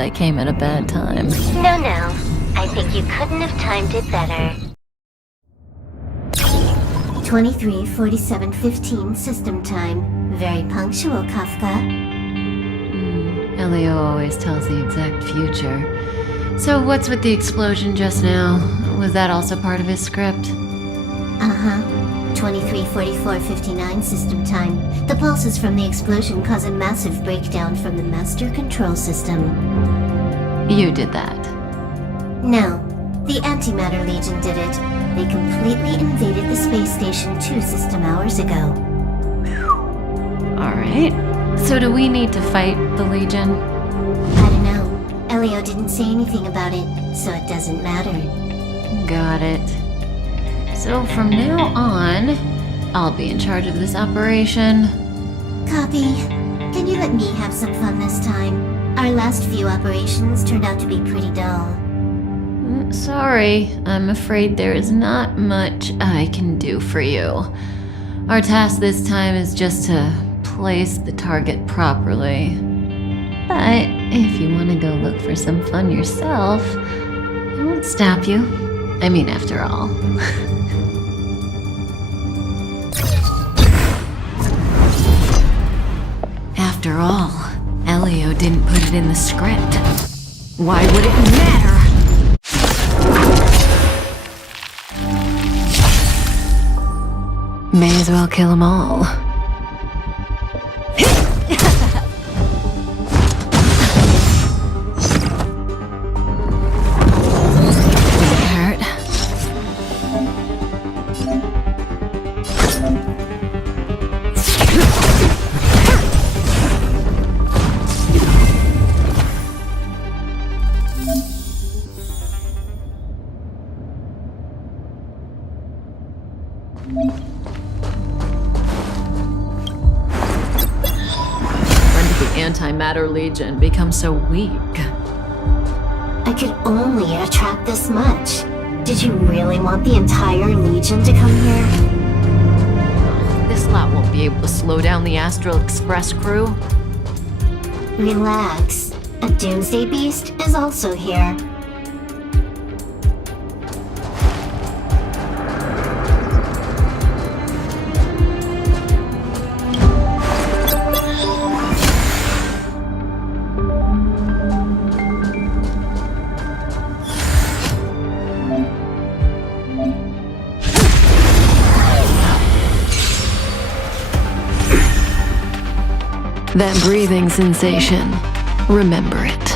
I came at a bad time. No. I think you couldn't have timed it better. 23:47:15 system time. Very punctual, Kafka. Elio always tells the exact future. So what's with the explosion just now? Was that also part of his script? Uh-huh. 23:44:59 system time. The pulses from the explosion cause a massive breakdown from the master control system. You did that. No, the Antimatter Legion did it. They completely invaded the space station 2 system hours ago. Alright. So do we need to fight the Legion? I don't know. Elio didn't say anything about it, so it doesn't matter. Got it. So from now on, I'll be in charge of this operation. Copy. Can you let me have some fun this time? Our last few operations turned out to be pretty dull. Sorry, I'm afraid there is not much I can do for you. Our task this time is just to place the target properly. But if you want to go look for some fun yourself, I won't stop you. I mean, after all. After all, Elio didn't put it in the script. Why would it matter? May as well kill them all. Hurt. Antimatter Legion become so weak? I could only attract this much. Did you really want the entire Legion to come here? This lot won't be able to slow down the Astral Express crew. Relax. A Doomsday Beast is also here. That breathing sensation. Remember it.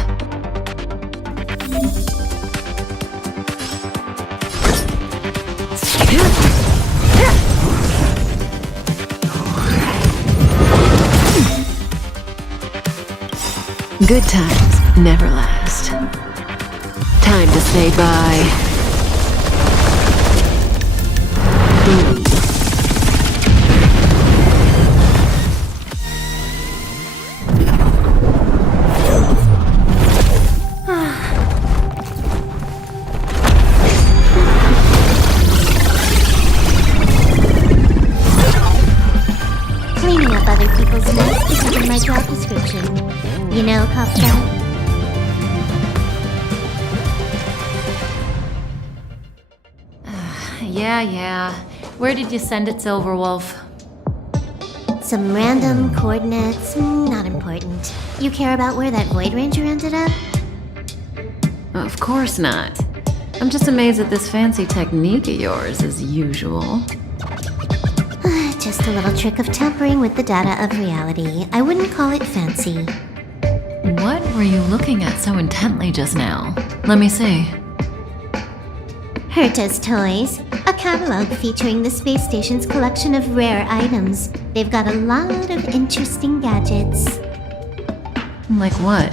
Good times never last. Time to say bye. Cleaning up other people's mess isn't in my job description. You know, Kafka? Yeah. Where did you send it, Silverwolf? Some random coordinates, not important. You care about where that Void Ranger ended up? Of course not. I'm just amazed at this fancy technique of yours, as usual. Just a little trick of tampering with the data of reality. I wouldn't call it fancy. What were you looking at so intently just now? Let me see. Herta's Toys, a catalog featuring the space station's collection of rare items. They've got a lot of interesting gadgets. Like what?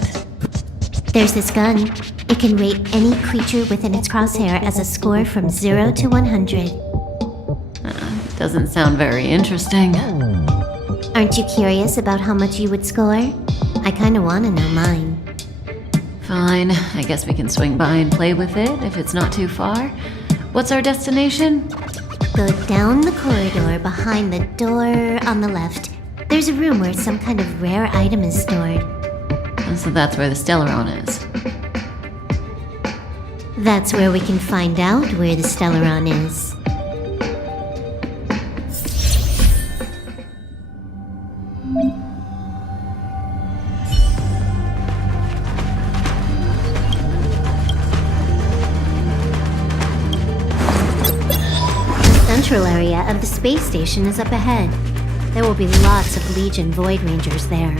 There's this gun. It can rate any creature within its crosshair as a score from 0 to 100. Doesn't sound very interesting. Aren't you curious about how much you would score? I kinda wanna know mine. Fine, I guess we can swing by and play with it if it's not too far. What's our destination? Go down the corridor behind the door on the left. There's a room where some kind of rare item is stored. So that's where the Stellaron is. That's where we can find out where the Stellaron is. The central area of the space station is up ahead. There will be lots of Legion Void Rangers there.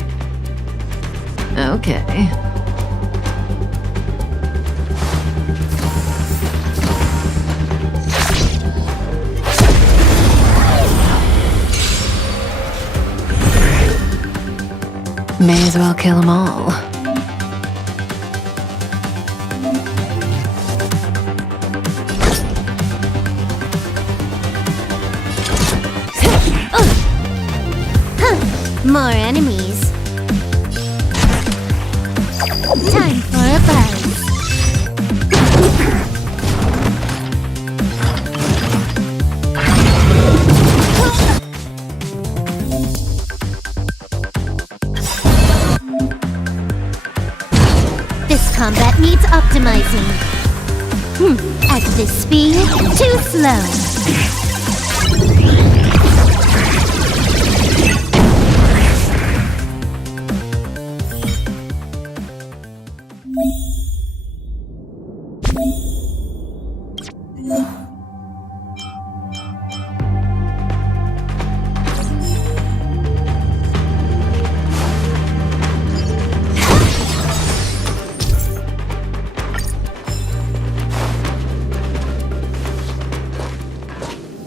Okay. May as well kill them all. More enemies. Time for a buzz. This combat needs optimizing. At this speed, too slow.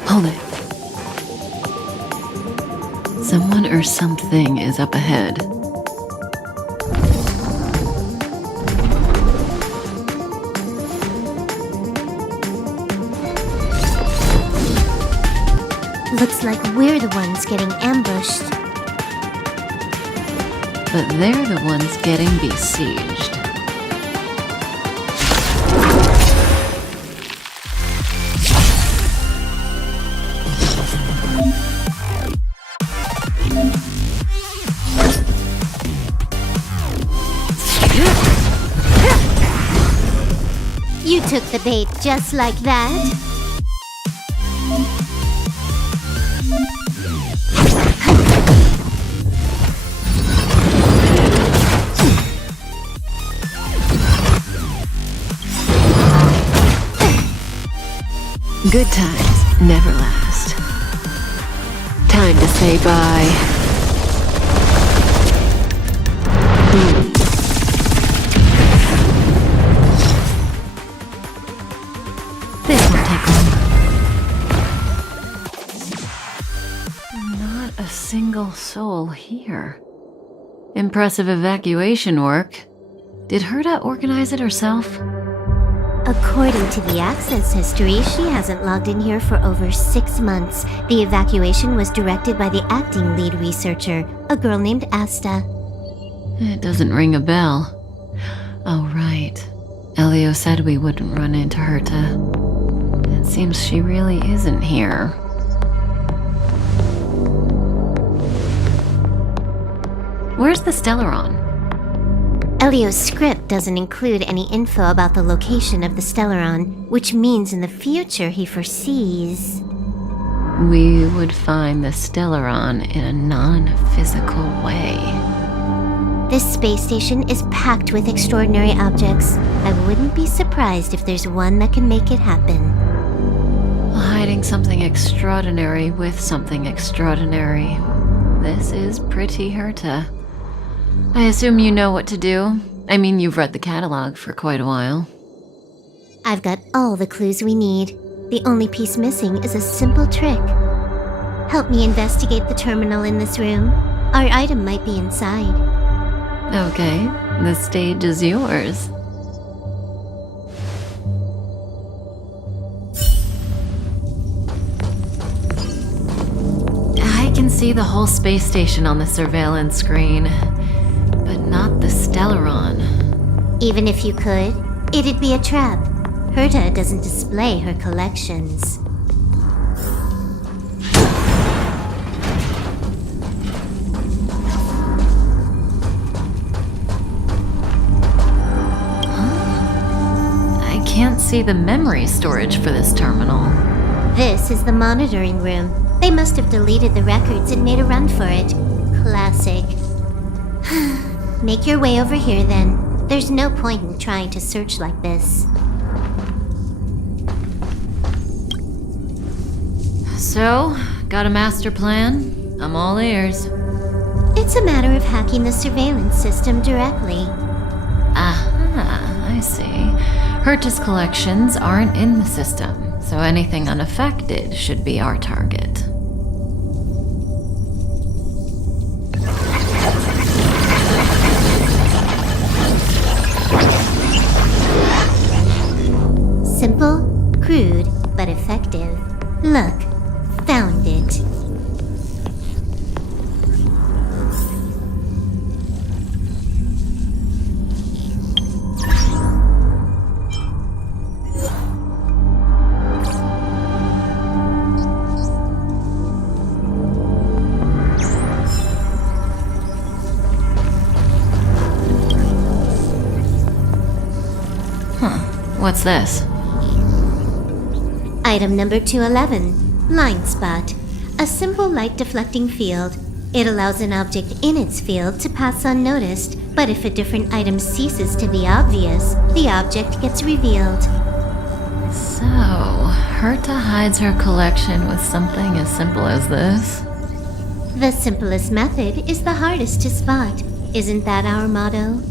Hold it. Someone or something is up ahead. Looks like we're the ones getting ambushed. But they're the ones getting besieged. You took the bait just like that. Good times never last. Time to say bye. This won't take long. Not a single soul here. Impressive evacuation work. Did Herta organize it herself? According to the access history, she hasn't logged in here for over 6 months. The evacuation was directed by the acting lead researcher, a girl named Asta. It doesn't ring a bell. Oh, right. Elio said we wouldn't run into Herta. It seems she really isn't here. Where's the Stellaron? Elio's script doesn't include any info about the location of the Stellaron, which means in the future he foresees... We would find the Stellaron in a non-physical way. This space station is packed with extraordinary objects. I wouldn't be surprised if there's one that can make it happen. Hiding something extraordinary with something extraordinary. This is pretty Herta. I assume you know what to do. I mean, you've read the catalog for quite a while. I've got all the clues we need. The only piece missing is a simple trick. Help me investigate the terminal in this room. Our item might be inside. Okay, the stage is yours. I can see the whole space station on the surveillance screen, but not the Stellaron. Even if you could, it'd be a trap. Herta doesn't display her collections. see the memory storage for this terminal. This is the monitoring room. They must have deleted the records and made a run for it. Classic. Make your way over here then. There's no point in trying to search like this. So, got a master plan? I'm all ears. It's a matter of hacking the surveillance system directly. Aha, I see. Herta's collections aren't in the system, so anything unaffected should be our target. Simple, crude, but effective. Look, found it. What's this? Item number 211, Line Spot. A simple light deflecting field. It allows an object in its field to pass unnoticed, but if a different item ceases to be obvious, the object gets revealed. So, Herta hides her collection with something as simple as this? The simplest method is the hardest to spot. Isn't that our motto?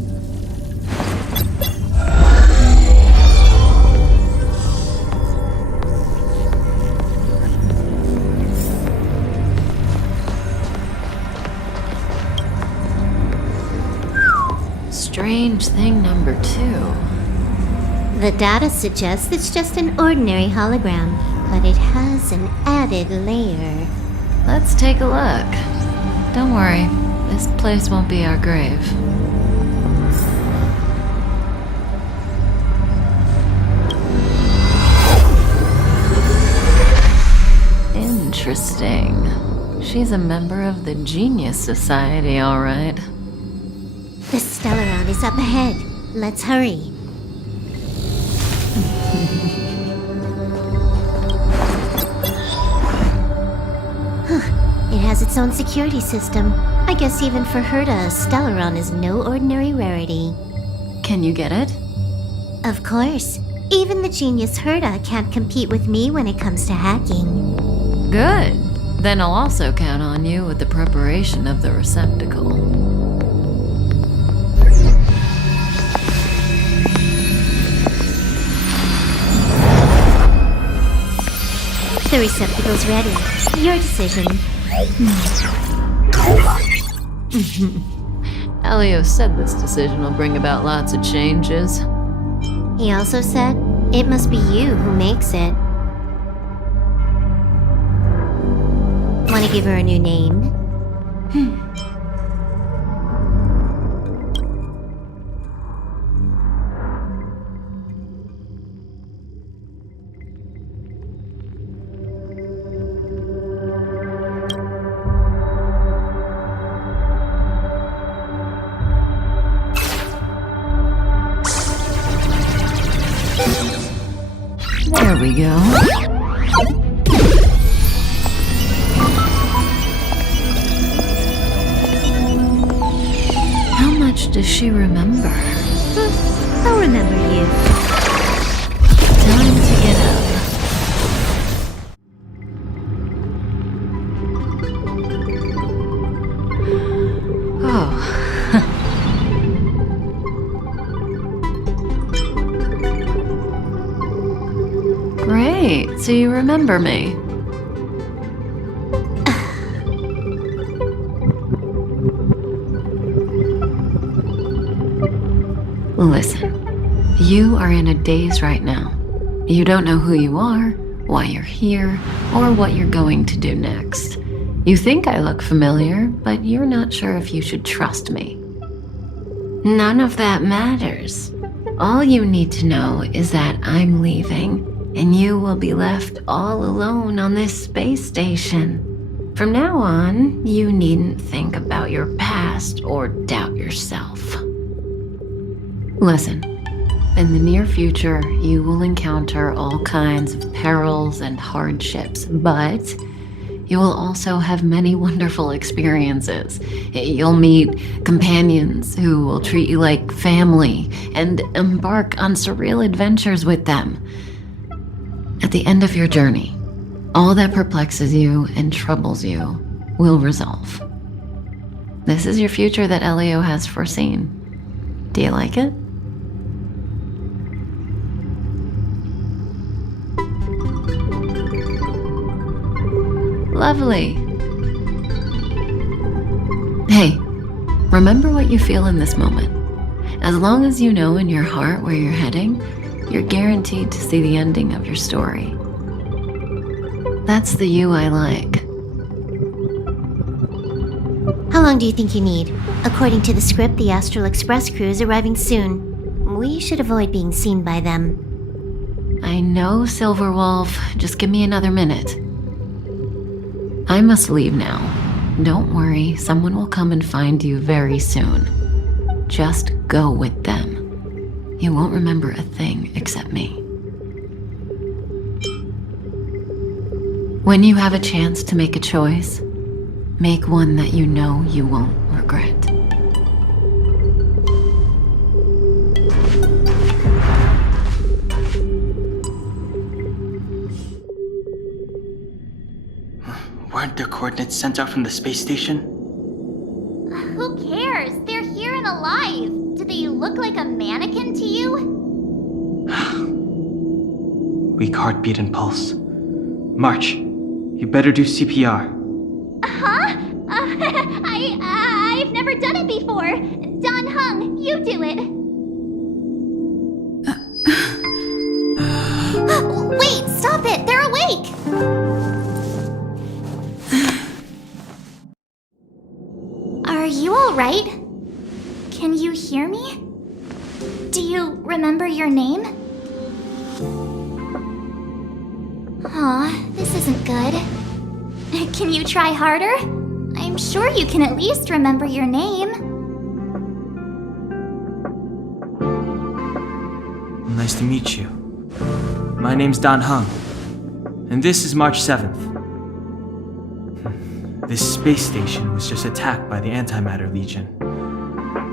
Strange thing number 2. The data suggests it's just an ordinary hologram, but it has an added layer. Let's take a look. Don't worry, this place won't be our grave. Interesting. She's a member of the Genius Society, all right. The Stellaron is up ahead. Let's hurry. It has its own security system. I guess even for Herta, a Stellaron is no ordinary rarity. Can you get it? Of course. Even the genius Herta can't compete with me when it comes to hacking. Good. Then I'll also count on you with the preparation of the receptacle. The receptacle's ready. Your decision. Elio said this decision will bring about lots of changes. He also said, it must be you who makes it. Want to give her a new name? There we go. How much does she remember? I'll remember you. Time to get up. Oh. Great, so you remember me. Listen, you are in a daze right now. You don't know who you are, why you're here, or what you're going to do next. You think I look familiar, but you're not sure if you should trust me. None of that matters. All you need to know is that I'm leaving, and you will be left all alone on this space station. From now on, you needn't think about your past or doubt yourself. Listen, In the near future, you will encounter all kinds of perils and hardships, but you will also have many wonderful experiences. You'll meet companions who will treat you like family and embark on surreal adventures with them. At the end of your journey, all that perplexes you and troubles you will resolve. This is your future that Elio has foreseen. Do you like it? Lovely. Hey, remember what you feel in this moment. As long as you know in your heart where you're heading, you're guaranteed to see the ending of your story. That's the you I like. How long do you think you need? According to the script, the Astral Express crew is arriving soon. We should avoid being seen by them. I know, Silverwolf. Just give me another minute. I must leave now. Don't worry, someone will come and find you very soon. Just go with them. You won't remember a thing except me. When you have a chance to make a choice, make one that you know you won't regret. Weren't their coordinates sent out from the space station? Who cares? They're here and alive. Do they look like a mannequin to you? Weak heartbeat and pulse. March, you better do CPR. Huh? I've never done it before. Don Hung, you do it. Wait, stop it! They're awake! Are you alright? Can you hear me? Do you remember your name? Aw, this isn't good. Can you try harder? I'm sure you can at least remember your name. Nice to meet you. My name's Don Hung, and this is March 7th. This space station was just attacked by the Antimatter Legion.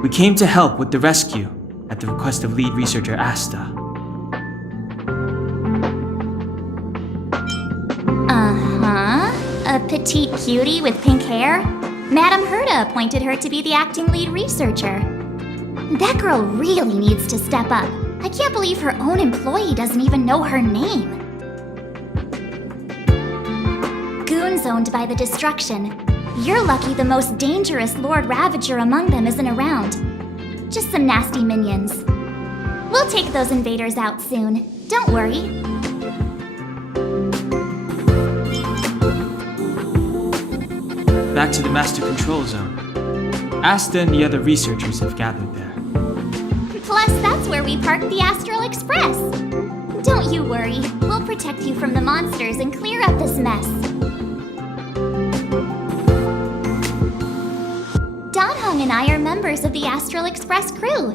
We came to help with the rescue at the request of lead researcher Asta. Uh-huh. A petite cutie with pink hair? Madame Herta appointed her to be the acting lead researcher. That girl really needs to step up. I can't believe her own employee doesn't even know her name. Goons owned by the Destruction. You're lucky the most dangerous Lord Ravager among them isn't around. Just some nasty minions. We'll take those invaders out soon. Don't worry. Back to the Master Control Zone. Asta and the other researchers have gathered there. Plus, that's where we parked the Astral Express. Don't you worry. We'll protect you from the monsters and clear up this mess. Don Hung and I are members of the Astral Express crew.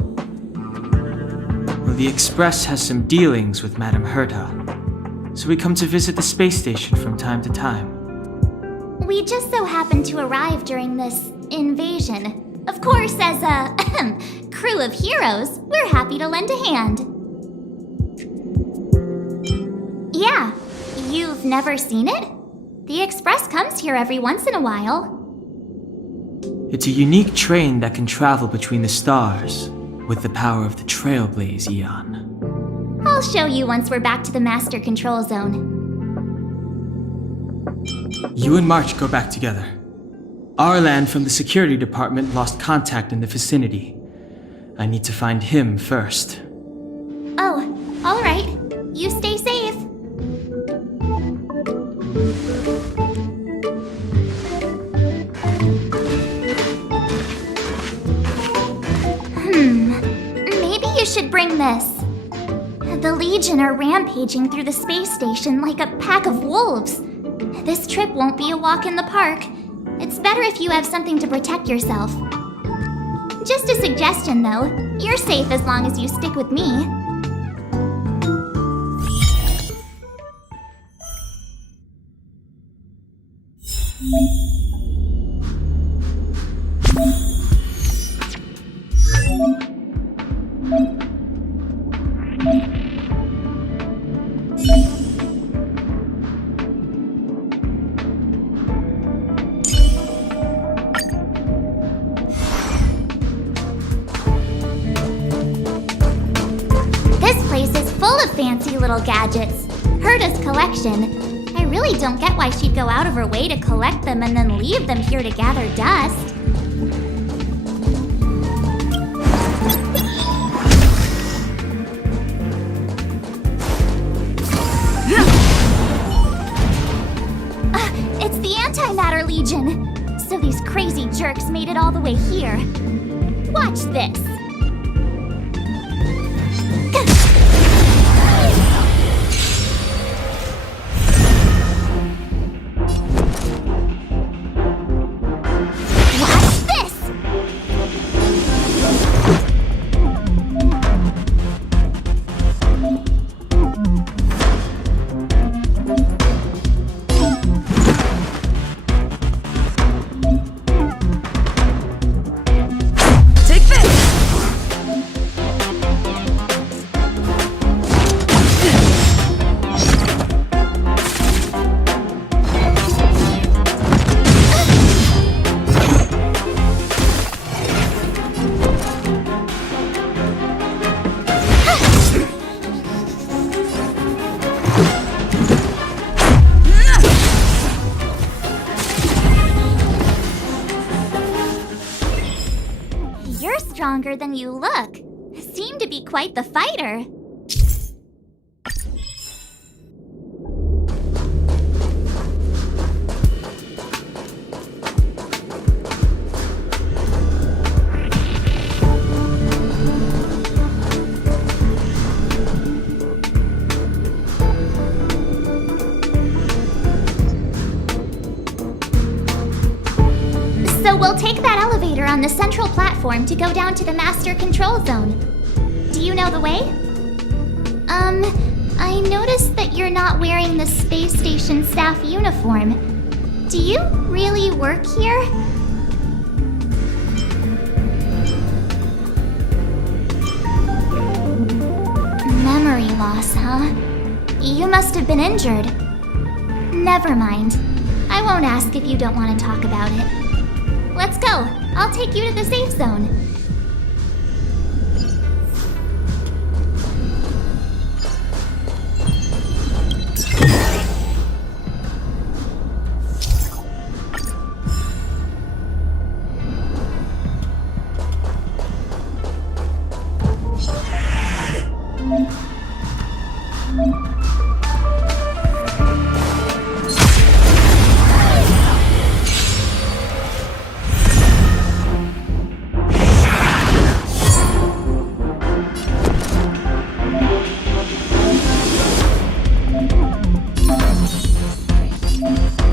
Well, the Express has some dealings with Madame Herta, so we come to visit the space station from time to time. We just so happened to arrive during this invasion. Of course, as a crew of heroes, we're happy to lend a hand. Yeah, you've never seen it? The Express comes here every once in a while. It's a unique train that can travel between the stars with the power of the Trailblaze Eon. I'll show you once we're back to the Master Control Zone. You and March go back together. Arlan from the security department lost contact in the vicinity. I need to find him first. Oh, all right. You stay safe. Maybe you should bring this. The Legion are rampaging through the space station like a pack of wolves. This trip won't be a walk in the park. It's better if you have something to protect yourself. Just a suggestion, though. You're safe as long as you stick with me. This place is full of fancy little gadgets. Herta's collection. I really don't get why she'd go out of her way to collect them and then leave them here to gather dust. It's the Antimatter Legion. So these crazy jerks made it all the way here. Watch this. Stronger than you look. Seem to be quite the fighter. So we'll take that elevator on the central platform to go down to the master control zone. Do you know the way? I noticed that you're not wearing the space station staff uniform. Do you really work here? Memory loss, huh? You must have been injured. Never mind. I won't ask if you don't want to talk about it. Let's go. I'll take you to the safe zone.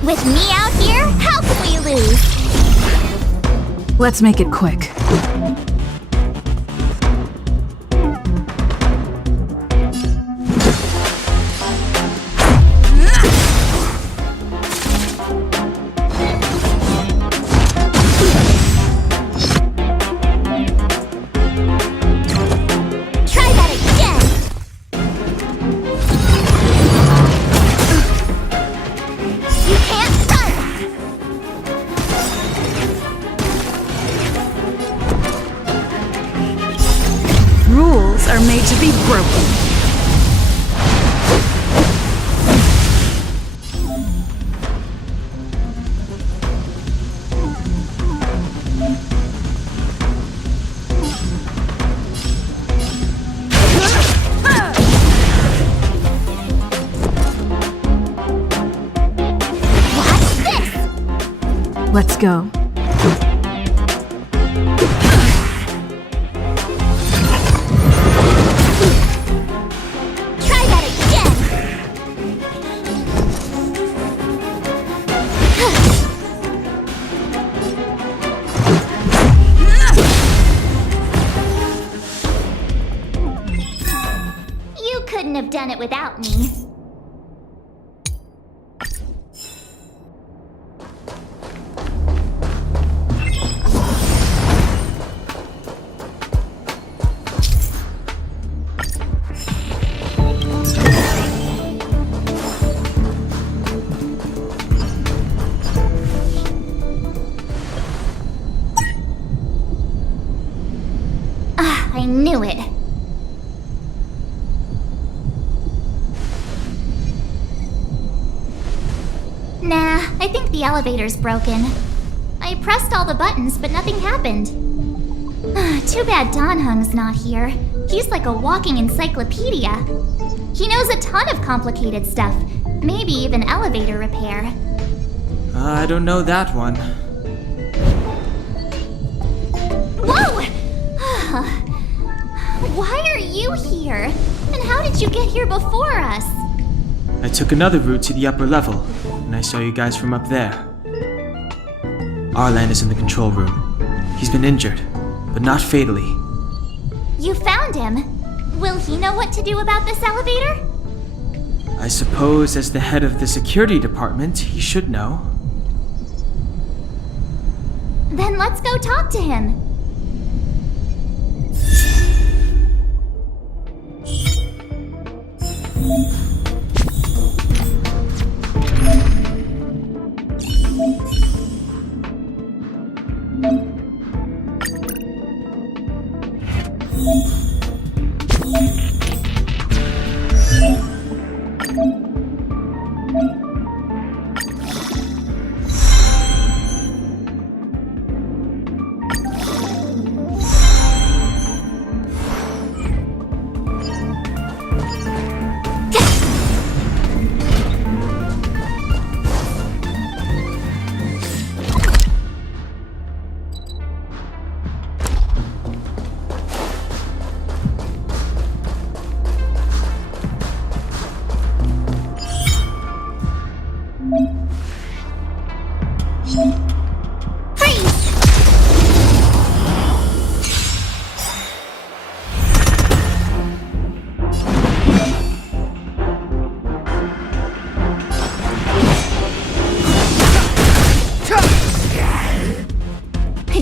With me out here, how can we lose? Let's make it quick. Rules are made to be broken. What's this? Let's go. Couldn't have done it without me. I knew it. Nah, I think the elevator's broken. I pressed all the buttons, but nothing happened. Too bad Don Hung's not here. He's like a walking encyclopedia. He knows a ton of complicated stuff, maybe even elevator repair. I don't know that one. Whoa! Why are you here? And how did you get here before us? I took another route to the upper level, and I saw you guys from up there. Arlan is in the control room. He's been injured, but not fatally. You found him. Will he know what to do about this elevator? I suppose as the head of the security department, he should know. Then let's go talk to him.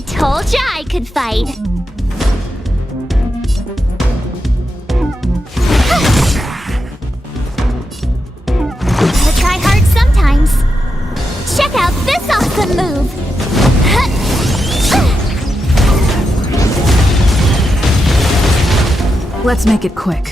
Told ya I could fight. Gotta try hard sometimes. Check out this awesome move. Let's make it quick.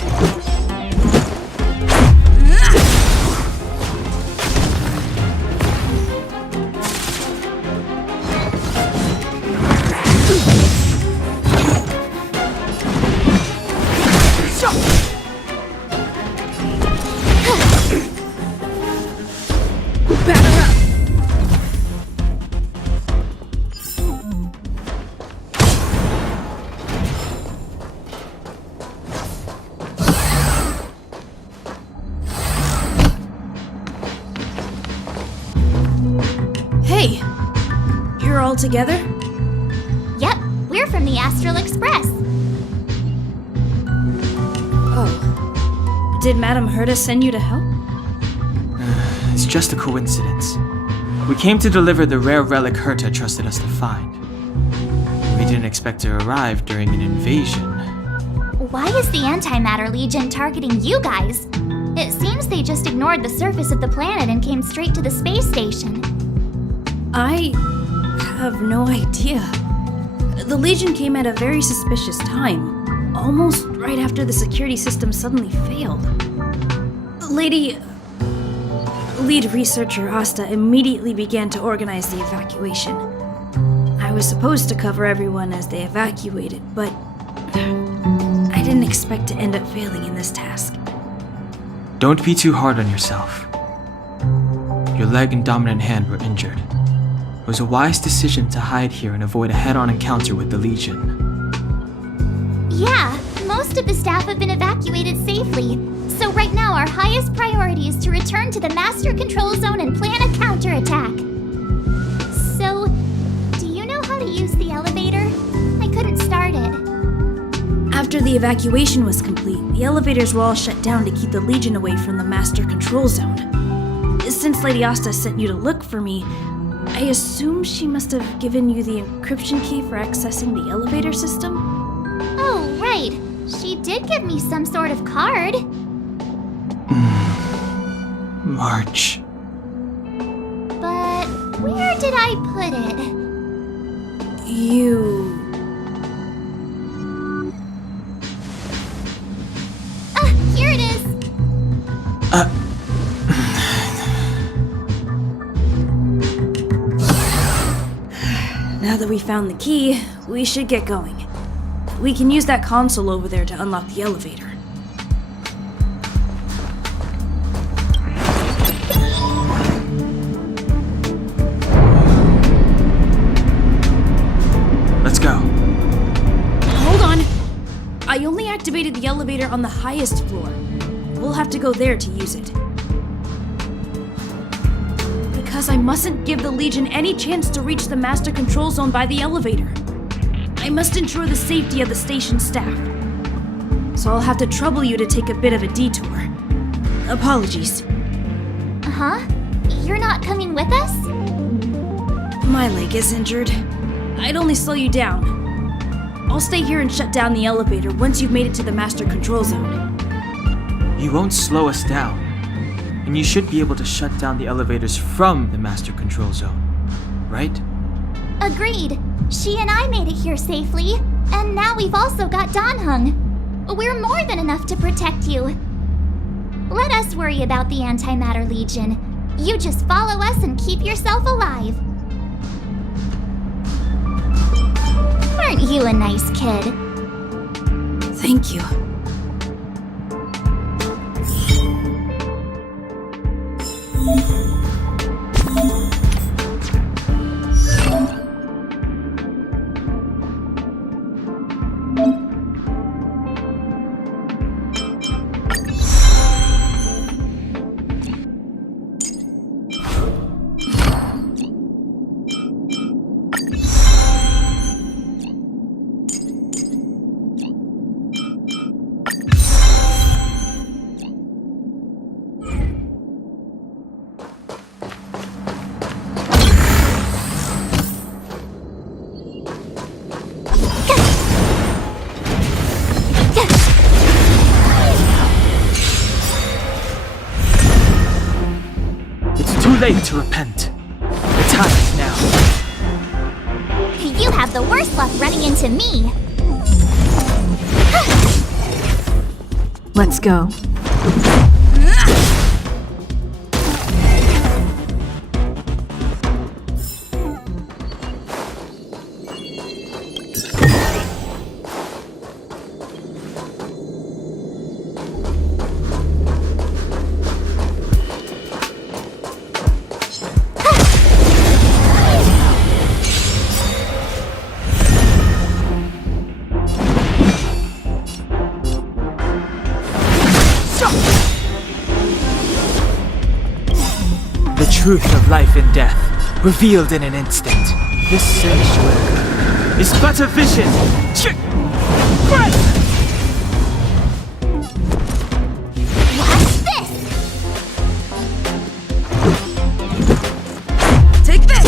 Hey! You're all together? Yep, we're from the Astral Express. Oh. Did Madame Herta send you to help? It's just a coincidence. We came to deliver the rare relic Herta trusted us to find. We didn't expect to arrive during an invasion. Why is the Antimatter Legion targeting you guys? It seems they just ignored the surface of the planet and came straight to the space station. I have no idea. The Legion came at a very suspicious time, almost right after the security system suddenly failed. Lead researcher Asta immediately began to organize the evacuation. I was supposed to cover everyone as they evacuated, but I didn't expect to end up failing in this task. Don't be too hard on yourself. Your leg and dominant hand were injured. It was a wise decision to hide here and avoid a head-on encounter with the Legion. Yeah, most of the staff have been evacuated safely. So right now our highest priority is to return to the master control zone and plan a counterattack. So, do you know how to use the elevator? I couldn't start it. After the evacuation was complete, the elevators were all shut down to keep the Legion away from the master control zone. Since Lady Asta sent you to look for me, I assume she must have given you the encryption key for accessing the elevator system? Oh, right. She did give me some sort of card. March. But where did I put it? Now that we found the key, we should get going. We can use that console over there to unlock the elevator. Let's go. Hold on! I only activated the elevator on the highest floor. We'll have to go there to use it. Because I mustn't give the Legion any chance to reach the master control zone by the elevator. I must ensure the safety of the station staff. So I'll have to trouble you to take a bit of a detour. Apologies. Huh? You're not coming with us? My leg is injured. I'd only slow you down. I'll stay here and shut down the elevator once you've made it to the master control zone. You won't slow us down. And you should be able to shut down the elevators from the master control zone, right? Agreed. She and I made it here safely, and now we've also got Danhung. We're more than enough to protect you. Let us worry about the Antimatter Legion. You just follow us and keep yourself alive. Aren't you a nice kid? Thank you. Too late to repent. The time is now. You have the worst luck running into me. Let's go. The truth of life and death, revealed in an instant. This sanctuary is but a vision. What's this? Take this!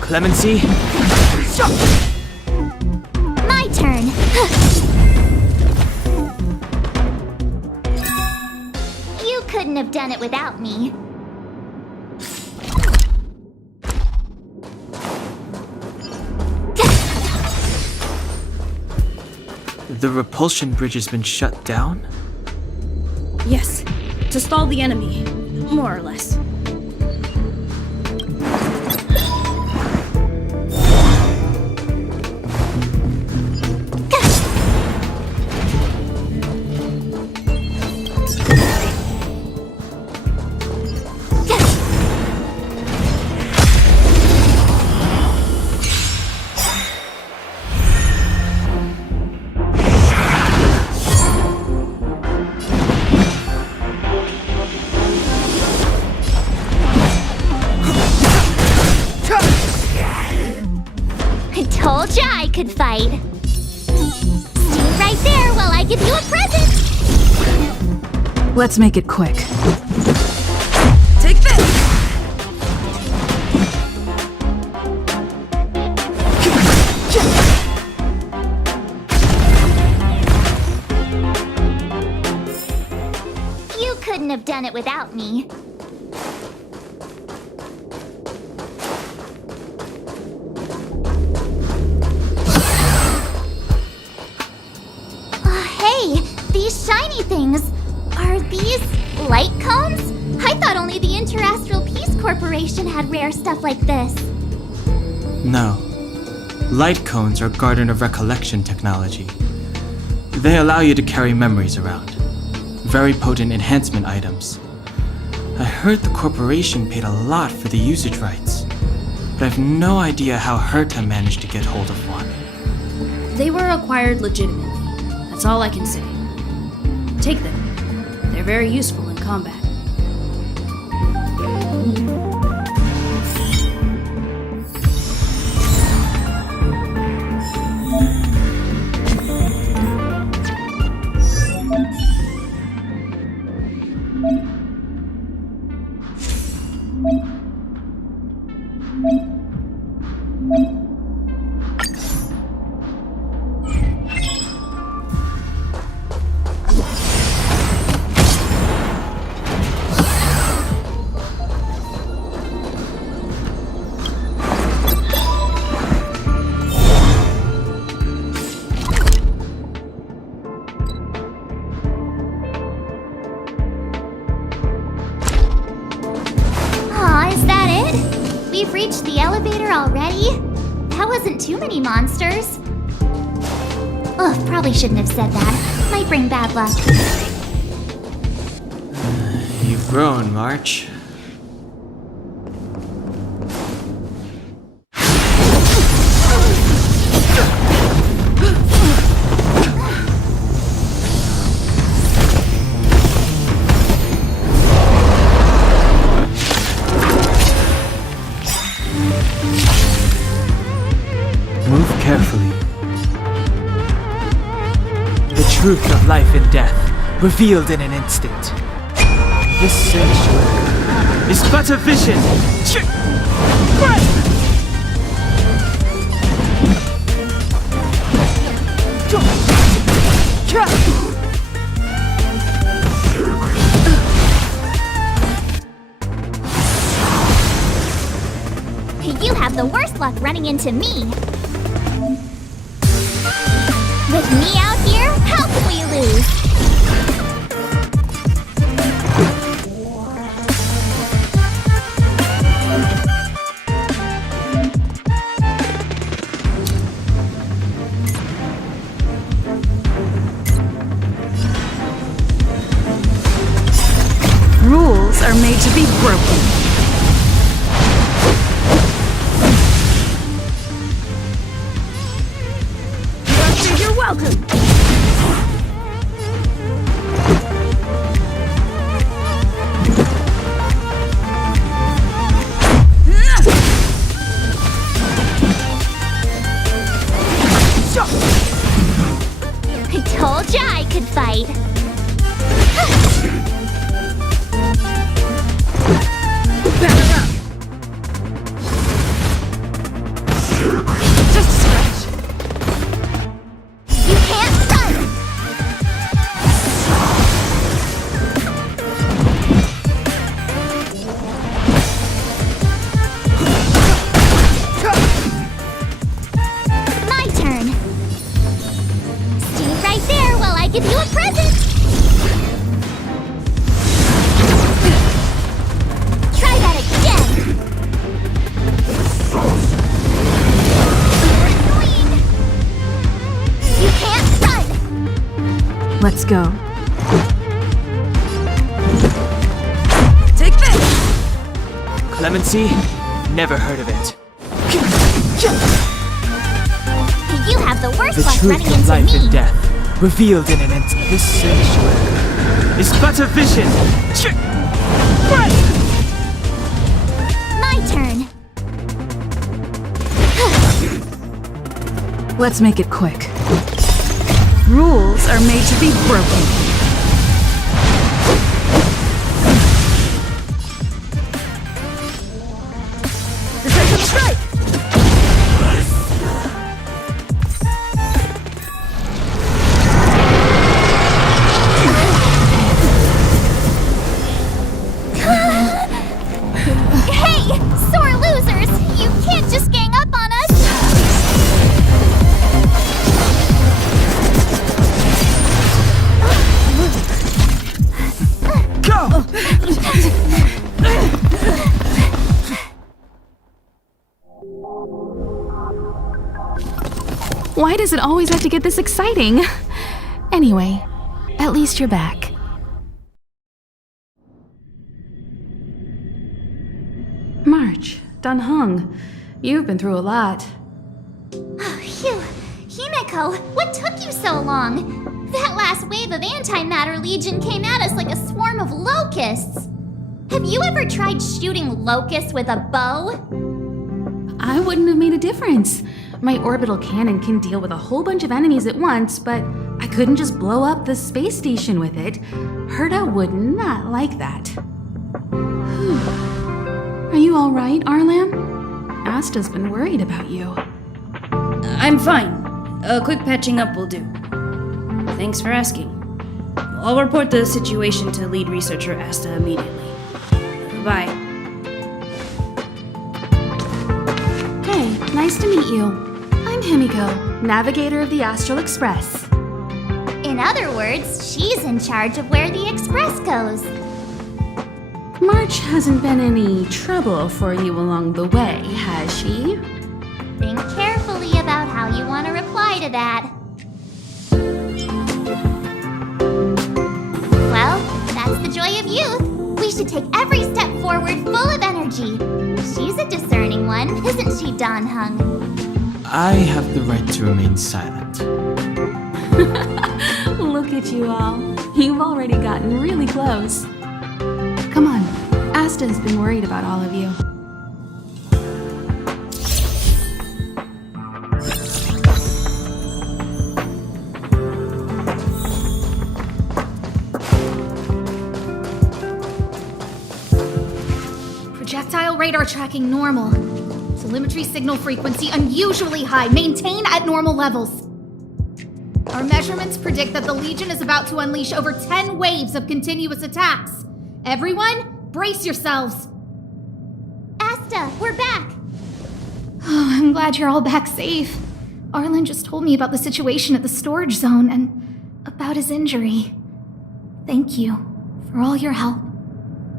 Clemency? My turn. You couldn't have done it without me. The repulsion bridge has been shut down? Yes, to stall the enemy, more or less. Told ya I could fight. Stay right there while I give you a present. Let's make it quick. Take this! have done it without me. Hey, these shiny things. Are these light cones? I thought only the Interastral Peace Corporation had rare stuff like this. No. Light cones are Garden of Recollection technology. They allow you to carry memories around. Very potent enhancement items. I heard the corporation paid a lot for the usage rights, but I have no idea how Herta managed to get hold of one. They were acquired legitimately. That's all I can say. Take them. They're very useful in combat. We've reached the elevator already? That wasn't too many monsters. Ugh, probably shouldn't have said that. Might bring bad luck. You've grown, March. Move carefully. The truth of life and death, revealed in an instant. This sanctuary is but a vision. You have the worst luck running into me. With me out here, how can we lose? Rules are made to be broken. You're welcome! I told ya I could fight. Just a scratch. You can't run! My turn. Stay right there while I give you a present. Try that again. Annoying. You can't run. Let's go. Take this! Clemency? Never heard of it. You have the worst The luck running truth of into life me. and death, revealed in an instant. This sanctuary is but a vision. My turn. Let's make it quick. Rules are made to be broken. Decisive strike! Why does it always have to get this exciting? Anyway, at least you're back. March, Dunhung, you've been through a lot. Oh, phew. Himeko, what took you so long? That last wave of antimatter legion came at us like a swarm of locusts. Have you ever tried shooting locusts with a bow? I wouldn't have made a difference. My orbital cannon can deal with a whole bunch of enemies at once, but I couldn't just blow up the space station with it. Herta would not like that. Are you all right, Arlam? Asta's been worried about you. I'm fine. A quick patching up will do. Thanks for asking. I'll report the situation to lead researcher Asta immediately. Bye. Hey, nice to meet you. I'm Himiko, navigator of the Astral Express. In other words, she's in charge of where the express goes. March hasn't been any trouble for you along the way, has she? Think carefully about how you want to reply to that. Well, that's the joy of youth. We should take every step forward full of energy. She's a discerning one, isn't she, Donhung? I have the right to remain silent. Look at you all. You've already gotten really close. Come on, Asta's been worried about all of you. Projectile radar tracking normal. Telemetry signal frequency unusually high. Maintain at normal levels. Our measurements predict that the Legion is about to unleash over 10 waves of continuous attacks. Everyone, brace yourselves. Asta, we're back. Oh, I'm glad you're all back safe. Arlen just told me about the situation at the storage zone and about his injury. Thank you for all your help.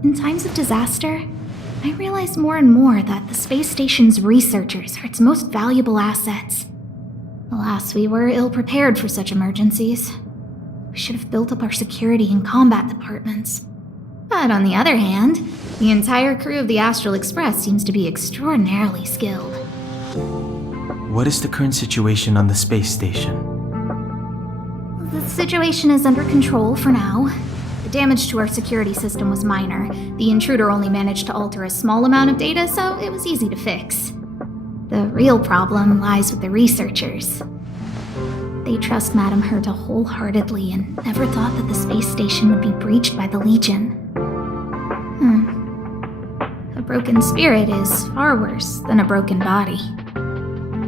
In times of disaster, I realize more and more that the space station's researchers are its most valuable assets. Alas, we were ill-prepared for such emergencies. We should have built up our security and combat departments. But on the other hand, the entire crew of the Astral Express seems to be extraordinarily skilled. What is the current situation on the space station? The situation is under control for now. The damage to our security system was minor. The intruder only managed to alter a small amount of data, so it was easy to fix. The real problem lies with the researchers. They trust Madame Herta wholeheartedly and never thought that the space station would be breached by the Legion. A broken spirit is far worse than a broken body.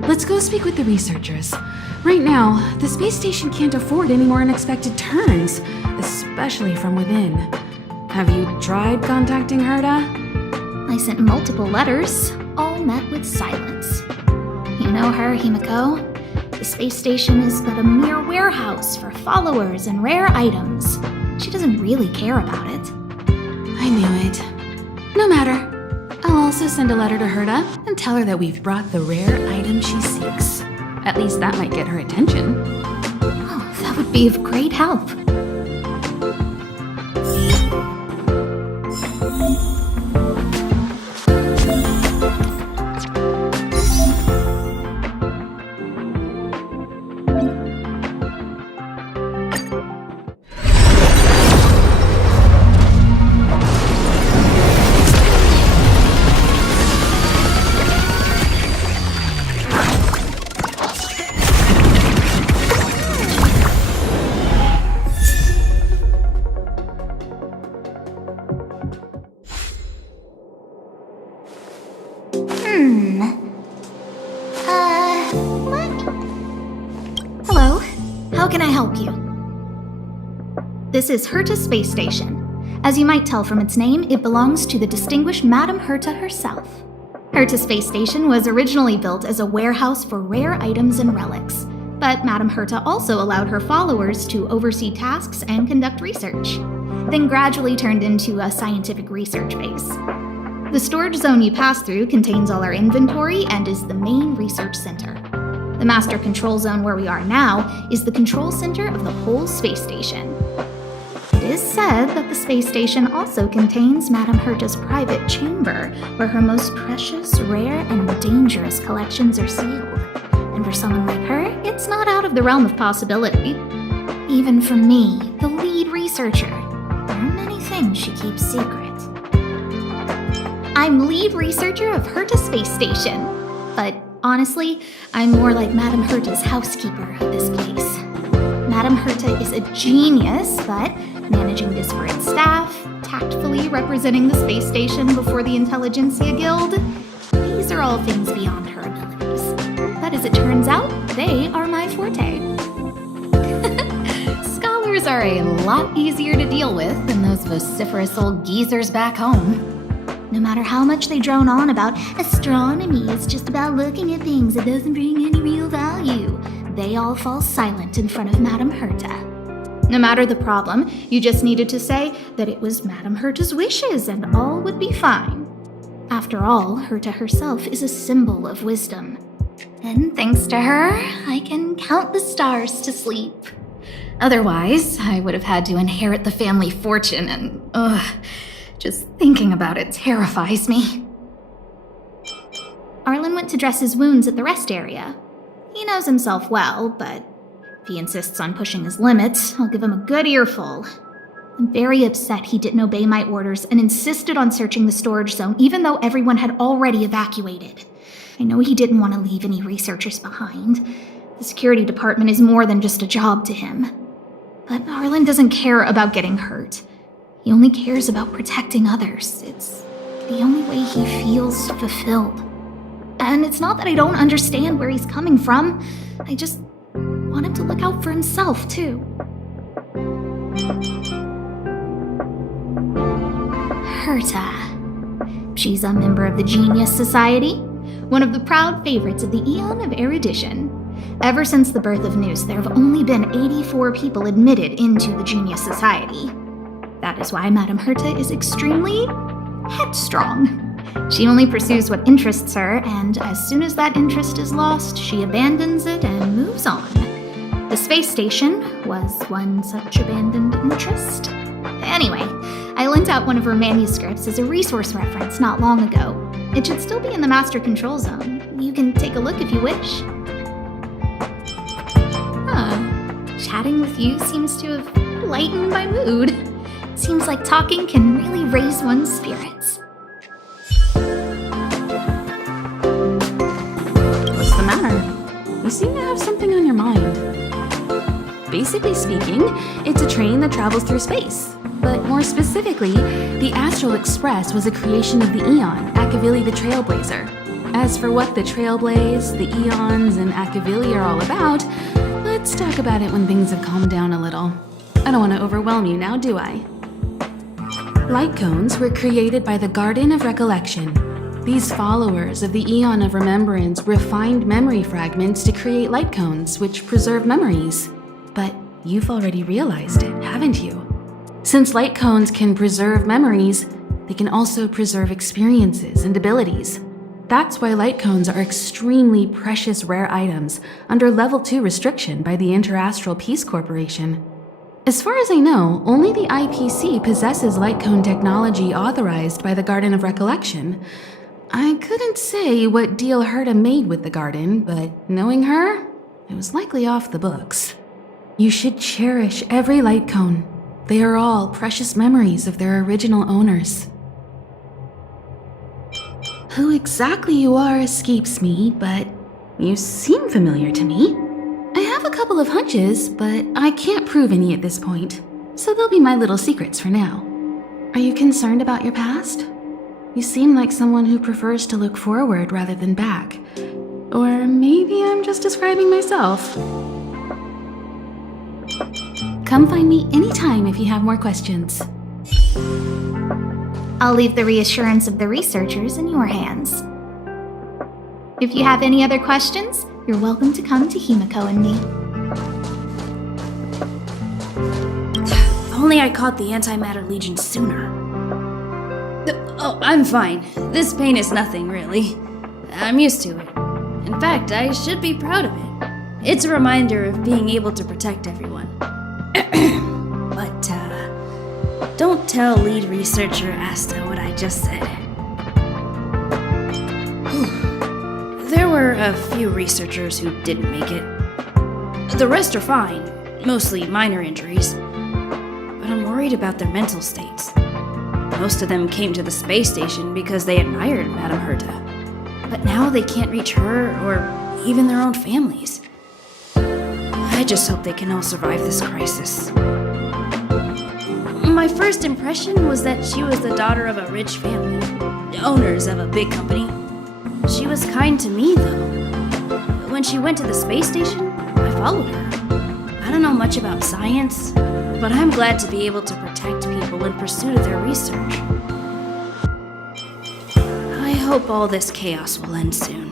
Let's go speak with the researchers. Right now, the space station can't afford any more unexpected turns, especially from within. Have you tried contacting Herta? I sent multiple letters, all met with silence. You know her, Himiko. The space station is but a mere warehouse for followers and rare items. She doesn't really care about it. I knew it. No matter. I'll also send a letter to Herta and tell her that we've brought the rare item she seeks. At least that might get her attention. Oh, that would be of great help. Hello, how can I help you? This is Herta Space Station. As you might tell from its name, it belongs to the distinguished Madame Herta herself. Herta Space Station was originally built as a warehouse for rare items and relics, but Madame Herta also allowed her followers to oversee tasks and conduct research, then gradually turned into a scientific research base. The storage zone you pass through contains all our inventory and is the main research center. The master control zone where we are now is the control center of the whole space station. It is said that the space station also contains Madame Herta's private chamber, where her most precious, rare, and dangerous collections are sealed. And for someone like her, it's not out of the realm of possibility. Even for me, the lead researcher, there are many things she keeps secret. I'm lead researcher of Herta Space Station, but honestly, I'm more like Madame Herta's housekeeper of this place. Madame Herta is a genius, but managing disparate staff, tactfully representing the space station before the Intelligentsia Guild, these are all things beyond her abilities. But as it turns out, they are my forte. Scholars are a lot easier to deal with than those vociferous old geezers back home. No matter how much they drone on about astronomy is just about looking at things, it doesn't bring any real value, they all fall silent in front of Madame Herta. No matter the problem, you just needed to say that it was Madame Herta's wishes and all would be fine. After all, Herta herself is a symbol of wisdom. And thanks to her, I can count the stars to sleep. Otherwise, I would have had to inherit the family fortune and, just thinking about it terrifies me. Arlen went to dress his wounds at the rest area. He knows himself well, but if he insists on pushing his limits, I'll give him a good earful. I'm very upset he didn't obey my orders and insisted on searching the storage zone even though everyone had already evacuated. I know he didn't want to leave any researchers behind. The security department is more than just a job to him. But Arlen doesn't care about getting hurt. He only cares about protecting others. It's the only way he feels fulfilled. And it's not that I don't understand where he's coming from. I just want him to look out for himself, too. Herta. She's a member of the Genius Society, one of the proud favorites of the Eon of Erudition. Ever since the birth of Nous, there have only been 84 people admitted into the Genius Society. That is why Madame Herta is extremely headstrong. She only pursues what interests her, and as soon as that interest is lost, she abandons it and moves on. The space station was one such abandoned interest. Anyway, I lent out one of her manuscripts as a resource reference not long ago. It should still be in the master control zone. You can take a look if you wish. Chatting with you seems to have lightened my mood. Seems like talking can really raise one's spirits. What's the matter? You seem to have something on your mind. Basically speaking, it's a train that travels through space. But more specifically, the Astral Express was a creation of the Eon, Akavili the Trailblazer. As for what the Trailblaze, the Eons, and Akavili are all about, let's talk about it when things have calmed down a little. I don't want to overwhelm you now, do I? Light cones were created by the Garden of Recollection. These followers of the Eon of Remembrance refined memory fragments to create light cones, which preserve memories. But you've already realized it, haven't you? Since light cones can preserve memories, they can also preserve experiences and abilities. That's why light cones are extremely precious rare items under Level 2 restriction by the Interastral Peace Corporation. As far as I know, only the IPC possesses light cone technology authorized by the Garden of Recollection. I couldn't say what deal Herta made with the Garden, but knowing her, it was likely off the books. You should cherish every light cone. They are all precious memories of their original owners. Who exactly you are escapes me, but you seem familiar to me. I have a couple of hunches, but I can't prove any at this point, so they'll be my little secrets for now. Are you concerned about your past? You seem like someone who prefers to look forward rather than back. Or maybe I'm just describing myself. Come find me anytime if you have more questions. I'll leave the reassurance of the researchers in your hands. If you have any other questions, you're welcome to come to Himiko and me. If only I caught the Antimatter Legion sooner. Oh, I'm fine. This pain is nothing, really. I'm used to it. In fact, I should be proud of it. It's a reminder of being able to protect everyone. But, don't tell lead researcher Asta what I just said. There were a few researchers who didn't make it. The rest are fine, mostly minor injuries. But I'm worried about their mental states. Most of them came to the space station because they admired Madame Herta. But now they can't reach her or even their own families. I just hope they can all survive this crisis. My first impression was that she was the daughter of a rich family, owners of a big company. She was kind to me, though. When she went to the space station, I followed her. I don't know much about science, but I'm glad to be able to protect people in pursuit of their research. I hope all this chaos will end soon.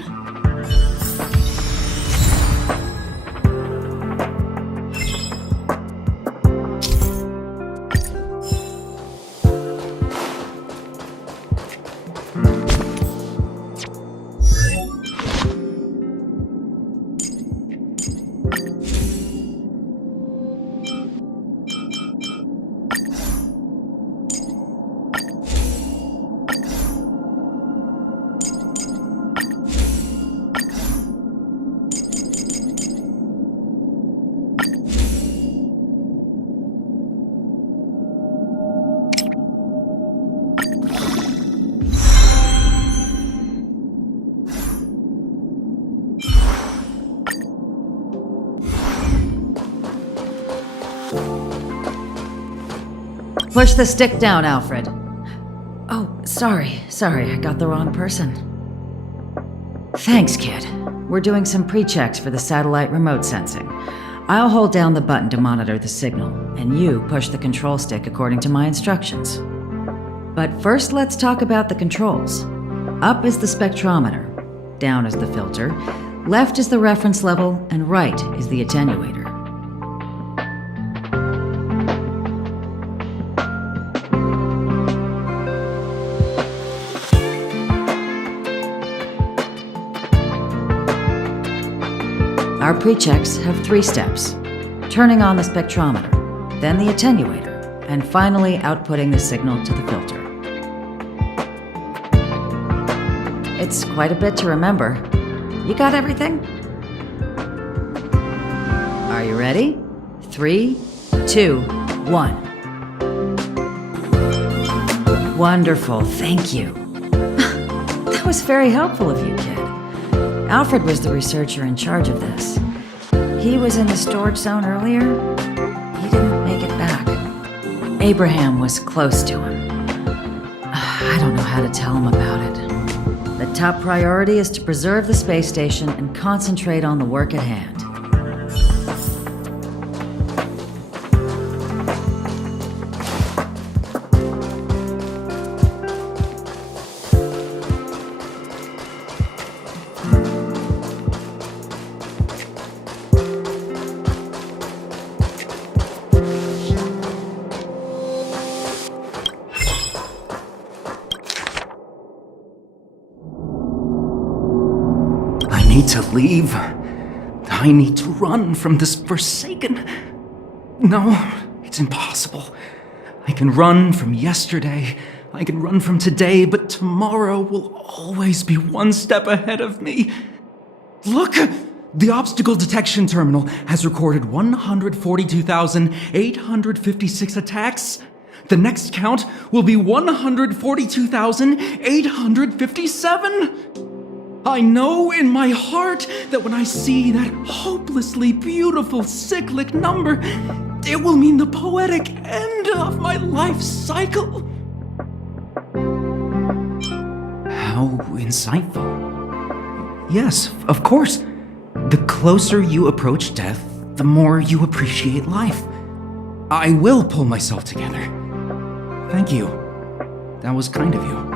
Push the stick down, Alfred. Oh, sorry, I got the wrong person. Thanks, kid. We're doing some pre-checks for the satellite remote sensing. I'll hold down the button to monitor the signal, and you push the control stick according to my instructions. But first, let's talk about the controls. Up is the spectrometer, down is the filter, left is the reference level, and right is the attenuator. Our pre-checks have 3 steps. Turning on the spectrometer, then the attenuator, and finally outputting the signal to the filter. It's quite a bit to remember. You got everything? Are you ready? 3, 2, 1. Wonderful, thank you. That was very helpful of you, kid. Alfred was the researcher in charge of this. He was in the storage zone earlier. He didn't make it back. Abraham was close to him. I don't know how to tell him about it. The top priority is to preserve the space station and concentrate on the work at hand. I need to leave. I need to run from this forsaken... No, it's impossible. I can run from yesterday, I can run from today, but tomorrow will always be one step ahead of me. Look! The obstacle detection terminal has recorded 142,856 attacks. The next count will be 142,857. I know in my heart that when I see that hopelessly beautiful cyclic number, it will mean the poetic end of my life cycle. How insightful. Yes, of course. The closer you approach death, the more you appreciate life. I will pull myself together. Thank you. That was kind of you.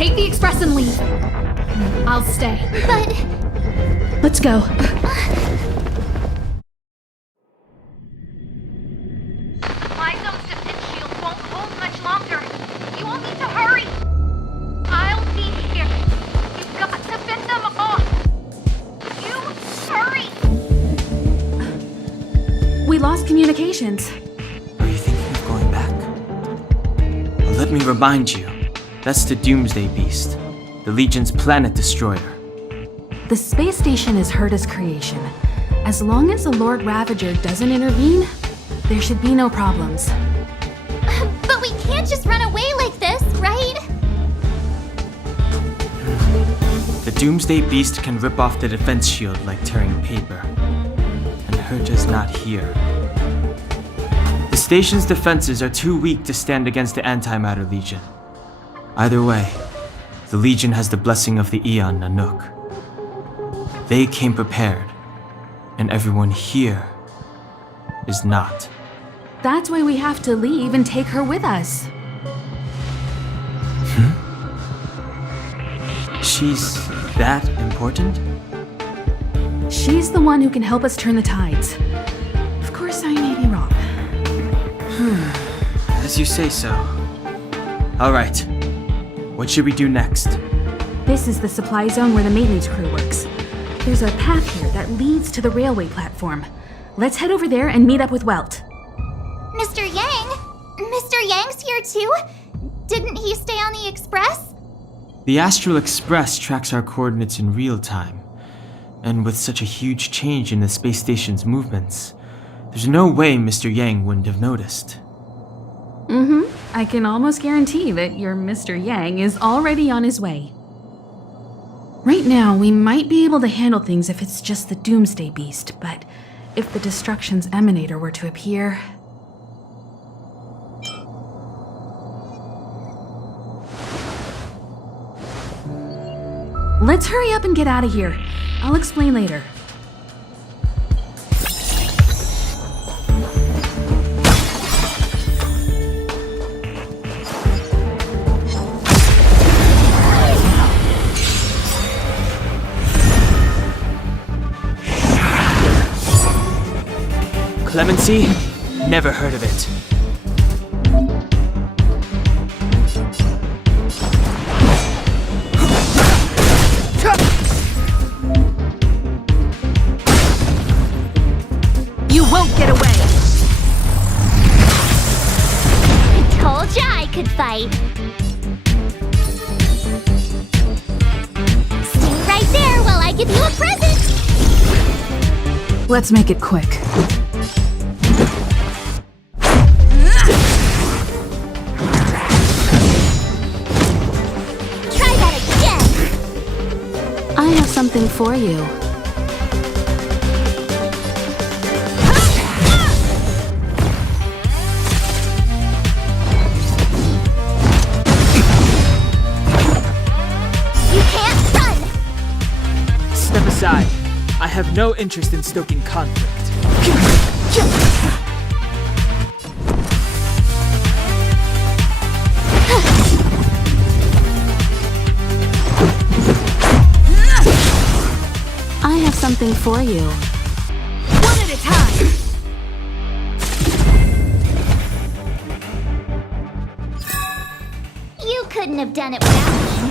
Take the express and leave. I'll stay. But Let's go. My zone's defense shield won't hold much longer. You all need to hurry. I'll be here. You've got to fend them off. You hurry. We lost communications. Are you thinking of going back? Well, let me remind you. That's the Doomsday Beast, the Legion's planet destroyer. The space station is Herta's creation. As long as the Lord Ravager doesn't intervene, there should be no problems. but we can't just run away like this, right? The Doomsday Beast can rip off the defense shield like tearing paper. And Herta's not here. The station's defenses are too weak to stand against the Antimatter Legion. Either way, the Legion has the blessing of the Aeon Nanook. They came prepared, and everyone here is not. That's why we have to leave and take her with us. She's that important? She's the one who can help us turn the tides. Of course, I may be wrong. As you say so. All right. What should we do next? This is the supply zone where the maintenance crew works. There's a path here that leads to the railway platform. Let's head over there and meet up with Welt. Mr. Yang? Mr. Yang's here too? Didn't he stay on the express? The Astral Express tracks our coordinates in real time. And with such a huge change in the space station's movements, there's no way Mr. Yang wouldn't have noticed. I can almost guarantee that your Mr. Yang is already on his way. Right now, we might be able to handle things if it's just the Doomsday Beast, but if the Destruction's Emanator were to appear... Let's hurry up and get out of here. I'll explain later. Clemency? Never heard of it. You won't get away! I told ya I could fight. Stay right there while I give you a present! Let's make it quick. Try that again! I have something for you. You can't run! Step aside. I have no interest in stoking conflict. I have something for you. One at a time! You couldn't have done it without me.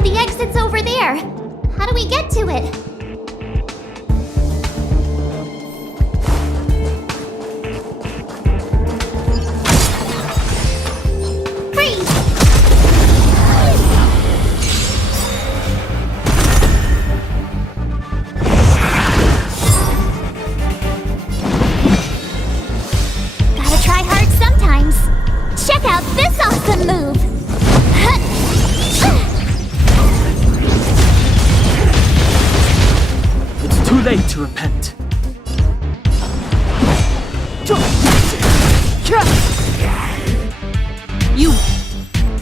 The exit's over there. How do we get to it? Freeze! Gotta try hard sometimes. Check out this awesome move! It's too late to repent. You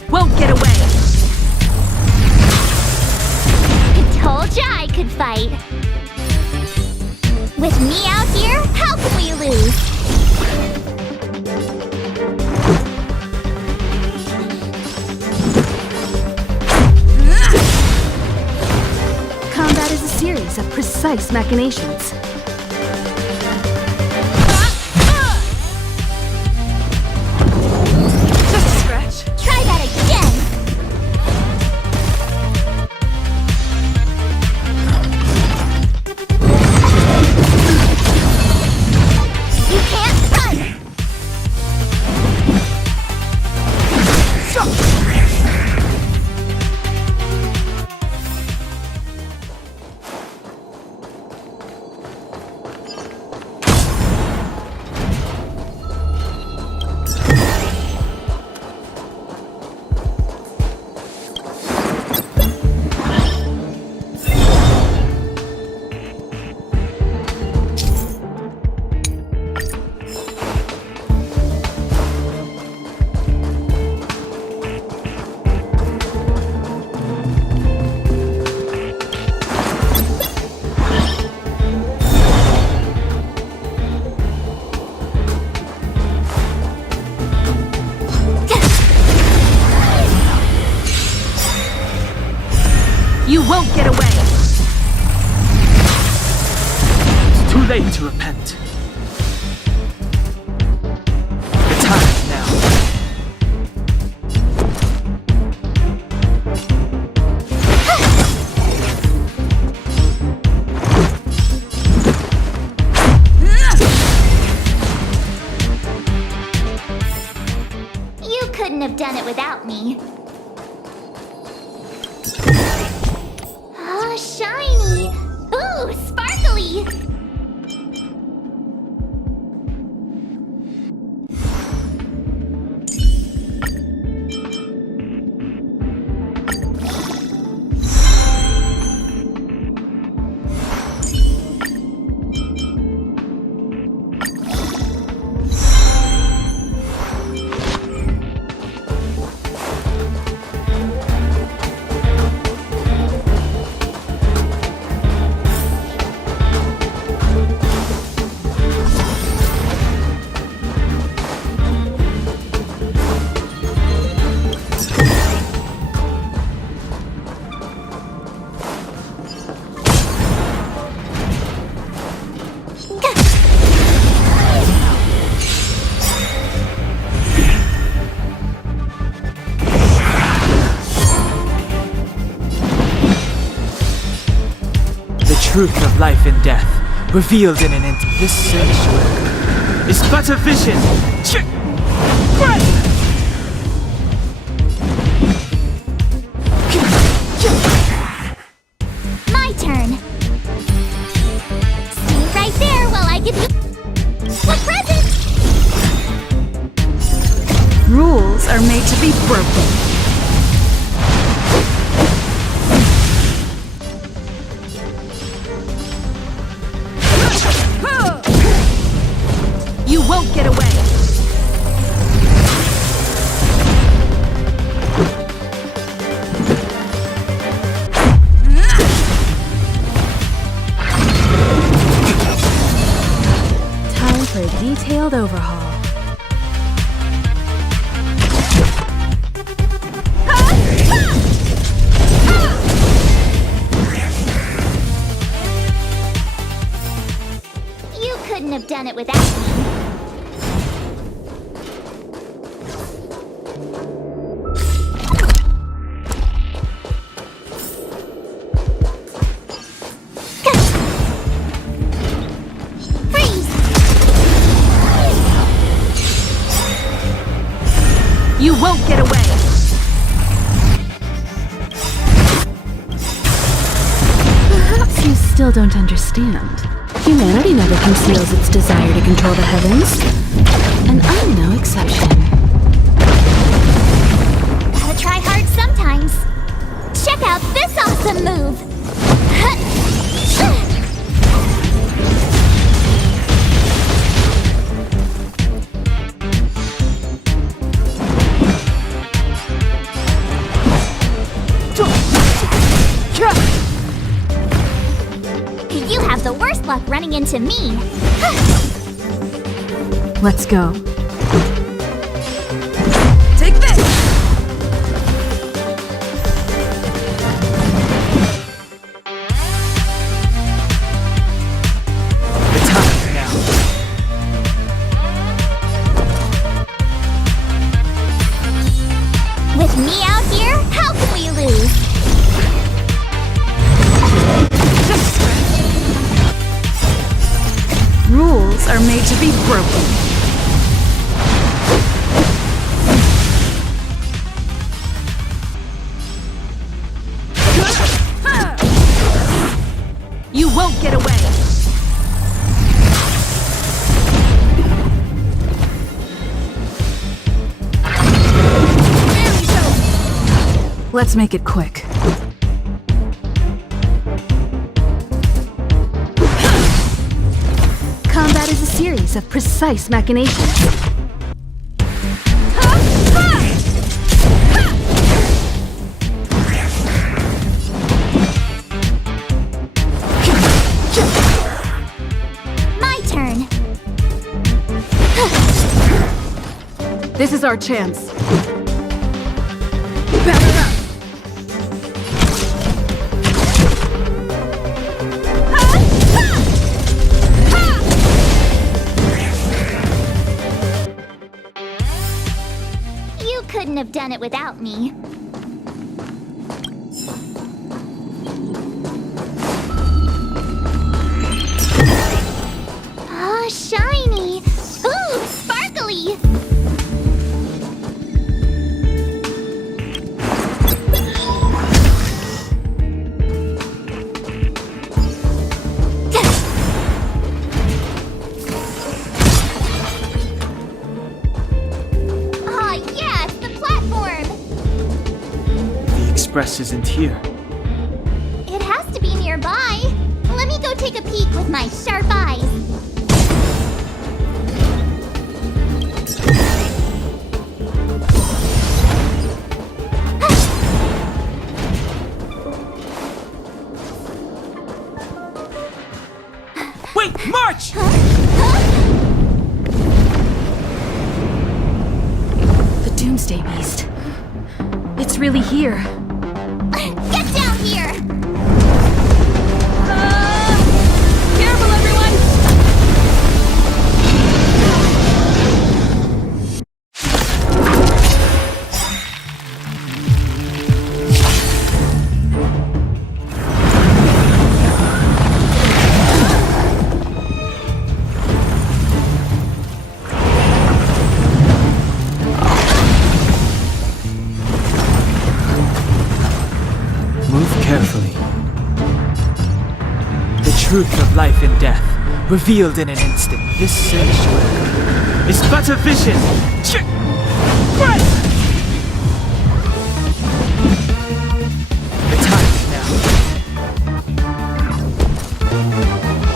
won't get away! series of precise machinations. Just a scratch. Try that again! You can't run! You won't get away! It's too late to repent. The time is now. You couldn't have done it without me. Oh, shiny! Ooh, sparkly! Truth of life and death, revealed in an instant. This sanctuary is but a vision. My turn. Stay right there while I give you a present. Rules are made to be broken. You won't get away! Time for a detailed overhaul. You couldn't have done it without me. You won't get away! Perhaps you still don't understand. Humanity never conceals its desire to control the heavens. And I'm no exception. Gotta try hard sometimes. Check out this awesome move! You have the worst luck running into me. Let's go. Take this! be broken. You won't get away! Let's make it quick. Combat is a series of precise machinations. My turn. This is our chance. You couldn't have done it without me. Ah, shiny! Ooh, sparkly! Ah, yes, the platform! The express isn't here. It has to be nearby. Let me go take a peek with my sharp eyes. Wait, march! The Doomsday Beast. It's really here. Get down here! Careful, everyone! Move carefully. The truth of life and death, revealed in an instant. This sanctuary is but a vision. Right! The time is now.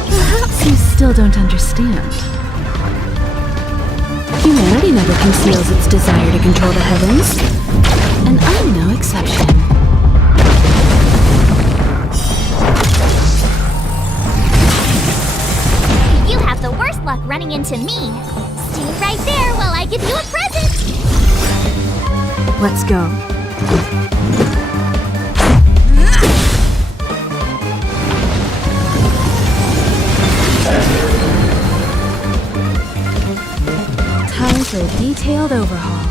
Perhaps you still don't understand. Humanity never conceals its desire to control the heavens, and I'm no exception. You have the worst luck running into me. Stay right there while I give you a present. Let's go. Time for a detailed overhaul.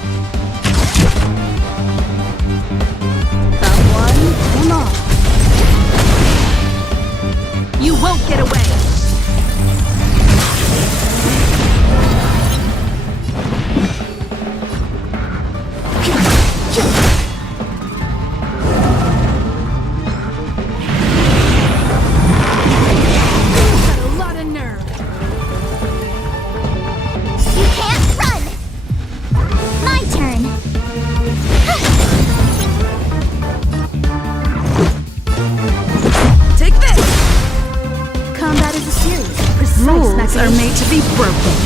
That one, come on. You won't get away! Got a lot of nerve. You can't run! My turn. Take this! Combat is a series of precise Rules machinations. are made to be broken.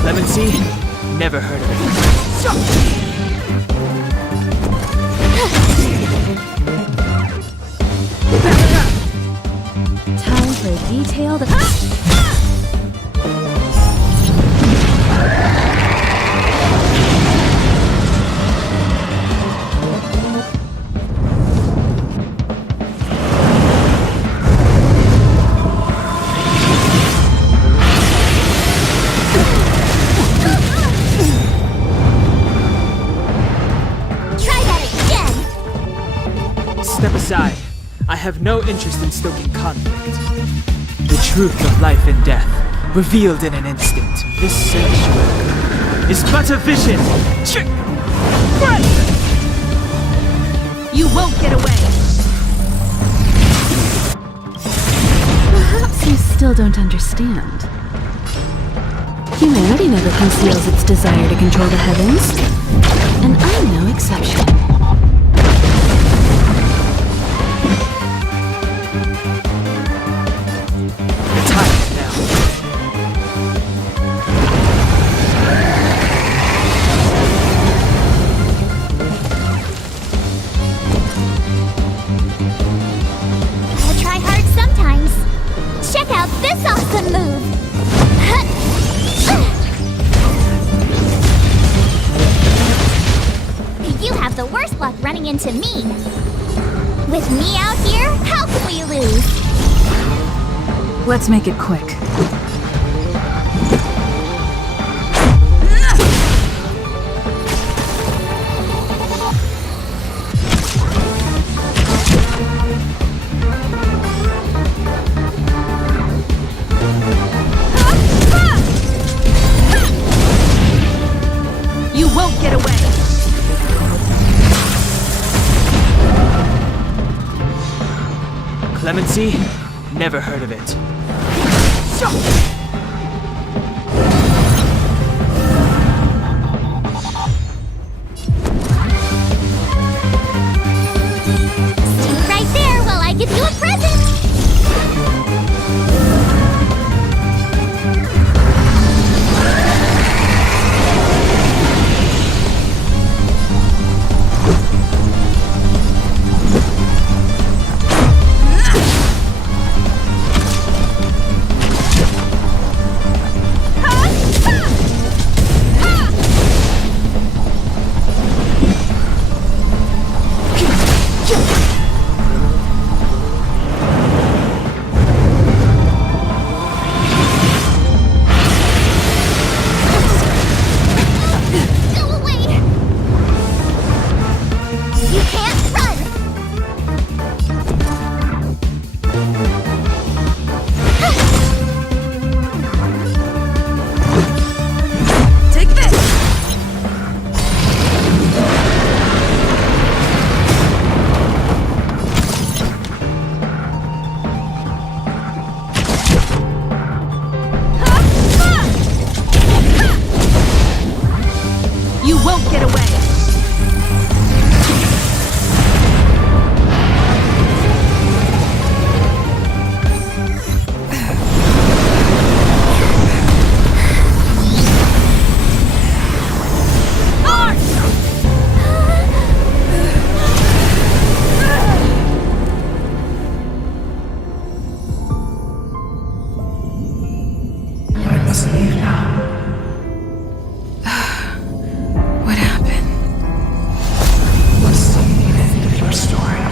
Clemency? Never heard of Time for a detailed. aside, I have no interest in stoking conflict. The truth of life and death, revealed in an instant. This sanctuary is but a vision. You won't get away! Perhaps you still don't understand. Humanity never conceals its desire to control the heavens, and I'm no exception. The time is now. I try hard sometimes. Check out this awesome move! You have the worst luck running into me. With me out here, how can we lose? Let's make it quick. You won't get away! Clemency? Never heard of it. Stay right there while I give you a present! Go away! You can't run! Take this! You won't get away! I must leave now. What happened? What's the end of your story?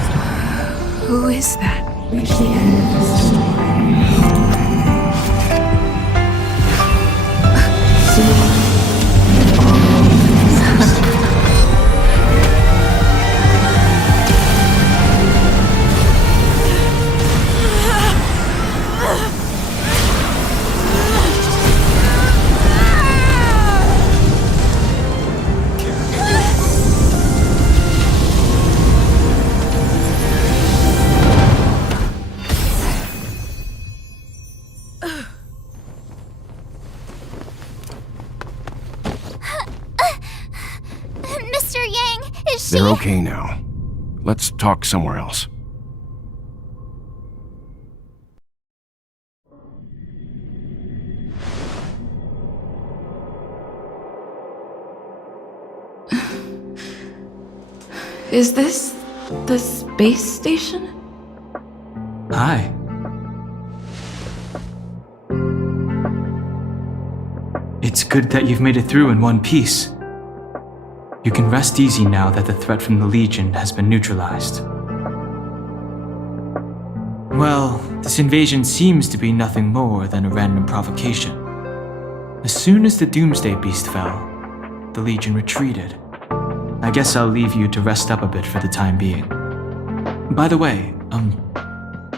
Who is that? Reach the end of the story. Mr. Yang, is she... They're okay now. Let's talk somewhere else. Is this the space station? Hi. It's good that you've made it through in one piece. You can rest easy now that the threat from the Legion has been neutralized. Well, this invasion seems to be nothing more than a random provocation. As soon as the Doomsday Beast fell, the Legion retreated. I guess I'll leave you to rest up a bit for the time being. By the way,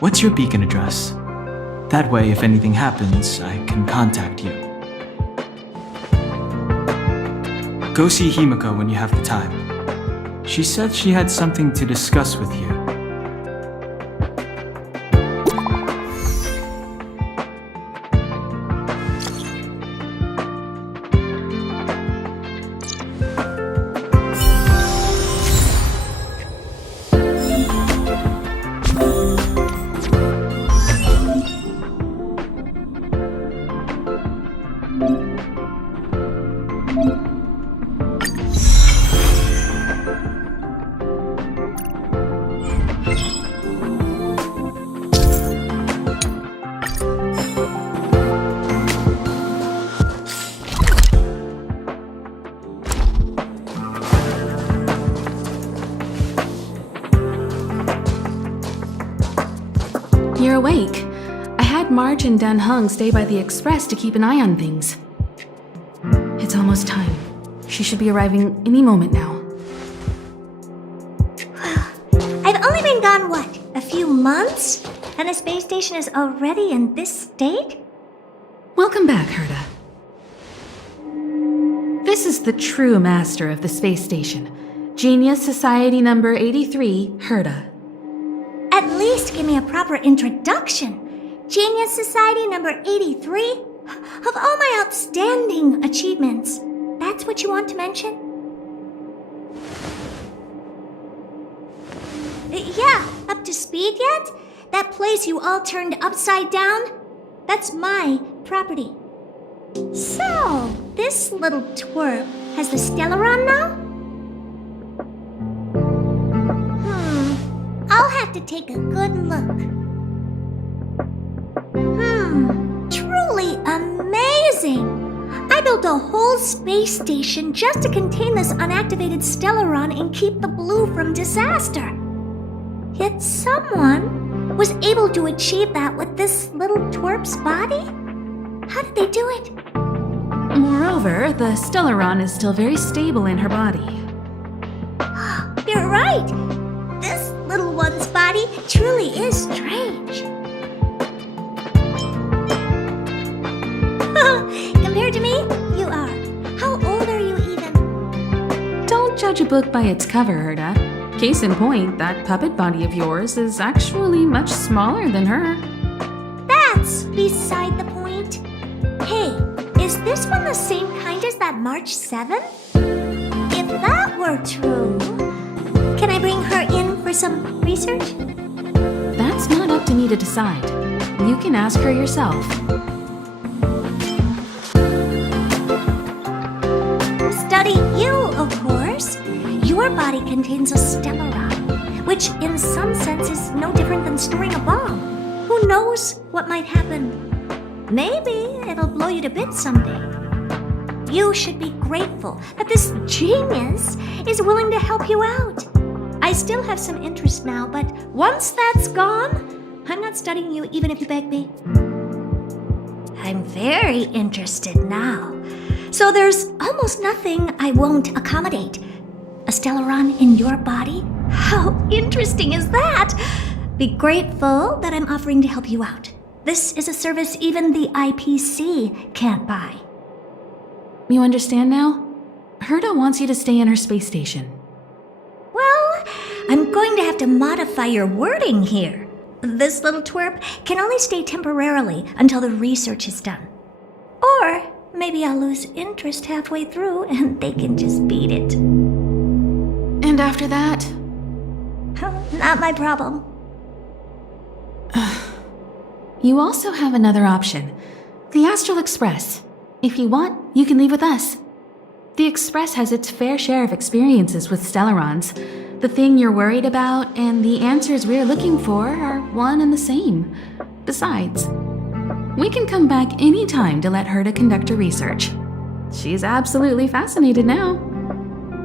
what's your beacon address? That way, if anything happens, I can contact you. Go see Himiko when you have the time. She said she had something to discuss with you. You're awake. I had Marge and Dan Hung stay by the express to keep an eye on things. It's almost time. She should be arriving any moment now. I've only been gone, what, a few months? And the space station is already in this state? Welcome back, Herta. This is the true master of the space station. Genius Society number 83, Herta. At least give me a proper introduction. Genius Society number 83? Of all my outstanding achievements, that's what you want to mention? Yeah, up to speed yet? That place you all turned upside down? That's my property. So, this little twerp has the Stellaron now? I'll have to take a good look. Truly amazing! I built a whole space station just to contain this unactivated Stellaron and keep the blue from disaster. Yet someone was able to achieve that with this little twerp's body? How did they do it? Moreover, the Stellaron is still very stable in her body. You're right! This little one's body truly is strange. Compared to me, you are. How old are you even? Don't judge a book by its cover, Herta. Case in point, that puppet body of yours is actually much smaller than her. That's beside the point. Hey, is this one the same kind as that March 7th? If that were true, can I bring her in for some research? That's not up to me to decide. You can ask her yourself. Study you, of course. Your body contains a Stellaron, which in some sense is no different than storing a bomb. Who knows what might happen? Maybe it'll blow you to bits someday. You should be grateful that this genius is willing to help you out. I still have some interest now, but once that's gone, I'm not studying you even if you beg me. I'm very interested now. So there's almost nothing I won't accommodate. A Stellaron in your body? How interesting is that? Be grateful that I'm offering to help you out. This is a service even the IPC can't buy. You understand now? Herta wants you to stay in her space station. Well, I'm going to have to modify your wording here. This little twerp can only stay temporarily until the research is done. Or maybe I'll lose interest halfway through and they can just beat it. And after that? Not my problem. You also have another option. The Astral Express. If you want, you can leave with us. The Express has its fair share of experiences with Stellarons. The thing you're worried about and the answers we're looking for are one and the same. Besides, we can come back any time to let Herta conduct her research. She's absolutely fascinated now.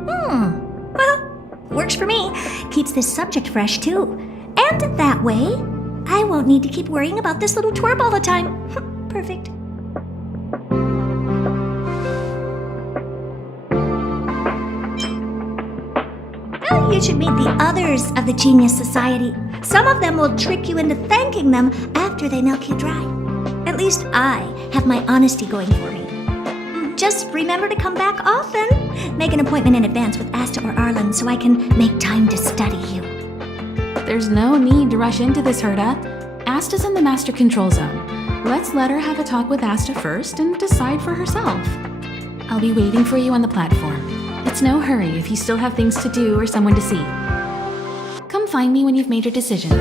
Well, works for me. Keeps this subject fresh, too. And that way, I won't need to keep worrying about this little twerp all the time. Perfect. You should meet the others of the Genius Society. Some of them will trick you into thanking them after they milk you dry. At least I have my honesty going for me. Just remember to come back often. Make an appointment in advance with Asta or Arlen so I can make time to study you. There's no need to rush into this, Herta. Asta's in the Master Control Zone. Let's let her have a talk with Asta first and decide for herself. I'll be waiting for you on the platform. It's no hurry if you still have things to do or someone to see. Come find me when you've made your decision.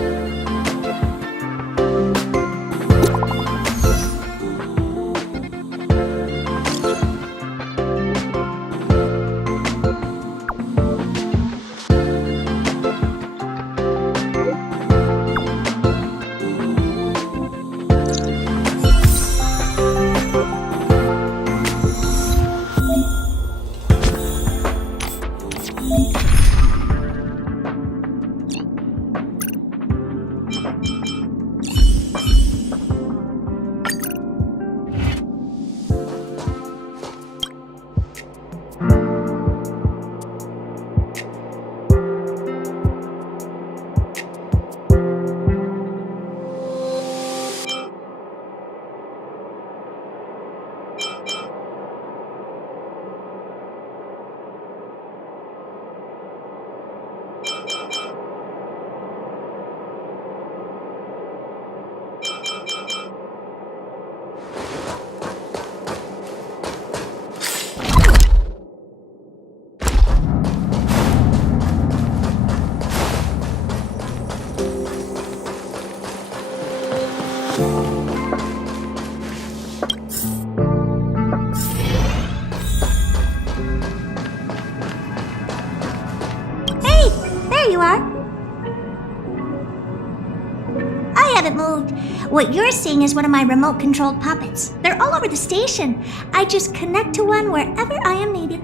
What you're seeing is one of my remote-controlled puppets. They're all over the station. I just connect to one wherever I am needed.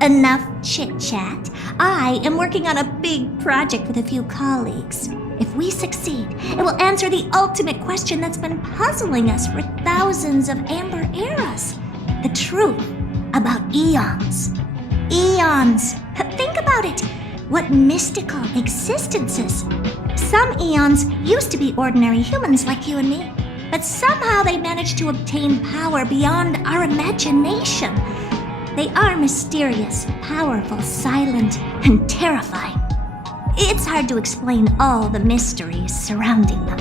Enough chit-chat. I am working on a big project with a few colleagues. If we succeed, it will answer the ultimate question that's been puzzling us for thousands of amber eras. The truth about eons. Eons. Think about it. What mystical existences. Some eons used to be ordinary humans like you and me, but somehow they managed to obtain power beyond our imagination. They are mysterious, powerful, silent, and terrifying. It's hard to explain all the mysteries surrounding them.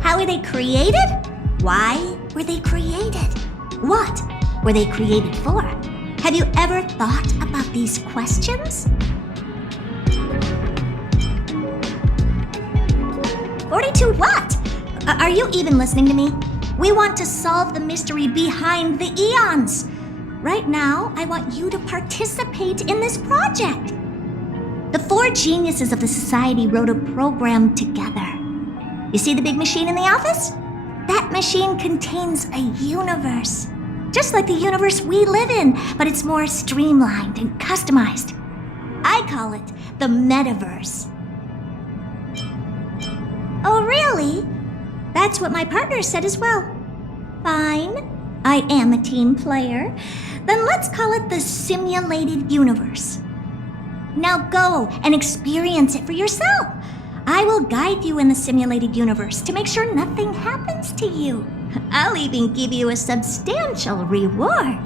How were they created? Why were they created? What were they created for? Have you ever thought about these questions? 42 what? Are you even listening to me? We want to solve the mystery behind the eons. Right now, I want you to participate in this project. The 4 geniuses of the society wrote a program together. You see the big machine in the office? That machine contains a universe. Just like the universe we live in, but it's more streamlined and customized. I call it the metaverse. Oh, really? That's what my partner said as well. Fine. I am a team player. Then let's call it the simulated universe. Now go and experience it for yourself. I will guide you in the simulated universe to make sure nothing happens to you. I'll even give you a substantial reward.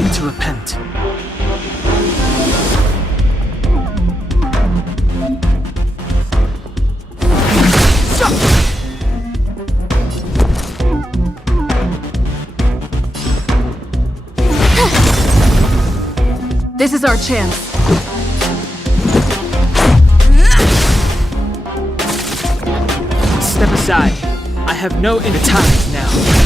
late to repent. This is our chance. Step aside. I have no time now.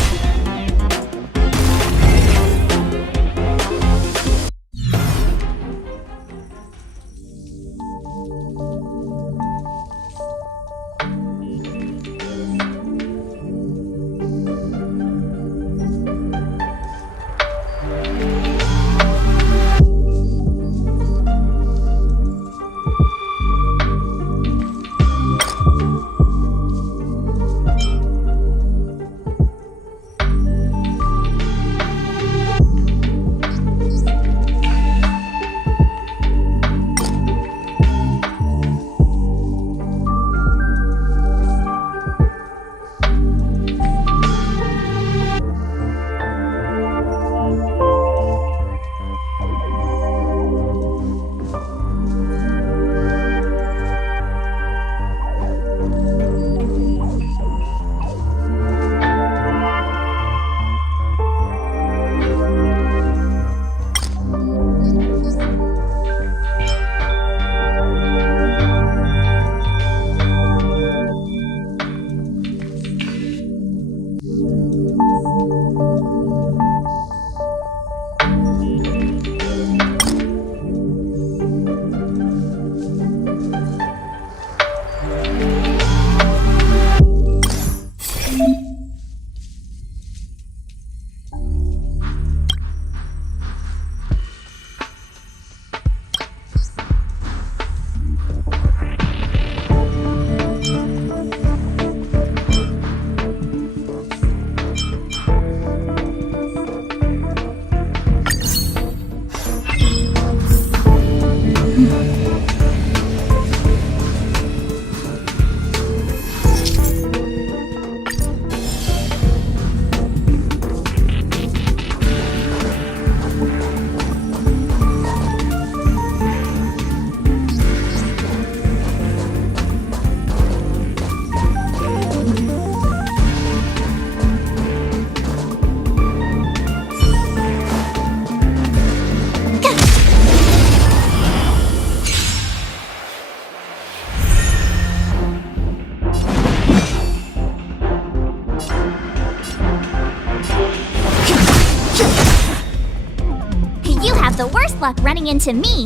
The worst luck running into me.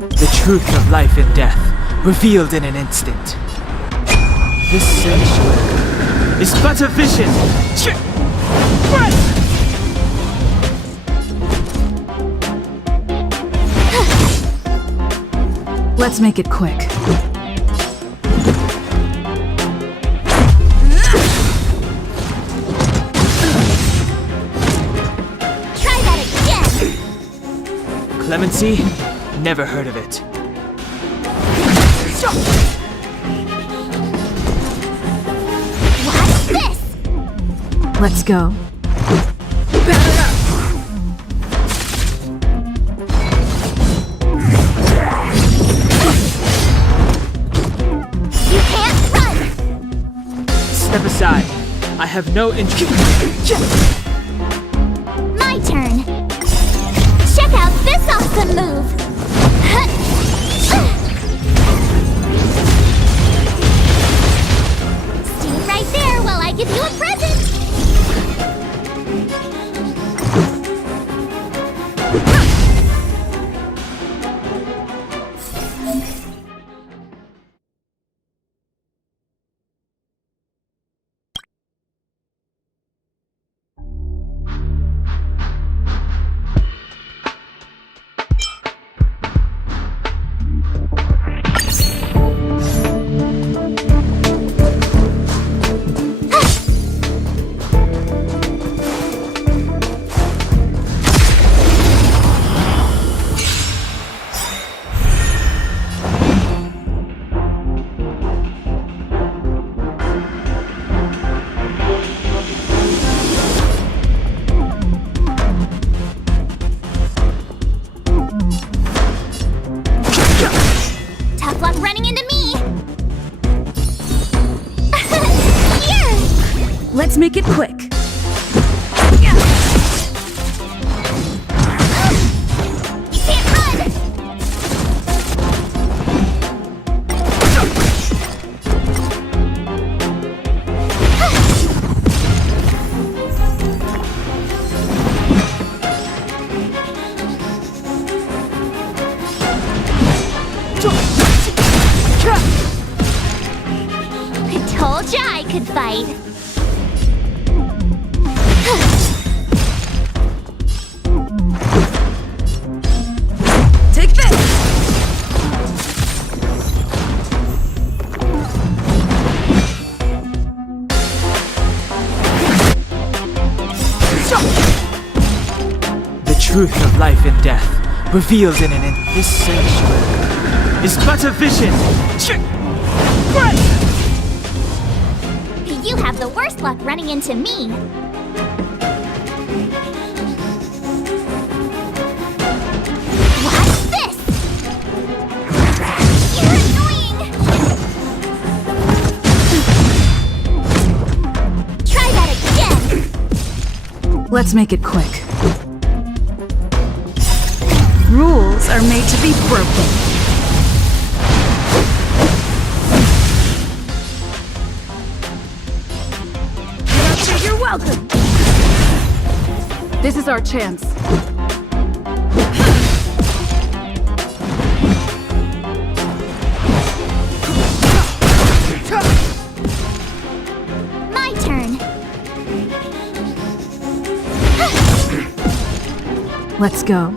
The truth of life and death, revealed in an instant. This sanctuary is but a vision. Let's make it quick. Clemency? Never heard of it. What's this? Let's go. You can't run! Step aside. I have no interest. My turn. Check out this awesome move! Stay right there while I give you a present! Let's make it quick. You can't run! I told ya I could fight. Take this! The truth of life and death, revealed in this sanctuary, is but a vision. You have the worst luck running into me. What's this? You're annoying! Try that again! Let's make it quick. Rules are made to be broken. You're welcome. This is our chance. My turn. Let's go.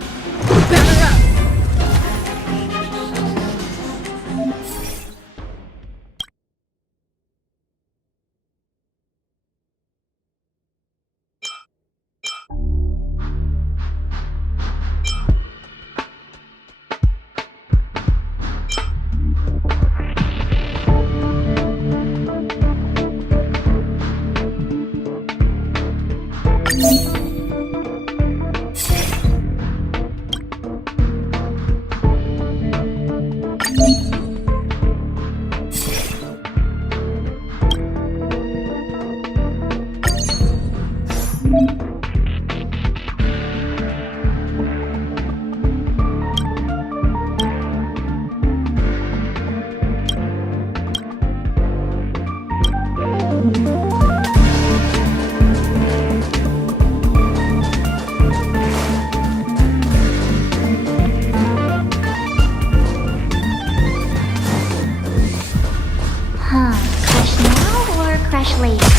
Crush now or crush later?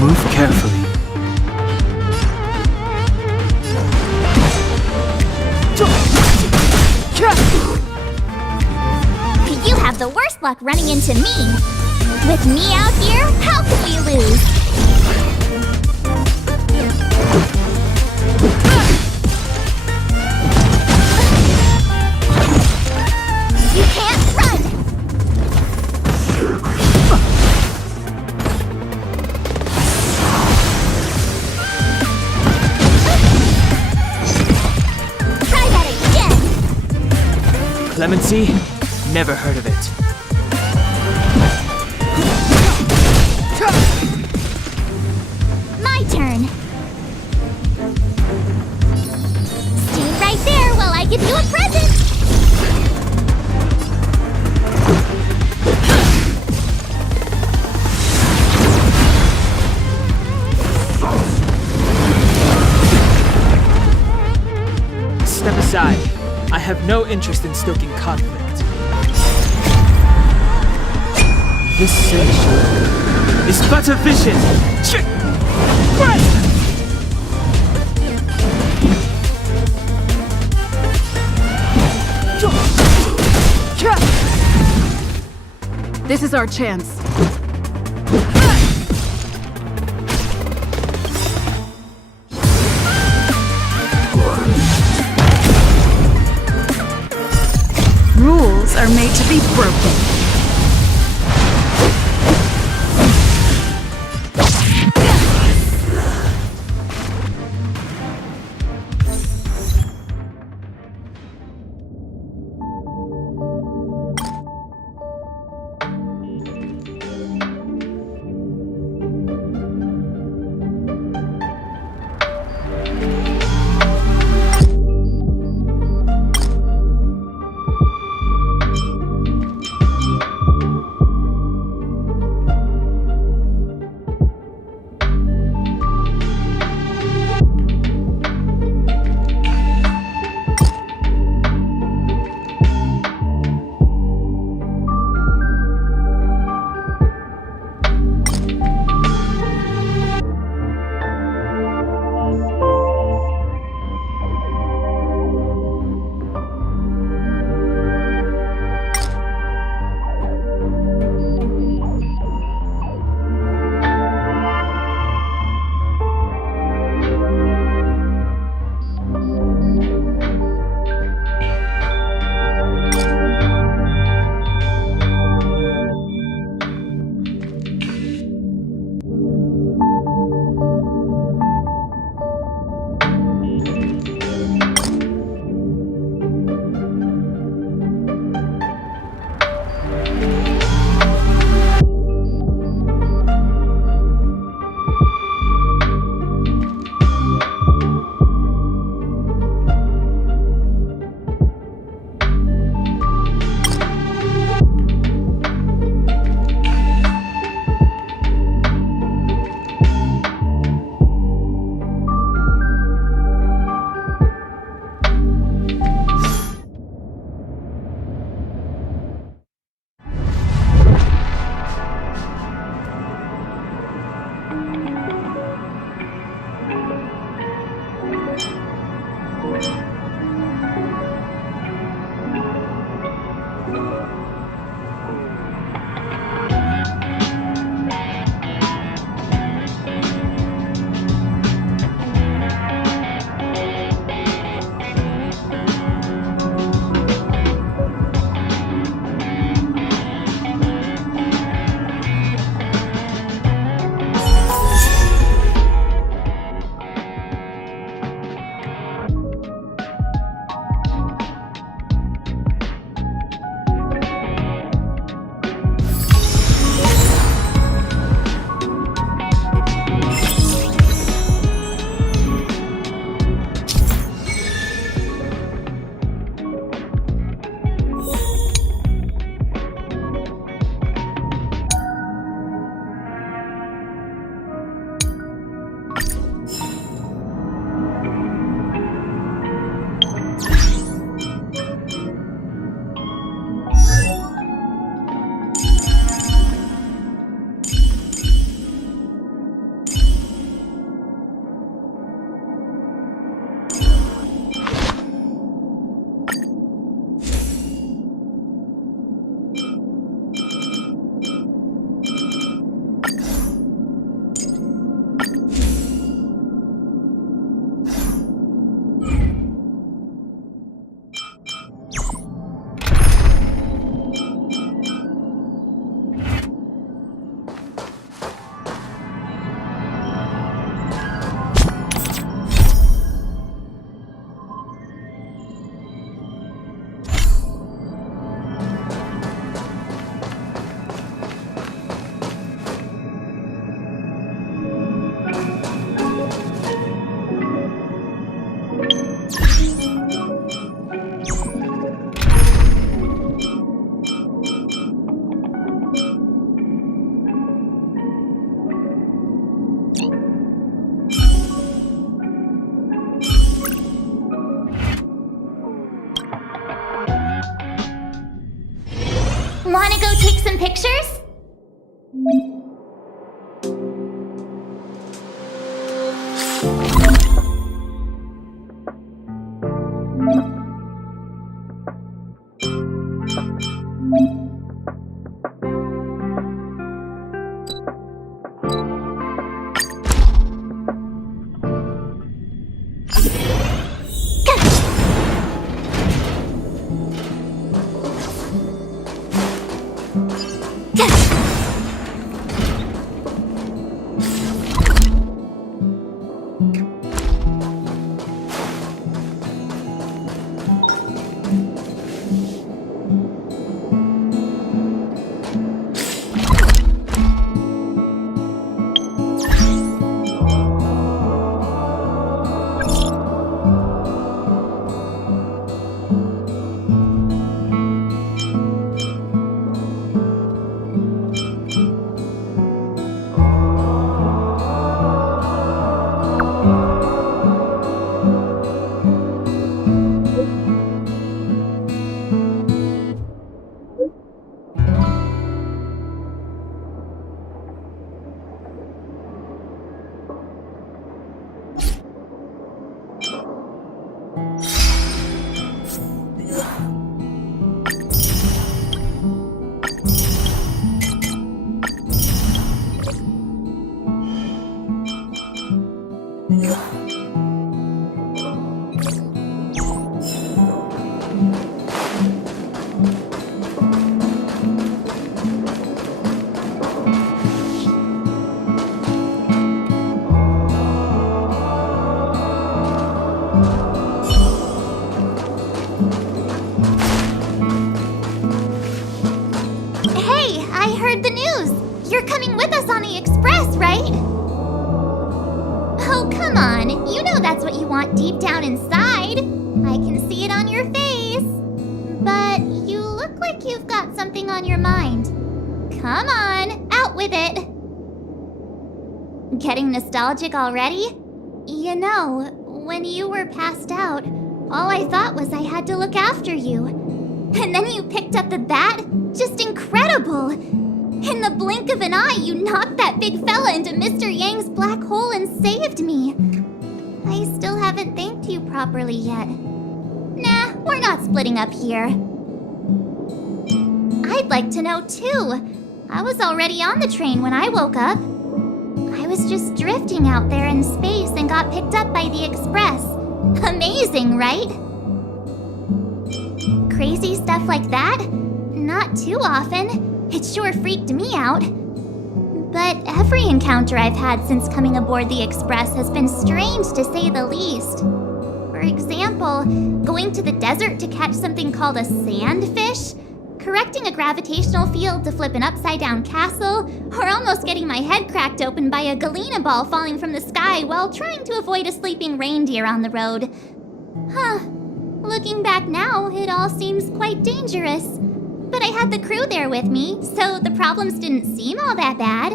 Move carefully. You have the worst luck running into me. With me out here, how could we lose? You can't run! Try that again! Clemency? Never heard of it. My turn. Stay right there while I give you a present. Step aside. I have no interest in stoking conflict. This sanctuary is but a vision. This is our chance. Rules are made to be broken. Wanna go take some pictures? Hey, I heard the news! You're coming with us on the express, right? Oh, come on. You know that's what you want deep down inside. I can see it on your face. But you look like you've got something on your mind. Come on, out with it. Getting nostalgic already? You know, when you were passed out, all I thought was I had to look after you. And then you picked up the bat? Just incredible! In the blink of an eye, you knocked that big fella into Mr. Yang's black hole and saved me. I still haven't thanked you properly yet. Nah, we're not splitting up here. I'd like to know too. I was already on the train when I woke up. I was just drifting out there in space and got picked up by the express. Amazing, right? Crazy stuff like that? Not too often. It sure freaked me out. But every encounter I've had since coming aboard the Express has been strange to say the least. For example, going to the desert to catch something called a sandfish, correcting a gravitational field to flip an upside-down castle, or almost getting my head cracked open by a galena ball falling from the sky while trying to avoid a sleeping reindeer on the road. Huh. Looking back now, it all seems quite dangerous. But I had the crew there with me, so the problems didn't seem all that bad.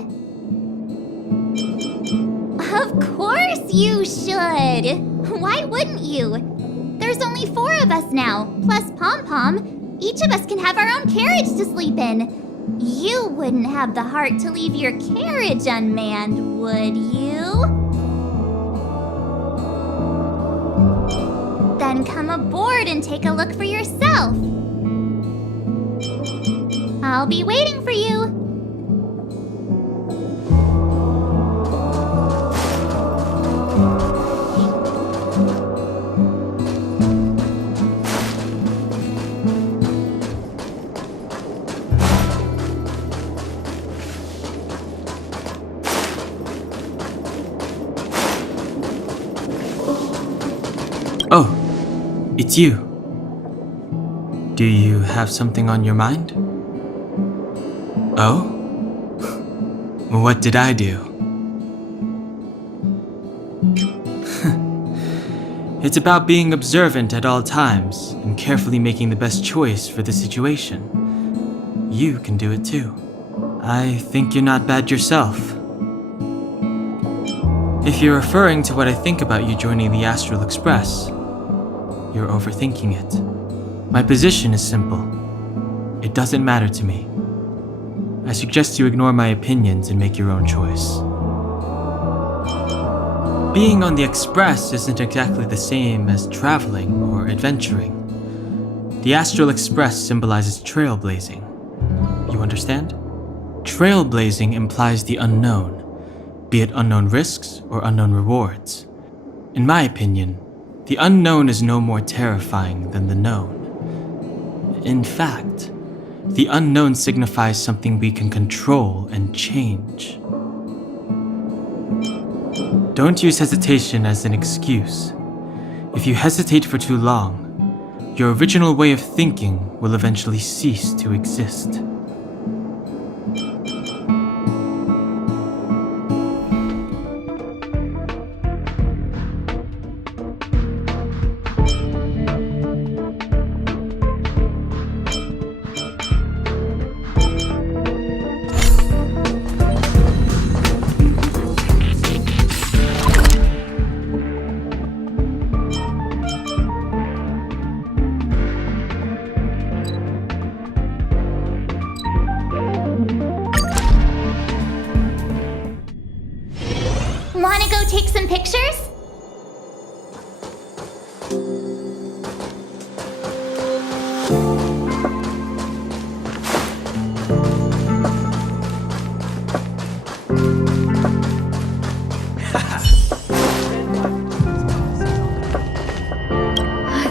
Of course you should! Why wouldn't you? There's only 4 of us now, plus Pom-Pom. Each of us can have our own carriage to sleep in. You wouldn't have the heart to leave your carriage unmanned, would you? Then come aboard and take a look for yourself. I'll be waiting for you. Oh, it's you. Do you have something on your mind? Oh? What did I do? It's about being observant at all times and carefully making the best choice for the situation. You can do it too. I think you're not bad yourself. If you're referring to what I think about you joining the Astral Express, you're overthinking it. My position is simple. It doesn't matter to me. I suggest you ignore my opinions and make your own choice. Being on the Express isn't exactly the same as traveling or adventuring. The Astral Express symbolizes trailblazing. You understand? Trailblazing implies the unknown, be it unknown risks or unknown rewards. In my opinion, the unknown is no more terrifying than the known. In fact, the unknown signifies something we can control and change. Don't use hesitation as an excuse. If you hesitate for too long, your original way of thinking will eventually cease to exist. Wanna go take some pictures?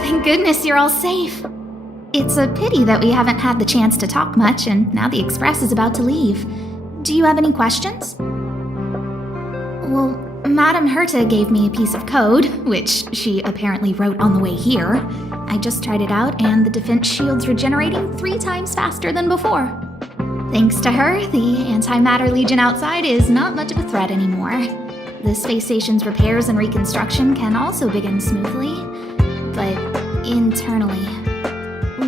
Thank goodness you're all safe. It's a pity that we haven't had the chance to talk much, and now the Express is about to leave. Do you have any questions? Well, Madam Herta gave me a piece of code, which she apparently wrote on the way here. I just tried it out, and the defense shield's regenerating 3 times faster than before. Thanks to her, the Antimatter Legion outside is not much of a threat anymore. The space station's repairs and reconstruction can also begin smoothly, but internally.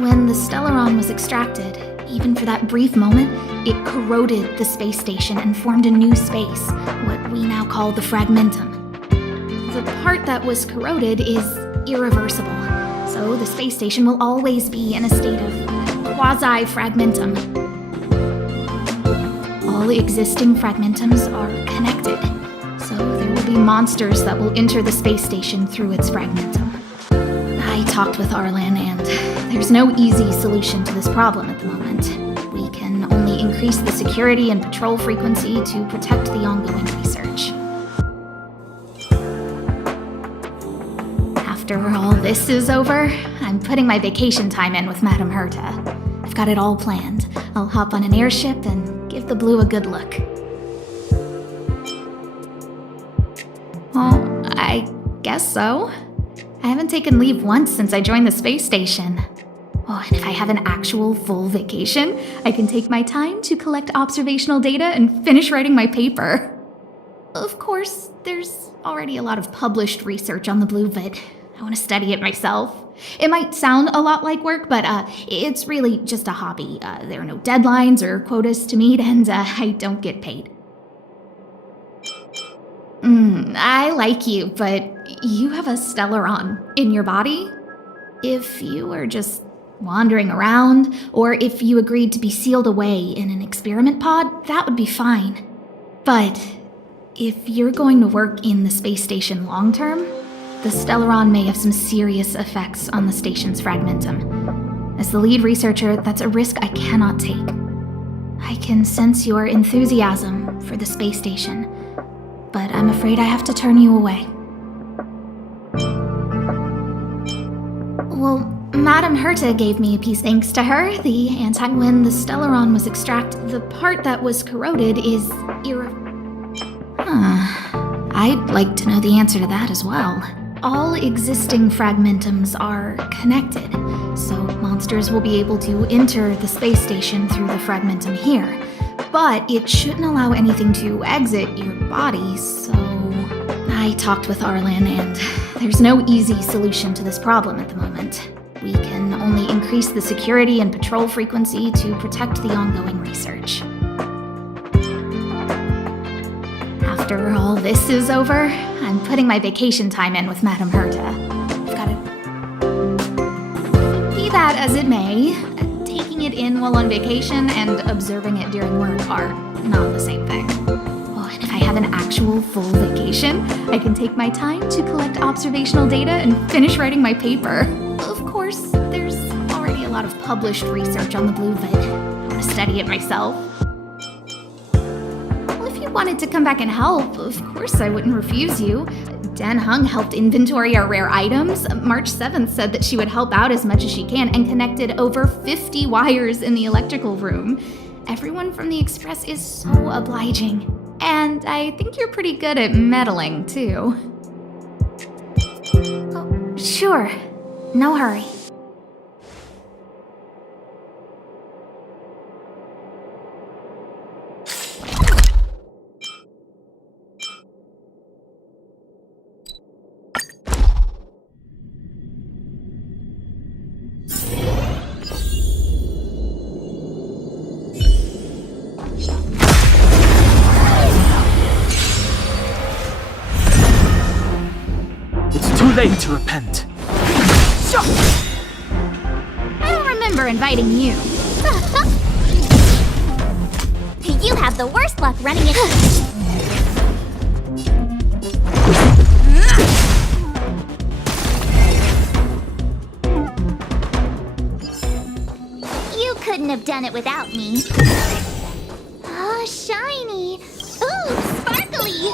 When the Stellaron was extracted, even for that brief moment, it corroded the space station and formed a new space, what we now call the fragmentum. The part that was corroded is irreversible, so the space station will always be in a state of quasi-fragmentum. All existing fragmentums are connected, so there will be monsters that will enter the space station through its fragmentum. I talked with Arlen, and there's no easy solution to this problem at the moment. We can only increase the security and patrol frequency to protect the ongoing research. After all this is over, I'm putting my vacation time in with Madam Herta. I've got it all planned. I'll hop on an airship and give the blue a good look. Well, I guess so. I haven't taken leave once since I joined the space station. Oh, and if I have an actual full vacation, I can take my time to collect observational data and finish writing my paper. Of course, there's already a lot of published research on the blue, but I want to study it myself. It might sound a lot like work, but it's really just a hobby. There are no deadlines or quotas to meet, and I don't get paid. I like you, but you have a Stellaron in your body? If you were just wandering around, or if you agreed to be sealed away in an experiment pod, that would be fine. But if you're going to work in the space station long term, the Stellaron may have some serious effects on the station's fragmentum. As the lead researcher, that's a risk I cannot take. I can sense your enthusiasm for the space station, but I'm afraid I have to turn you away. Well, Madam Herta gave me a piece. Thanks to her, when the Stellaron was extracted, the part that was corroded is I'd like to know the answer to that as well. All existing fragmentums are connected, so monsters will be able to enter the space station through the fragmentum here. But it shouldn't allow anything to exit your body, so I talked with Arlen, and there's no easy solution to this problem at the moment. We can only increase the security and patrol frequency to protect the ongoing research. After all this is over, I'm putting my vacation time in with Madam Herta. I've got it. Be that as it may, taking it in while on vacation and observing it during work are not the same thing. Oh, and if I have an actual full vacation, I can take my time to collect observational data and finish writing my paper. Of course, there's already a lot of published research on the blue vid. I want to study it myself. Well, if you wanted to come back and help, of course I wouldn't refuse you. Dan Hung helped inventory our rare items. March 7th said that she would help out as much as she can and connected over 50 wires in the electrical room. Everyone from the Express is so obliging. And I think you're pretty good at meddling, too. Oh, sure. No hurry. Too late to repent. I don't remember inviting you. You have the worst luck running it. You couldn't have done it without me. Oh, shiny. Ooh, sparkly.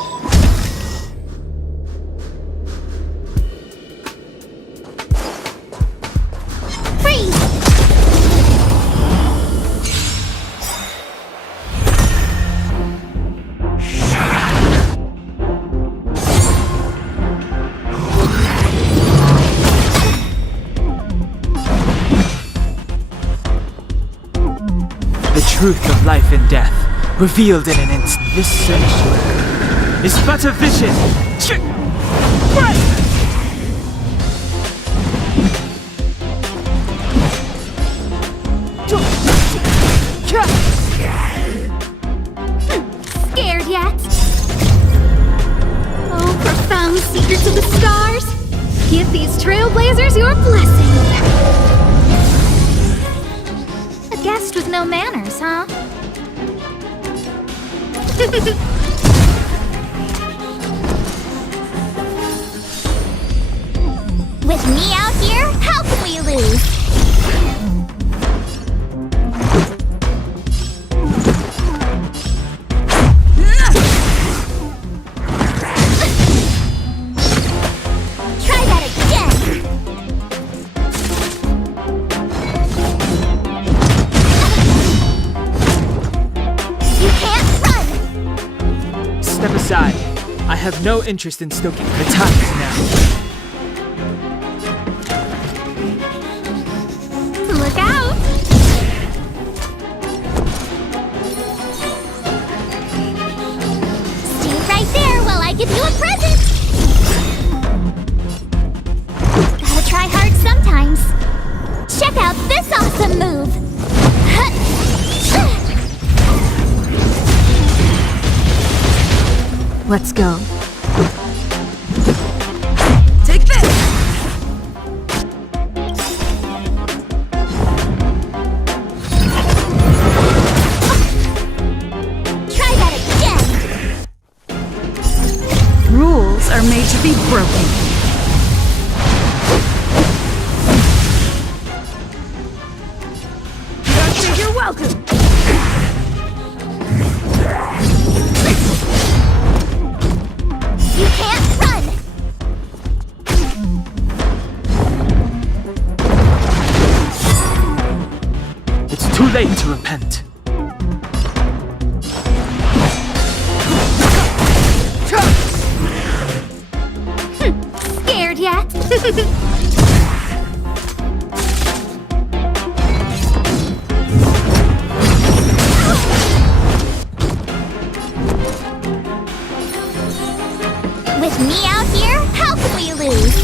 The truth of life and death, revealed in an instant. This sanctuary is but a vision. Scared yet? Oh, profound secrets of the stars. Give these trailblazers your blessing. A guest with no manners, huh? With me out here, how can we lose? Try that again. You can't run. Step aside. I have no interest in stoking the times now. Look out! Stay right there while I give you a present. Gotta try hard sometimes. Check out this awesome move. Let's go. Take this! Try that again. Rules are made to be broken. Don't think you're welcome! You can't run. It's too late to repent. Scared yet? With me out here, how can we lose?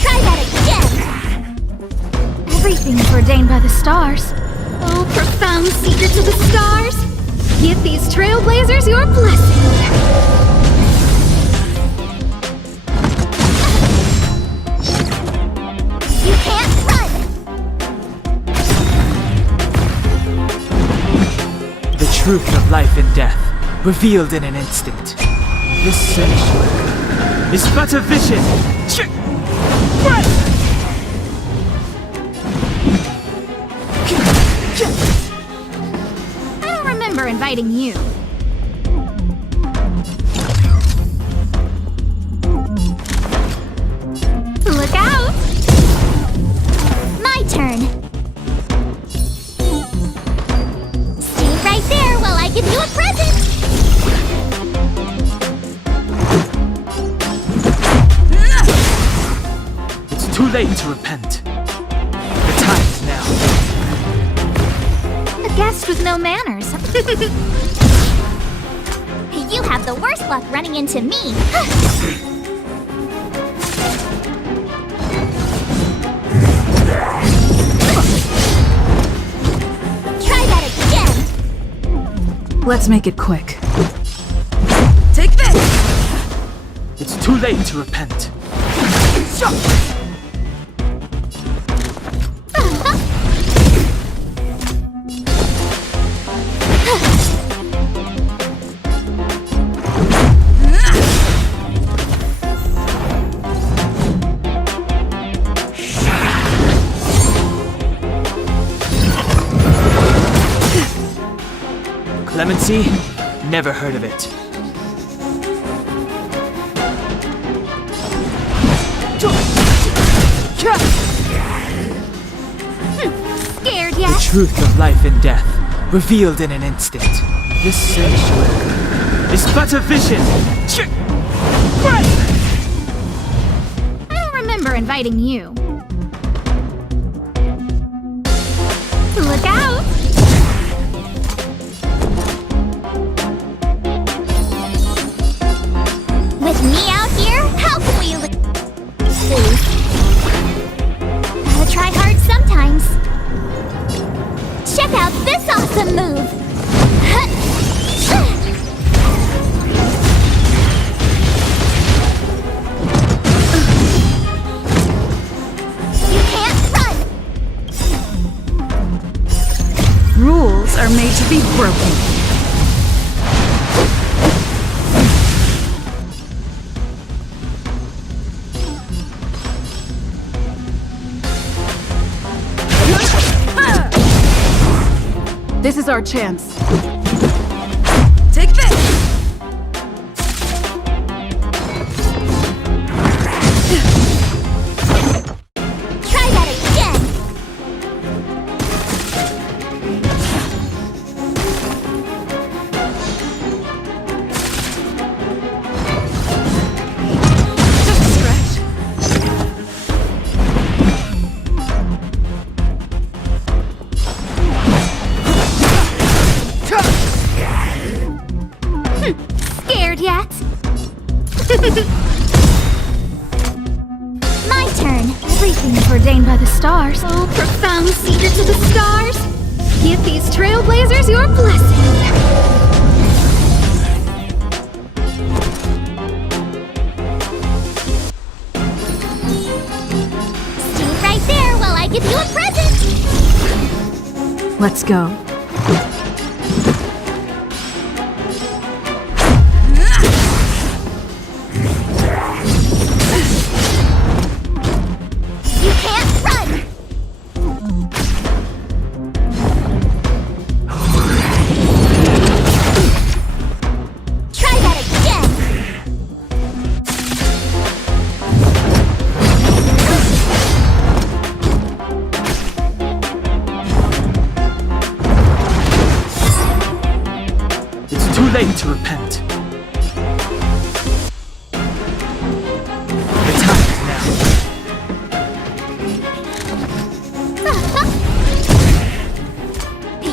Try that again. Everything's ordained by the stars. Oh, profound secrets of the stars! Give these trailblazers your blessing! You can't run! The truth of life and death, revealed in an instant. This sanctuary is but a vision. I don't remember inviting you. Look out! My turn. Stay right there while I give you a present. It's too late to repent. The time is now. A guest with no manners. You have the worst luck running into me. Try that again. Let's make it quick. Take this! It's too late to repent. Clemency? Never heard of it. Scared The yet? truth of life and death, revealed in an instant. This sanctuary is but a vision. I don't remember inviting you. Look out! With me out here, how can we lose? Gotta try hard sometimes. Check out this awesome move! You can't run! Rules are made to be broken. This is our chance. Take this! Try that again! Just a stretch. Scared yet? My turn! Everything is ordained by the stars. Oh, profound secrets of the stars! Give these trailblazers your blessing! Stay right there while I give you a present! Let's go. You can't run! Try that again! It's too late to repent. The time is now.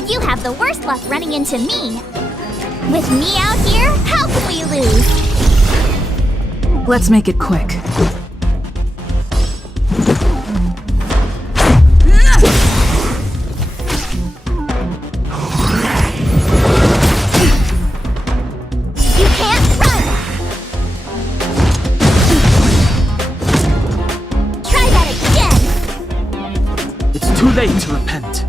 You have the worst luck running into me. With me out here, how can we lose? Let's make it quick. It's too late to repent.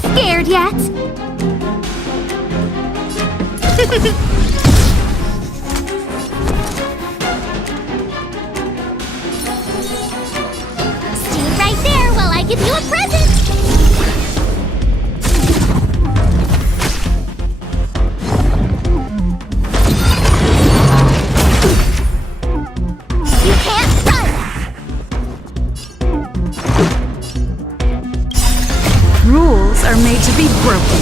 Scared yet? Stand right there while I give you a present! You can't run! Rules are made to be broken.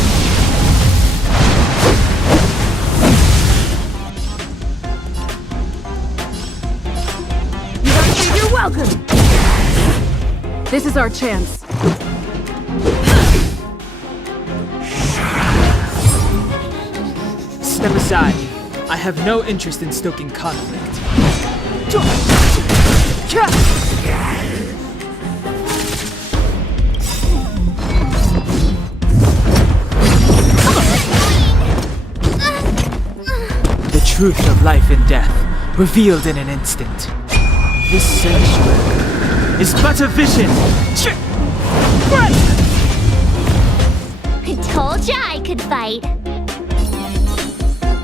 You don't think you're welcome! This is our chance. Step aside. I have no interest in stoking conflict. The truth of life and death, revealed in an instant. This sanctuary is but a vision. I told ya I could fight.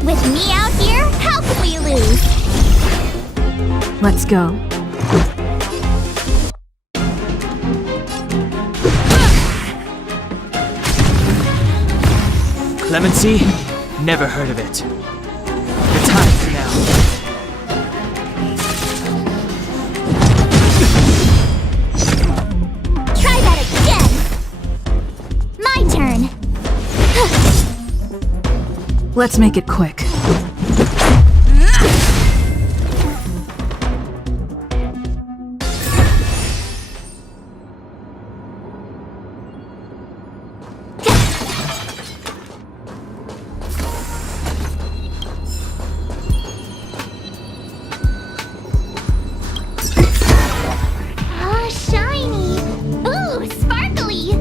With me out here, how can we lose? Let's go. Clemency? Never heard of it. The time's now. Try that again! My turn! Let's make it quick. Ah, shiny! Ooh, sparkly!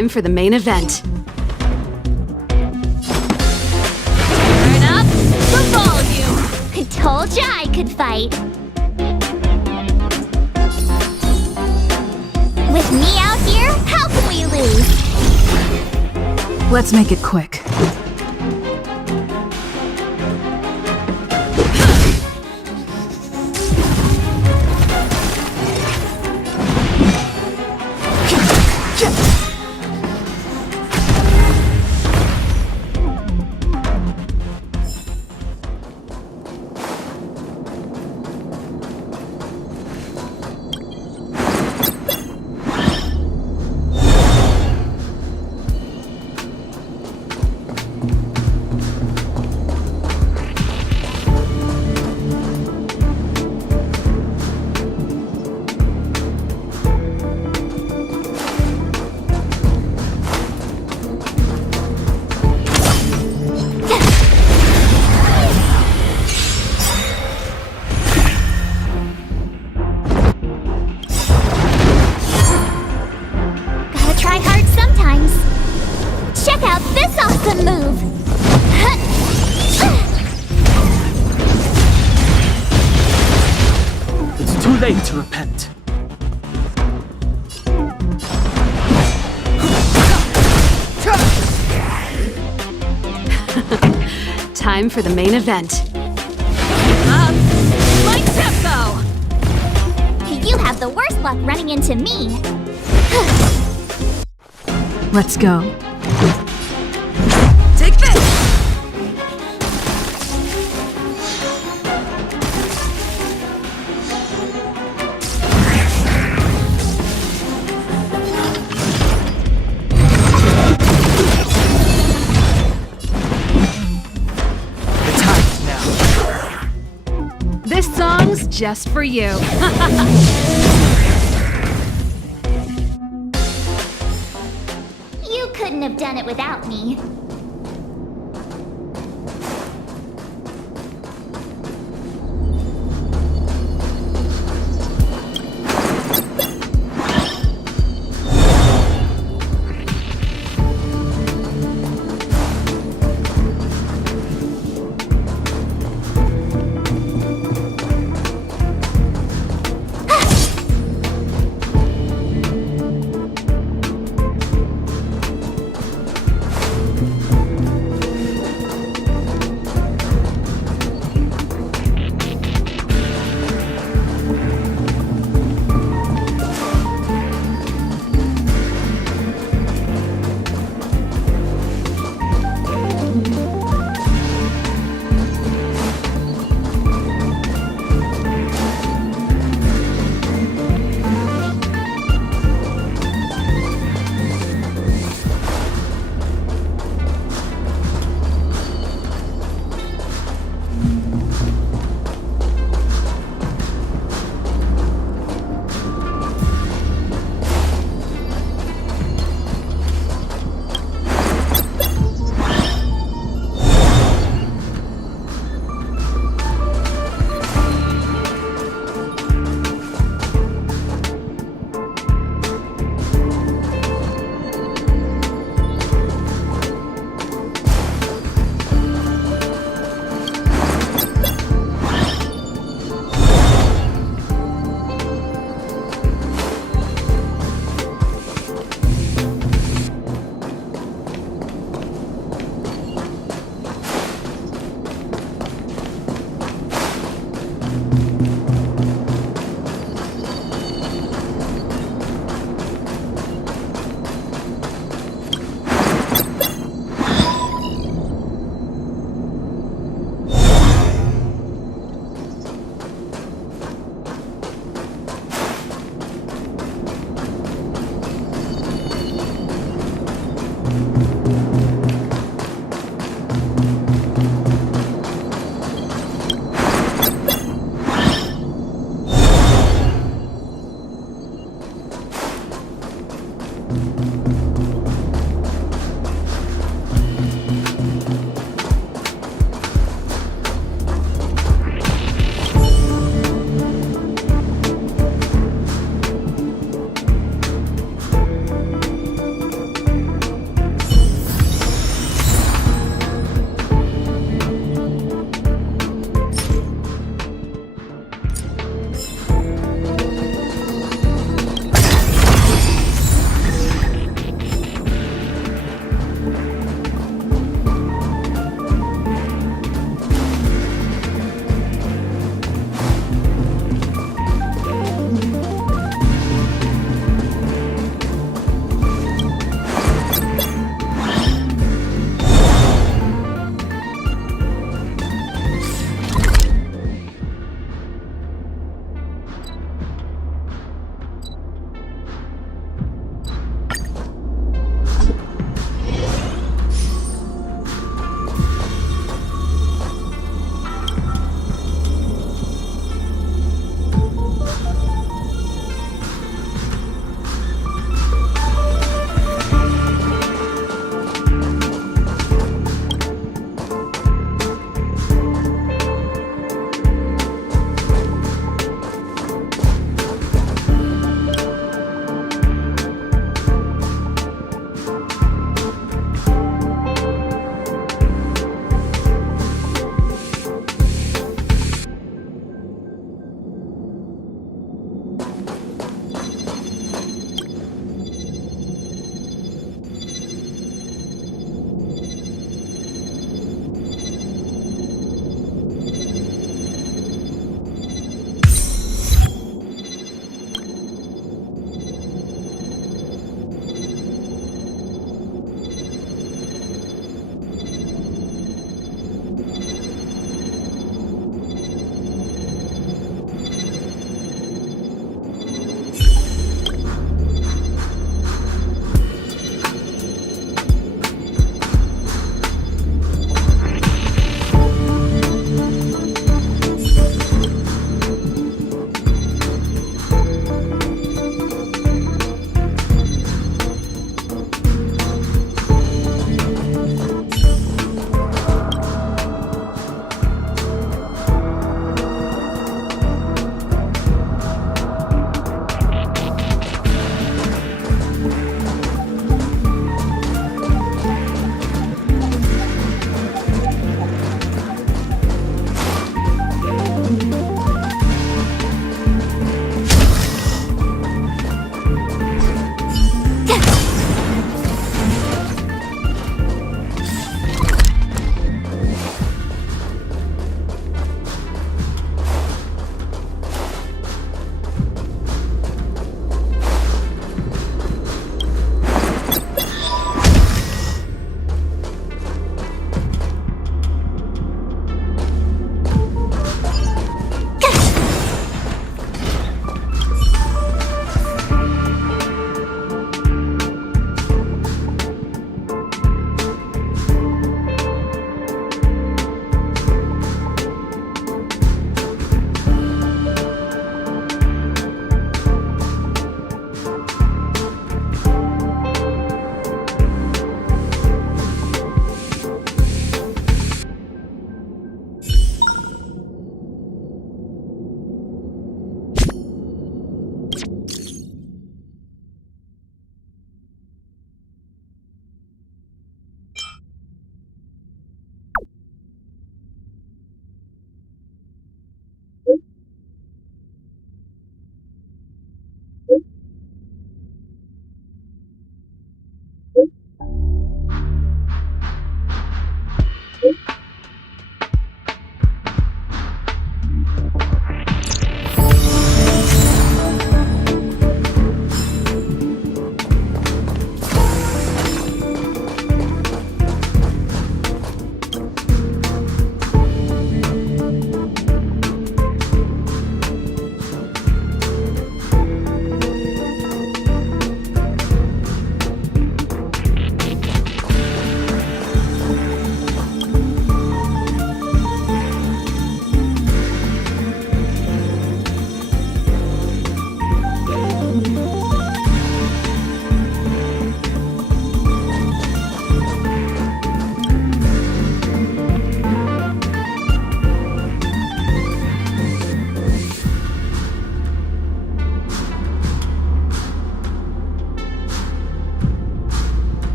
Time for the main event. Turn up the volume. Told ya I could fight. With me out here, how can we lose? Let's make it quick. Late to repent. Time for the main event. My tempo! You have the worst luck running into me. Let's go. Take this! This song's just for you. You couldn't have done it without me.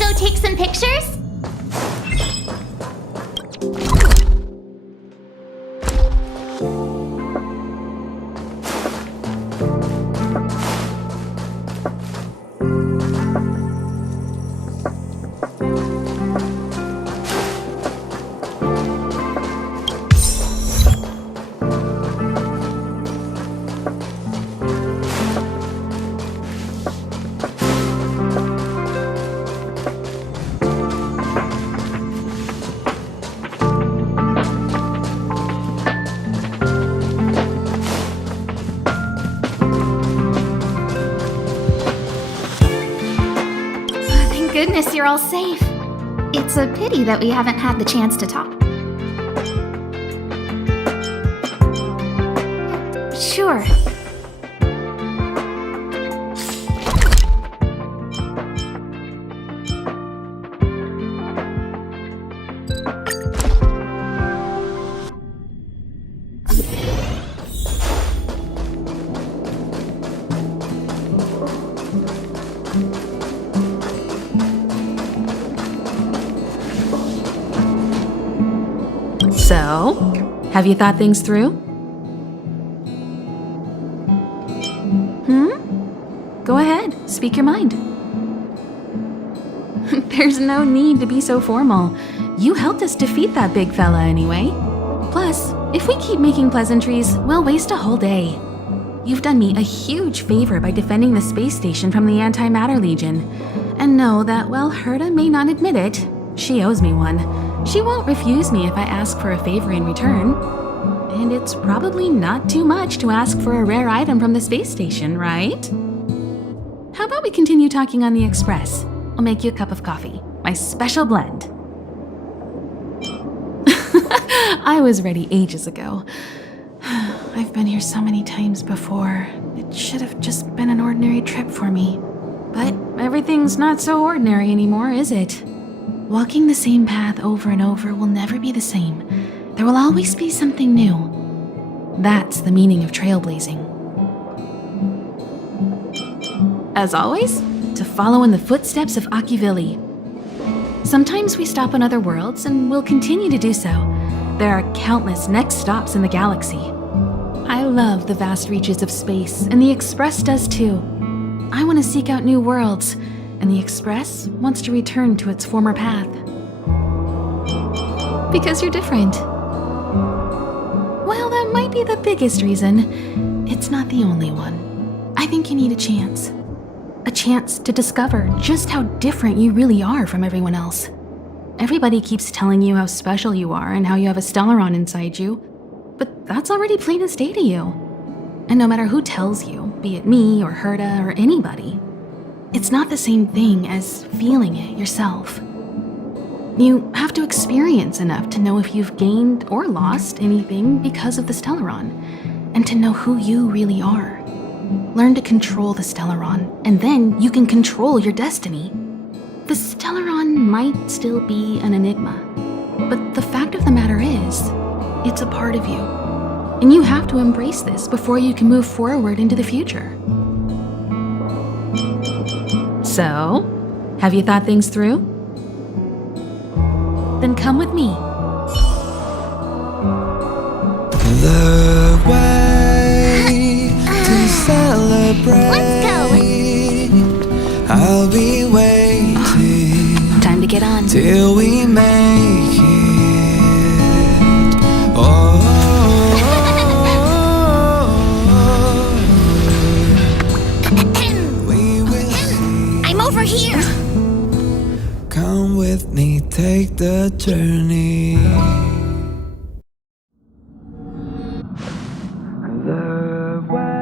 go take some pictures? Goodness, you're all safe. It's a pity that we haven't had the chance to talk. Sure. So, have you thought things through? Go ahead, speak your mind. There's no need to be so formal. You helped us defeat that big fella anyway. Plus, if we keep making pleasantries, we'll waste a whole day. You've done me a huge favor by defending the space station from the Antimatter Legion. And know that while Herta may not admit it, she owes me one. She won't refuse me if I ask for a favor in return. And it's probably not too much to ask for a rare item from the space station, right? How about we continue talking on the express? I'll make you a cup of coffee, my special blend. I was ready ages ago. I've been here so many times before. It should have just been an ordinary trip for me. But everything's not so ordinary anymore, is it? Walking the same path over and over will never be the same. There will always be something new. That's the meaning of trailblazing. As always, to follow in the footsteps of Akivili. Sometimes we stop on other worlds, and we'll continue to do so. There are countless next stops in the galaxy. I love the vast reaches of space, and the Express does too. I want to seek out new worlds, and the Express wants to return to its former path. Because you're different. Well, that might be the biggest reason. It's not the only one. I think you need a chance. A chance to discover just how different you really are from everyone else. Everybody keeps telling you how special you are and how you have a Stellaron inside you, but that's already plain as day to you. And no matter who tells you, be it me or Herta or anybody, it's not the same thing as feeling it yourself. You have to experience enough to know if you've gained or lost anything because of the Stellaron, and to know who you really are. Learn to control the Stellaron, and then you can control your destiny. The Stellaron might still be an enigma, but the fact of the matter is, it's a part of you. And you have to embrace this before you can move forward into the future. So, have you thought things through? Then come with me. The way to celebrate. Let's go. I'll be waiting. Time to get on. Till we make it. Oh. We will see. I'm over here. Come with me, take the journey.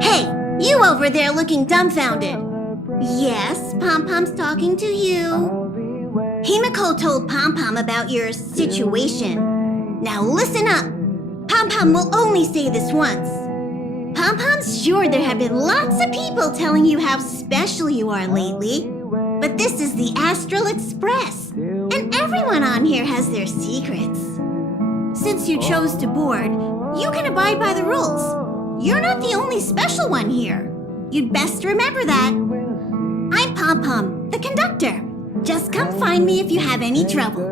Hey, you over there looking dumbfounded. Yes, Pom-Pom's talking to you. Himiko told Pom-Pom about your situation. Now listen up. Pom-Pom will only say this once. Pom-Pom's sure there have been lots of people telling you how special you are lately. But this is the Astral Express, and everyone on here has their secrets. Since you chose to board, you can abide by the rules. You're not the only special one here. You'd best remember that. I'm Pom-Pom, the conductor. Just come find me if you have any trouble.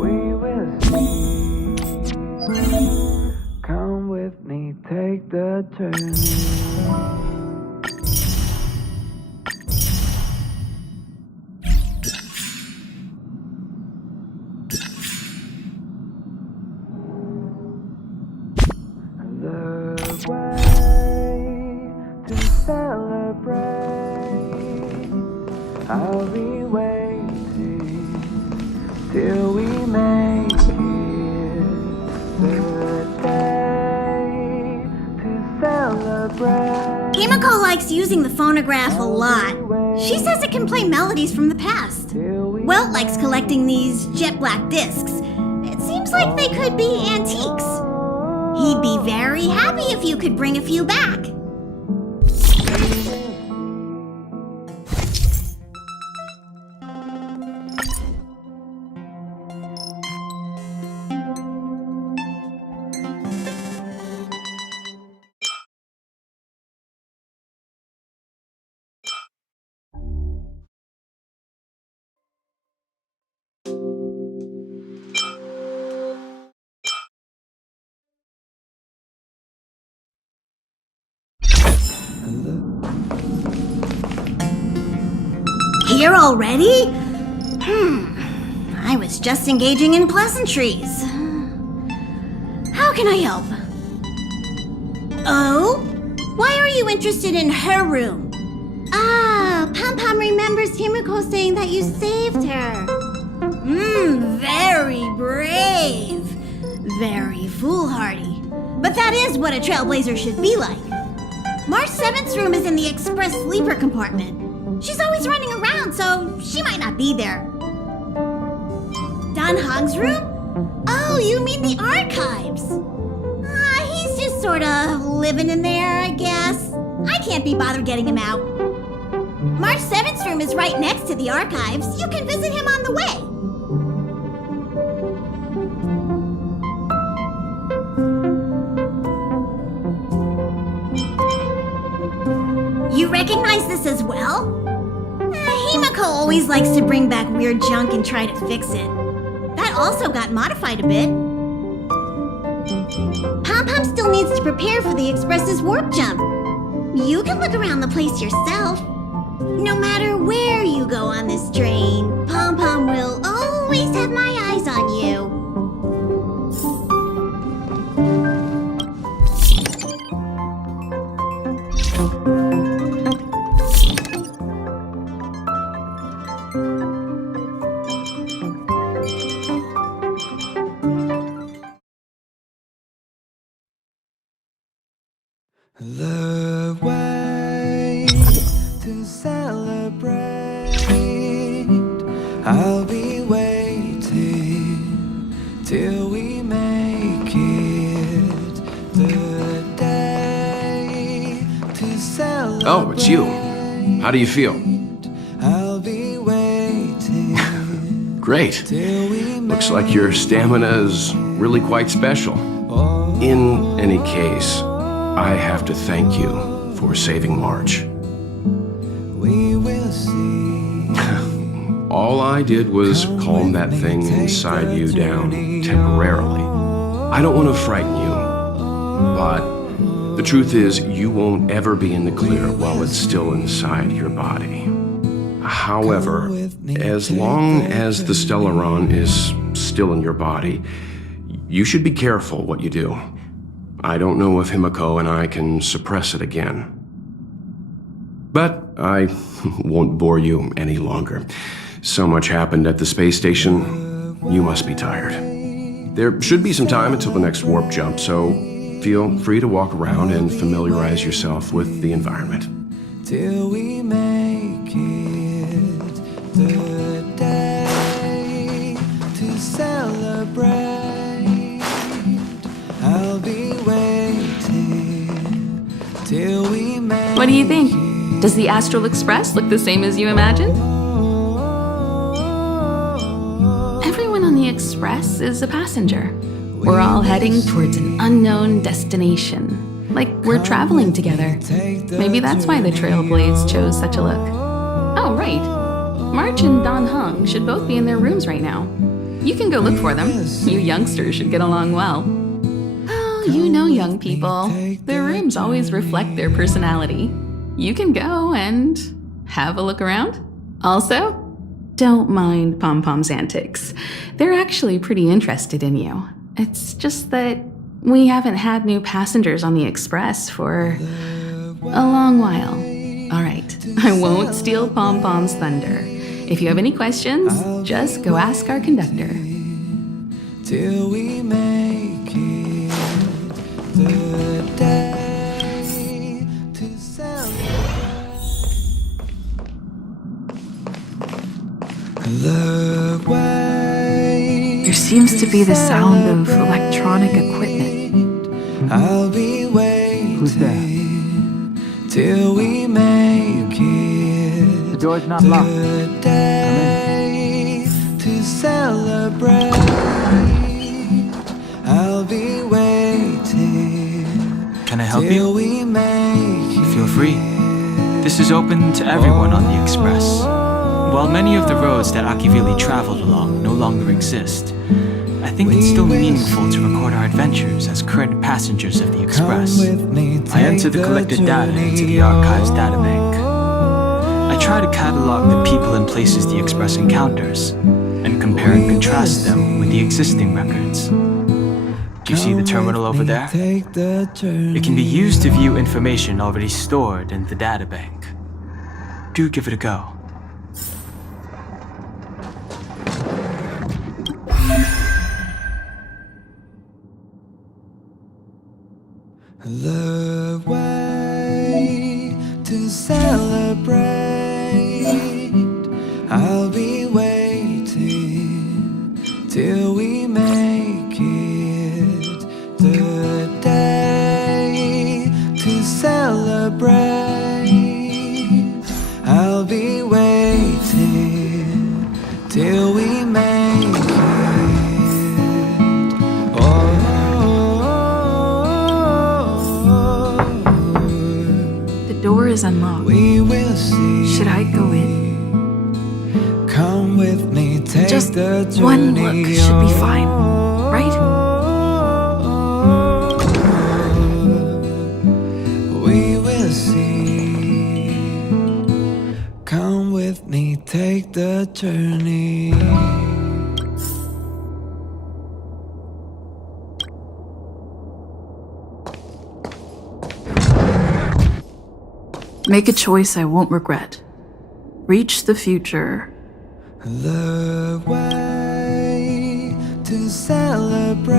We will see. Come with me, take the journey. The way to celebrate. I'll be waiting till we make it the day to celebrate. Himiko likes using the phonograph a lot. She says it can play melodies from the past. Welt likes collecting these jet black discs. It seems like they could be antiques. He'd be very happy if you could bring a few back. Here already? I was just engaging in pleasantries. How can I help? Oh? Why are you interested in her room? Ah, Pom Pom remembers Himiko saying that you saved her. Very brave. Very foolhardy. But that is what a Trailblazer should be like. March 7th's room is in the express sleeper compartment. She's always running around, so she might not be there. Don Hog's room? Oh, you mean the archives? He's just sort of living in there, I guess. I can't be bothered getting him out. March 7th's room is right next to the archives. You can visit him on the way. You recognize this as well? Himiko always likes to bring back weird junk and try to fix it. That also got modified a bit. Pom Pom still needs to prepare for the Express's warp jump. You can look around the place yourself. No matter where you go on this train, Pom Pom will always have my eyes on you. The way to celebrate. I'll be waiting till we make it the day to celebrate. Oh, it's you. How do you feel? I'll be waiting. Great. Looks like your stamina is really quite special. In any case, I have to thank you for saving March. We will see. All I did was calm that thing inside you down temporarily. I don't want to frighten you, but the truth is you won't ever be in the clear while it's still inside your body. However, as long as the Stellaron is still in your body, you should be careful what you do. I don't know if Himiko and I can suppress it again. But I won't bore you any longer. So much happened at the space station, you must be tired. There should be some time until the next warp jump, so feel free to walk around and familiarize yourself with the environment. Till we make it the day to celebrate. I'll be waiting till we make. What do you think? Does the Astral Express look the same as you imagined? Everyone on the Express is a passenger. We're all heading towards an unknown destination. Like we're traveling together. Maybe that's why the Trailblaze chose such a look. Oh, right. March and Don Hung should both be in their rooms right now. You can go look for them. You youngsters should get along well. Oh, you know young people. Their rooms always reflect their personality. You can go and have a look around. Also, don't mind Pom Pom's antics. They're actually pretty interested in you. It's just that we haven't had new passengers on the Express for a long while. All right, I won't steal Pom Pom's thunder. If you have any questions, just go ask our conductor. Till we make it the day to celebrate the way. There seems to be the sound of electronic equipment. I'll be waiting. Who's there? Till we make it The door's not locked. the day to celebrate. I'll be waiting. Can I help till you? we make it. Feel free. This is open to everyone on the Express. While many of the roads that Akivili traveled along no longer exist, I think it's still meaningful to record our adventures as current passengers of the Express. I enter the collected data into the Archives databank. I try to catalog the people and places the Express encounters, and compare and contrast them with the existing records. Do you see the terminal over there? It can be used to view information already stored in the databank. Do give it a go. The way to celebrate. I'll be waiting till we make it the day to celebrate. I'll be waiting till we make it. The door is unlocked. We will see. Should I go in? Come with me, take Just the journey. one look should be fine, right? We will see. Come with me, take the journey. Make a choice I won't regret. Reach the future. The way to celebrate.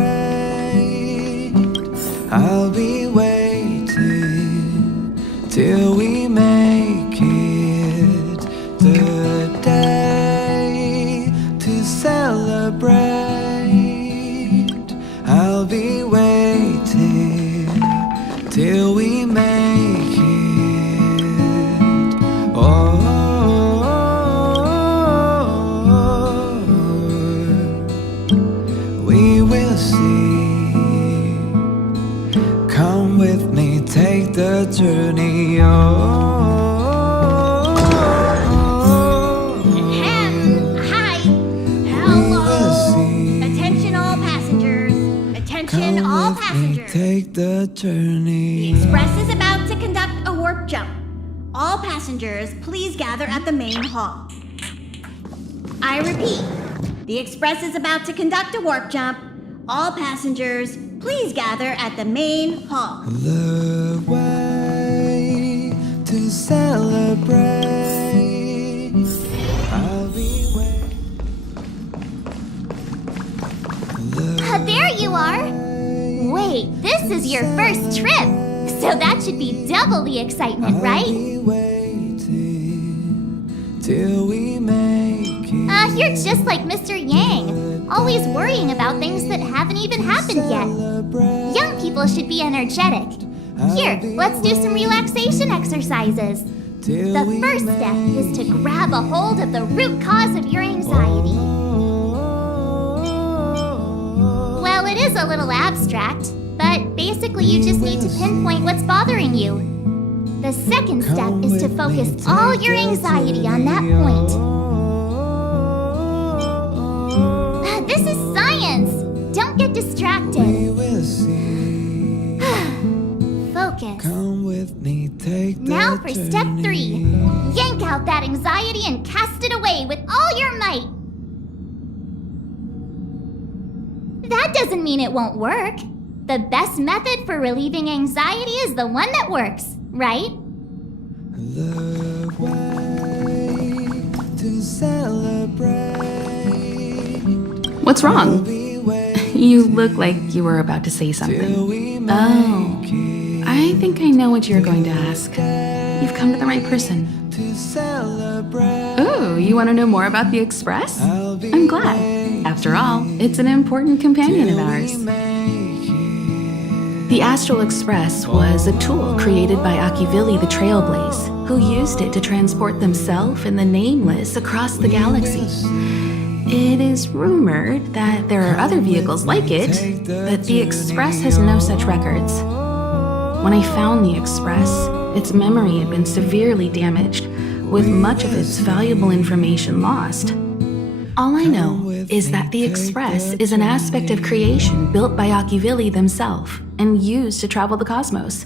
I'll be waiting till we make it the day to celebrate. I'll be waiting till we make it. We will see. Come with me, take the journey. Hi. Hello. Attention all passengers. Attention all passengers. Take the journey. The Express is about to conduct a warp jump. All passengers, please gather at the main hall. I repeat, the Express is about to conduct a warp jump. All passengers, please gather at the main hall. The way to celebrate. I'll be waiting. There you are! Wait, this is your first trip! So that should be double the excitement, right? Till we make it. You're just like Mr. Yang, always worrying about things that haven't even happened yet. Young people should be energetic. Here, let's do some relaxation exercises. The first step is to grab a hold of the root cause of your anxiety. Well, it is a little abstract, but basically Basically, you just need to pinpoint what's bothering you. The second step is to focus all your anxiety on that point. This is science! Don't get distracted. Focus. Now for step 3. Yank out that anxiety and cast it away with all your might. That doesn't mean it won't work. The best method for relieving anxiety is the one that works, right? What's wrong? You look like you were about to say something. Oh, I think I know what you're going to ask. You've come to the right person. Oh, you want to know more about the Express? I'm glad. After all, it's an important companion of ours. The Astral Express was a tool created by Akivili the Trailblaze, who used it to transport themselves and the Nameless across the galaxy. It is rumored that there are other vehicles like it, but the Express has no such records. When I found the Express, its memory had been severely damaged, with much of its valuable information lost. All I know is that the Express is an aspect of creation built by Akivili themselves and used to travel the cosmos.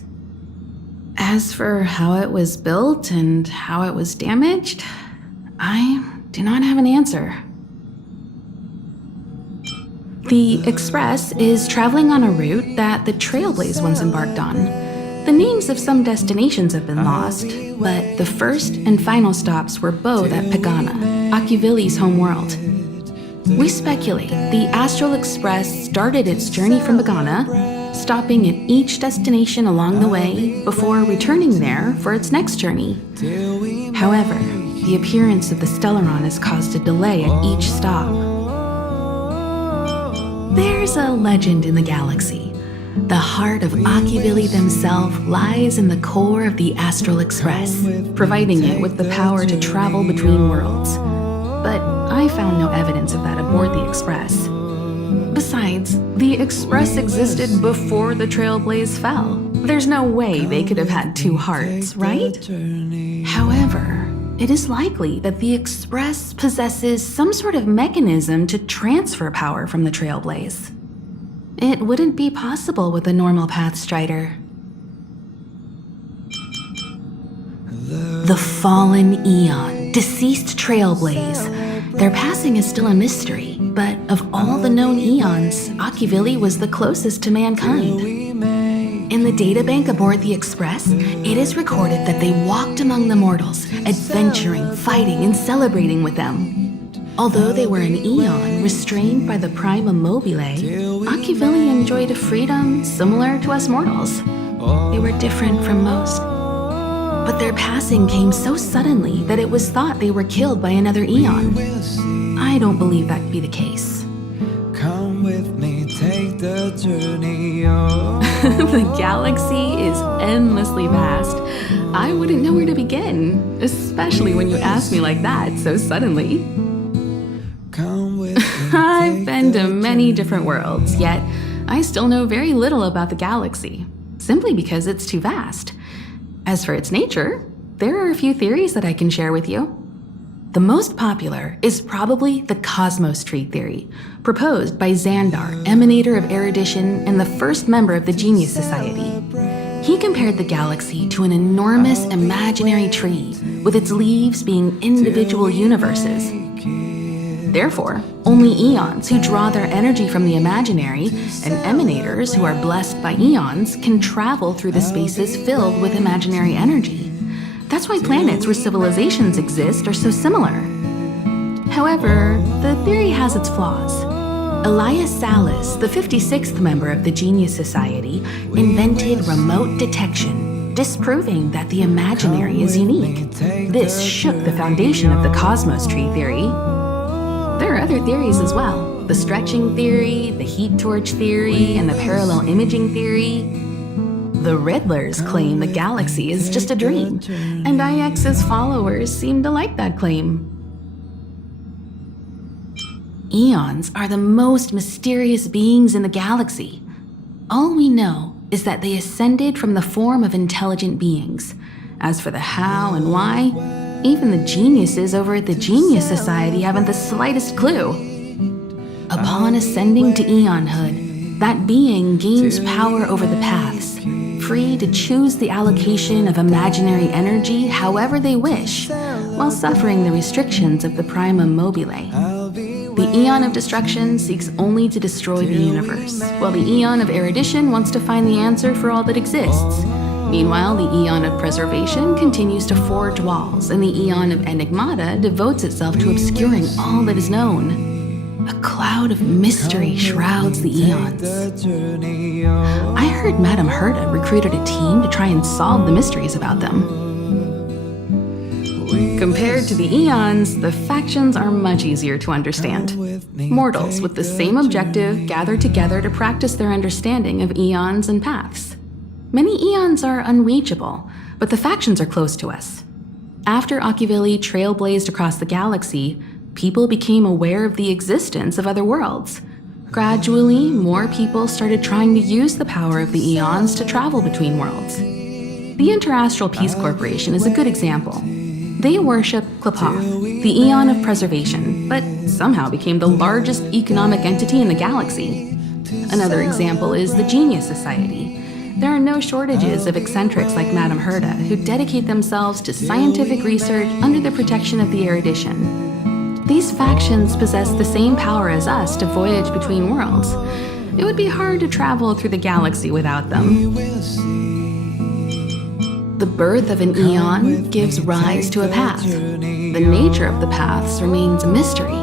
As for how it was built and how it was damaged, I do not have an answer. The Express is traveling on a route that the Trailblaze once embarked on. The names of some destinations have been lost, but the first and final stops were both at Pagana, Akivili's homeworld. We speculate the Astral Express started its journey from Pagana, stopping at each destination along the way before returning there for its next journey. However, the appearance of the Stellaron has caused a delay at each stop. There's a legend in the galaxy. The heart of Akivili themselves lies in the core of the Astral Express, providing it with the power to travel between worlds. But I found no evidence of that aboard the Express. Besides, the Express existed before the Trailblaze fell. There's no way they could have had two hearts, right? However, it is likely that the Express possesses some sort of mechanism to transfer power from the Trailblaze. It wouldn't be possible with a normal Path Strider. The fallen Eon, deceased Trailblaze. Their passing is still a mystery, but of all the known Eons, Akivili was the closest to mankind. In the databank aboard the Express, it is recorded that they walked among the mortals, adventuring, fighting, and celebrating with them. Although they were an Eon restrained by the Prima Mobile, Akivili enjoyed a freedom similar to us mortals. They were different from most. But their passing came so suddenly that it was thought they were killed by another Eon. I don't believe that to be the case. Come with me, take the journey The galaxy is endlessly vast. I wouldn't know where to begin, especially when you ask me like that so suddenly. I've been to many different worlds, yet I still know very little about the galaxy, simply because it's too vast. As for its nature, there are a few theories that I can share with you. The most popular is probably the Cosmos Tree theory, proposed by Xandar, emanator of erudition and the first member of the Genius Society. He compared the galaxy to an enormous imaginary tree, with its leaves being individual universes. Therefore, only Eons who draw their energy from the imaginary and emanators who are blessed by Eons can travel through the spaces filled with imaginary energy. That's why planets where civilizations exist are so similar. However, the theory has its flaws. Elias Salas, the 56th member of the Genius Society, invented remote detection, disproving that the imaginary is unique. This shook the foundation of the Cosmos Tree theory. There are other theories as well. The stretching theory, the heat torch theory, and the parallel imaging theory. The Riddlers claim the galaxy is just a dream, and IX's followers seem to like that claim. Eons are the most mysterious beings in the galaxy. All we know is that they ascended from the form of intelligent beings. As for the how and why, even the geniuses over at the Genius Society haven't the slightest clue. Upon ascending to Eonhood, that being gains power over the paths, free to choose the allocation of imaginary energy however they wish, while suffering the restrictions of the primum mobile. The Eon of Destruction seeks only to destroy the universe, while the Eon of Erudition wants to find the answer for all that exists. Meanwhile, the Eon of Preservation continues to forge walls, and the Eon of Enigmata devotes itself to obscuring all that is known. A cloud of mystery shrouds the Eons. I heard Madame Herta recruited a team to try and solve the mysteries about them. Compared to the Eons, the factions are much easier to understand. Mortals with the same objective gather together to practice their understanding of Eons and paths. Many Eons are unreachable, but the factions are close to us. After Achiveli trailblazed across the galaxy, people became aware of the existence of other worlds. Gradually, more people started trying to use the power of the Eons to travel between worlds. The Interastral Peace Corporation is a good example. They worship Klapoth, the Eon of Preservation, but somehow became the largest economic entity in the galaxy. Another example is the Genius Society. There are no shortages of eccentrics like Madame Herta who dedicate themselves to scientific research under the protection of the Erudition. These factions possess the same power as us to voyage between worlds. It would be hard to travel through the galaxy without them. The birth of an Eon gives rise to a path. The nature of the paths remains a mystery,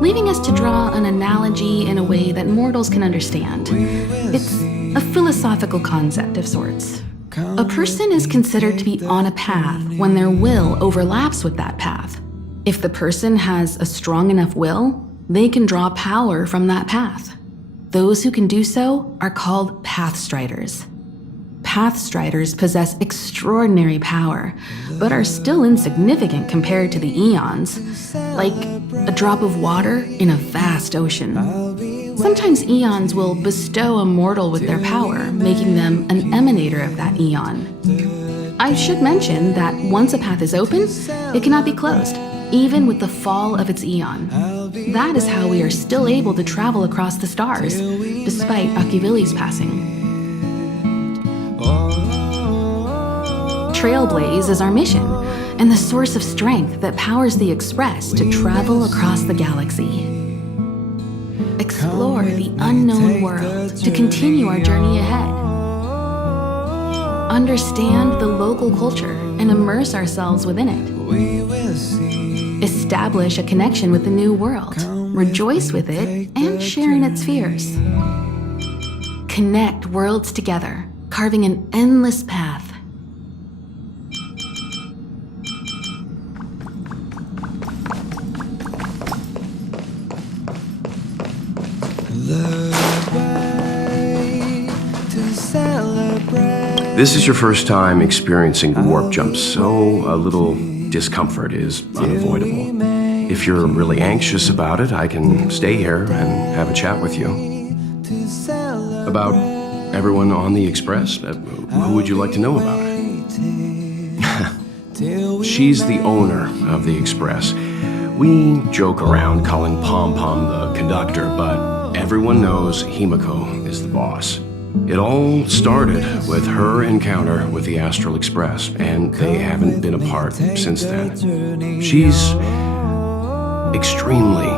leaving us to draw an analogy in a way that mortals can understand. It's a philosophical concept of sorts. A person is considered to be on a path when their will overlaps with that path. If the person has a strong enough will, they can draw power from that path. Those who can do so are called Pathstriders. Pathstriders possess extraordinary power, but are still insignificant compared to the Eons, like a drop of water in a vast ocean. Sometimes Eons will bestow a mortal with their power, making them an emanator of that Eon. I should mention that once a path is open, it cannot be closed, even with the fall of its Eon. That is how we are still able to travel across the stars, despite Achiveli's passing. Trailblaze is our mission, and the source of strength that powers the Express to travel across the galaxy. Explore the unknown world to continue our journey ahead. Understand the local culture and immerse ourselves within it. Establish a connection with the new world, rejoice with it, and share in its fears. Connect worlds together, carving an endless path. This is your first time experiencing the warp jump, so a little discomfort is unavoidable. If you're really anxious about it, I can stay here and have a chat with you. About everyone on the Express? Who would you like to know about? She's the owner of the Express. We joke around calling Pom Pom the conductor, but everyone knows Himiko is the boss. It all started with her encounter with the Astral Express, and they haven't been apart since then. She's extremely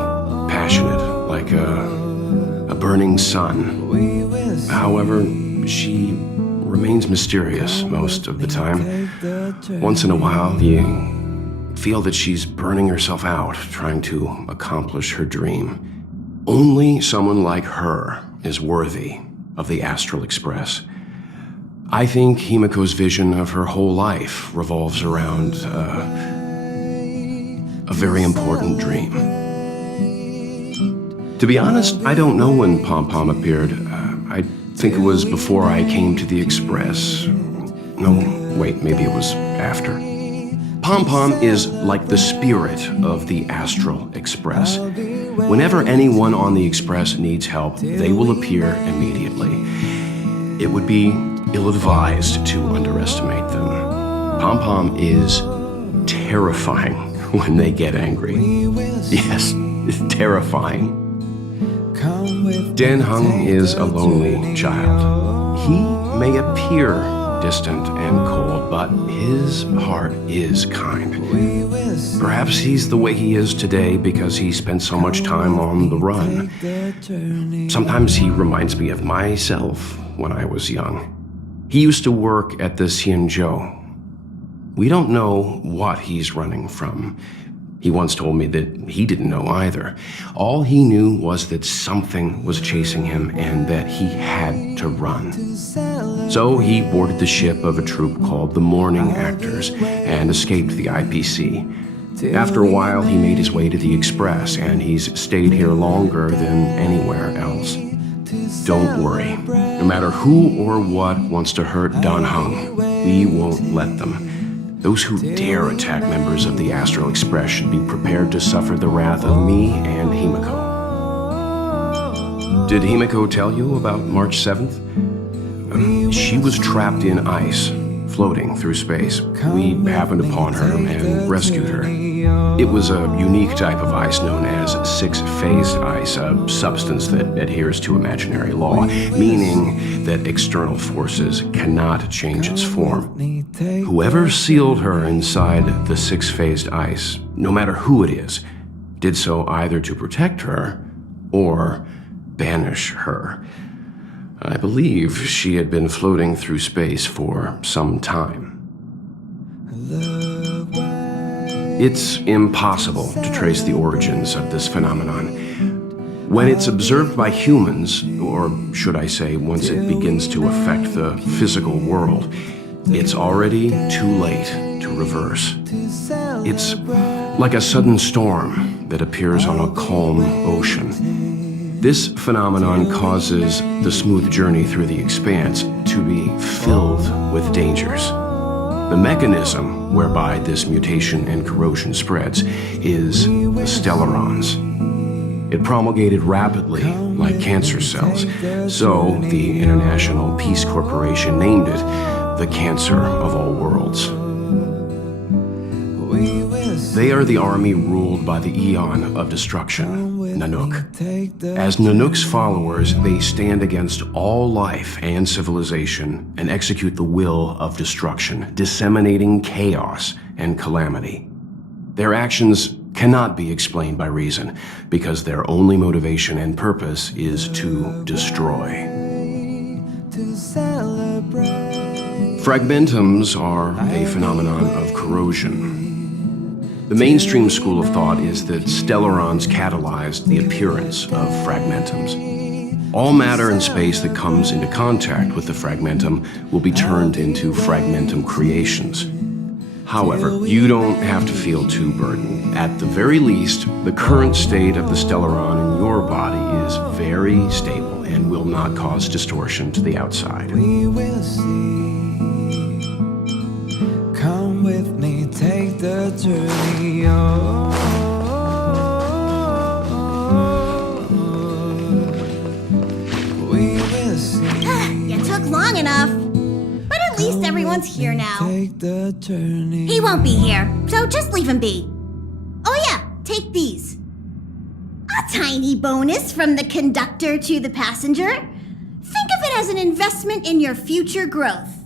passionate, like a burning sun. However, she remains mysterious most of the time. Once in a while, you feel that she's burning herself out, trying to accomplish her dream. Only someone like her is worthy of the Astral Express. I think Himiko's vision of her whole life revolves around a very important dream. To be honest, I don't know when Pom Pom appeared. I think it was before I came to the Express. No, wait, maybe it was after. Pom Pom is like the spirit of the Astral Express. Whenever anyone on the Express needs help, they will appear immediately. It would be ill-advised to underestimate them. Pom-Pom is terrifying when they get angry. Yes, terrifying. Dan Heng is a lonely child. He may appear distant and cold, but his heart is kind. Perhaps he's the way he is today because he spent so much time on the run. Sometimes he reminds me of myself when I was young. He used to work at the Xianzhou. We don't know what he's running from. He once told me that he didn't know either. All he knew was that something was chasing him and that he had to run. So he boarded the ship of a troupe called the Morning Actors and escaped the IPC. After a while, he made his way to the Express, and he's stayed here longer than anywhere else. Don't worry. No matter who or what wants to hurt Dan Heng, we won't let them. Those who dare attack members of the Astral Express should be prepared to suffer the wrath of me and Himiko. Did Himiko tell you about March 7th? She was trapped in ice, floating through space. We happened upon her and rescued her. It was a unique type of ice known as six-phased ice, a substance that adheres to imaginary law, meaning that external forces cannot change its form. Whoever sealed her inside the six-phased ice, no matter who it is, did so either to protect her or banish her. I believe she had been floating through space for some time. It's impossible to trace the origins of this phenomenon. When it's observed by humans, or should I say, once it begins to affect the physical world, it's already too late to reverse. It's like a sudden storm that appears on a calm ocean. This phenomenon causes the smooth journey through the expanse to be filled with dangers. The mechanism whereby this mutation and corrosion spreads is the stellarons. It promulgated rapidly, like cancer cells, so the International Peace Corporation named it the cancer of all worlds. They are the army ruled by the Eon of Destruction, Nanook. As Nanook's followers, they stand against all life and civilization and execute the will of destruction, disseminating chaos and calamity. Their actions cannot be explained by reason, because their only motivation and purpose is to destroy. Fragmentums are a phenomenon of corrosion. The mainstream school of thought is that stellarons catalyzed the appearance of fragmentums. All matter and space that comes into contact with the fragmentum will be turned into fragmentum creations. However, you don't have to feel too burdened. At the very least, the current state of the stellaron in your body is very stable and will not cause distortion to the outside. We will see. Come with me, take the journey. We will see. You took long enough. But at least everyone's here now. Take the journey. He won't be here, so just leave him be. Oh yeah, take these. A tiny bonus from the conductor to the passenger. Think of it as an investment in your future growth.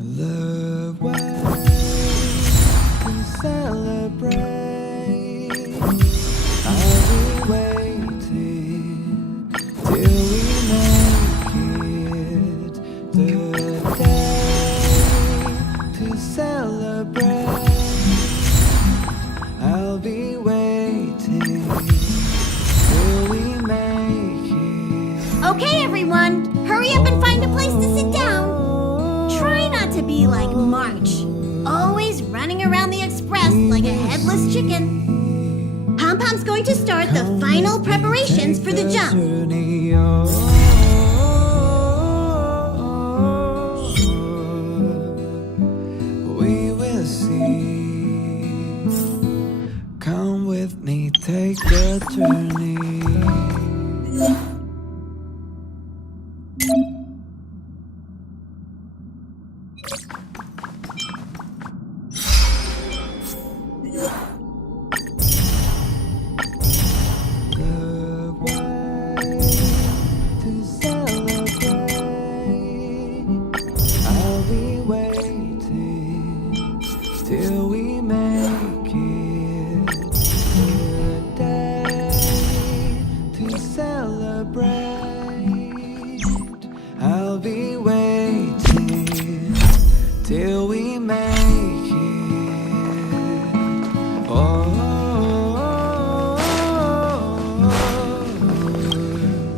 The way to celebrate. I'll be waiting till we make it the day to celebrate. I'll be waiting till we make it. Okay, everyone, hurry up and find a place to sit down. Try not to be like March, always running around the express like a headless chicken. Pom-Pom's going to start the final preparations for the jump. We will see. Come with me, take the journey.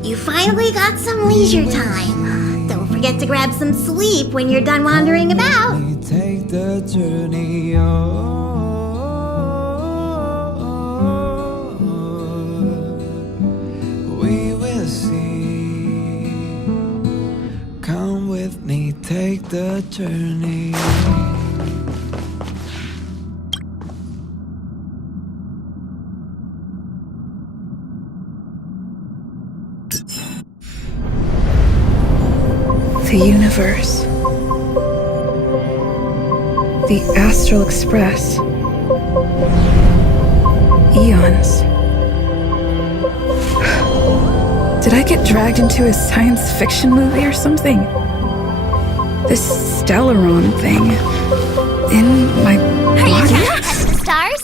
You finally got some leisure time. Don't forget to grab some sleep when you're done wandering about. Take the journey we will see. Come with me, take the journey. The universe. The Astral Express. Eons. Did I get dragged into a science fiction movie or something? This Stellaron thing in my Are you body? talking about the stars?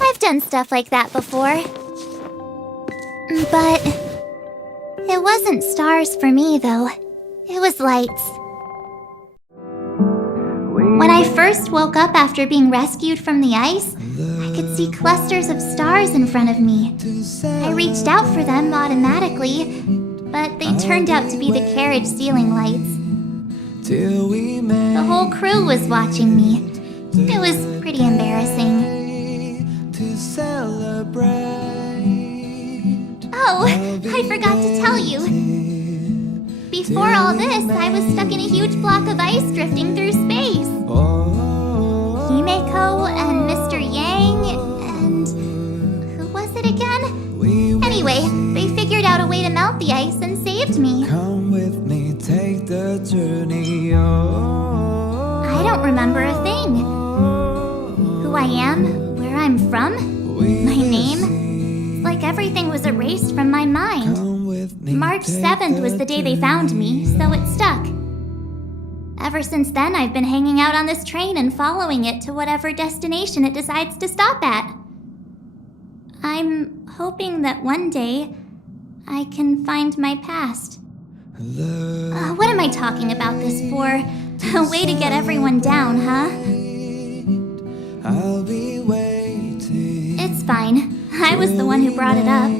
I've done stuff like that before. But it wasn't stars for me, though. It was lights. When I first woke up after being rescued from the ice, I could see clusters of stars in front of me. I reached out for them automatically, but they turned out to be the carriage ceiling lights. The whole crew was watching me. It was pretty embarrassing. Oh, I forgot to tell you. Before all this, I was stuck in a huge block of ice drifting through space. Himeko and Mr. Yang and... who was it again? Anyway, they figured out a way to melt the ice and saved me. Come with me, take the journey I don't remember a thing. Who I am, where I'm from, my name. It's like everything was erased from my mind. March 7th was the day they found me, so it stuck. Ever since then, I've been hanging out on this train and following it to whatever destination it decides to stop at. I'm hoping that one day I can find my past. What am I talking about this for? A way to get everyone down, huh? I'll be waiting. It's fine. I was the one who brought it up.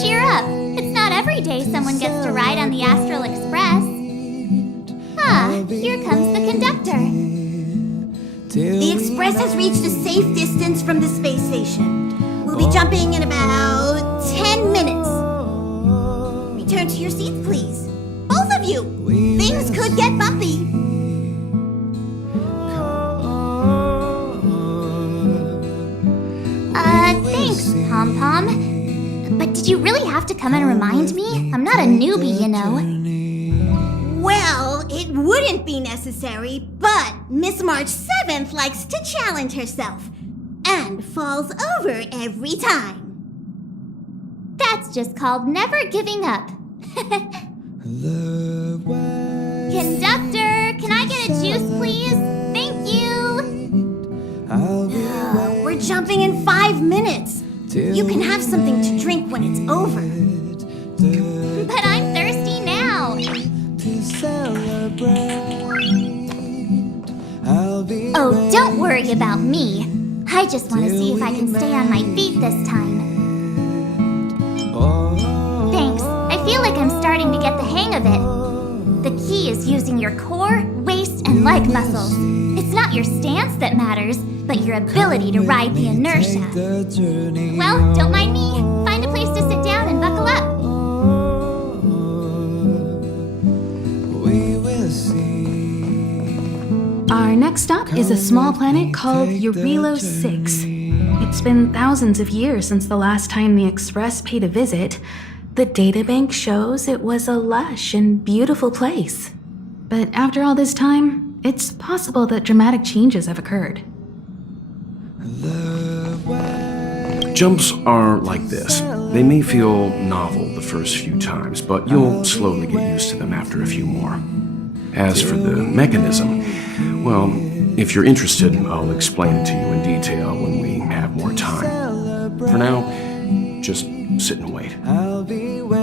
Cheer up! It's not every day someone gets to ride on the Astral Express. Here comes the conductor. The Express has reached a safe distance from the space station. We'll be jumping in about 10 minutes. Return to your seats, please. Both of you! Things could get bumpy. Thanks, Pom-Pom. But did you really have to come and remind me? I'm not a newbie, you know. Well, it wouldn't be necessary, but Miss March 7th likes to challenge herself and falls over every time. That's just called never giving up. Conductor, can I get a juice, please? Thank you. We're jumping in 5 minutes. You can have something to drink when it's over. But I'm thirsty now. Oh, don't worry about me. I just want to see if I can stay on my feet this time. Thanks. I feel like I'm starting to get the hang of it. The key is using your core, waist, and leg muscles. It's not your stance that matters, but your ability to ride the inertia. Well, don't mind me. Find a place to sit down and buckle up. Our next stop is a small planet called Eurilo 6. It's been thousands of years since the last time the Express paid a visit. The databank shows it was a lush and beautiful place. But after all this time, it's possible that dramatic changes have occurred. Jumps are like this. They may feel novel the first few times, but you'll slowly get used to them after a few more. As for the mechanism, well, if you're interested, I'll explain it to you in detail when we have more time. For now, just sit and wait.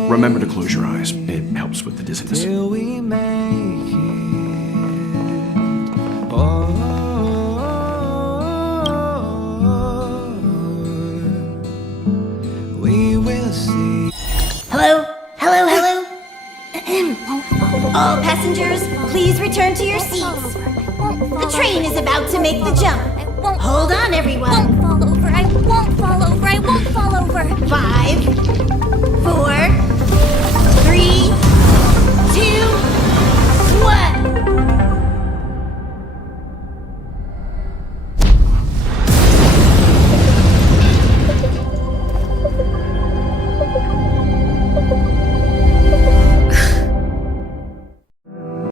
Remember to close your eyes. It helps with the dizziness. Hello? Hello, hello? All passengers, please return to your seats. The train is about to make the jump. Hold on, everyone. I won't fall over. I won't fall over. I won't fall over. 5, 4,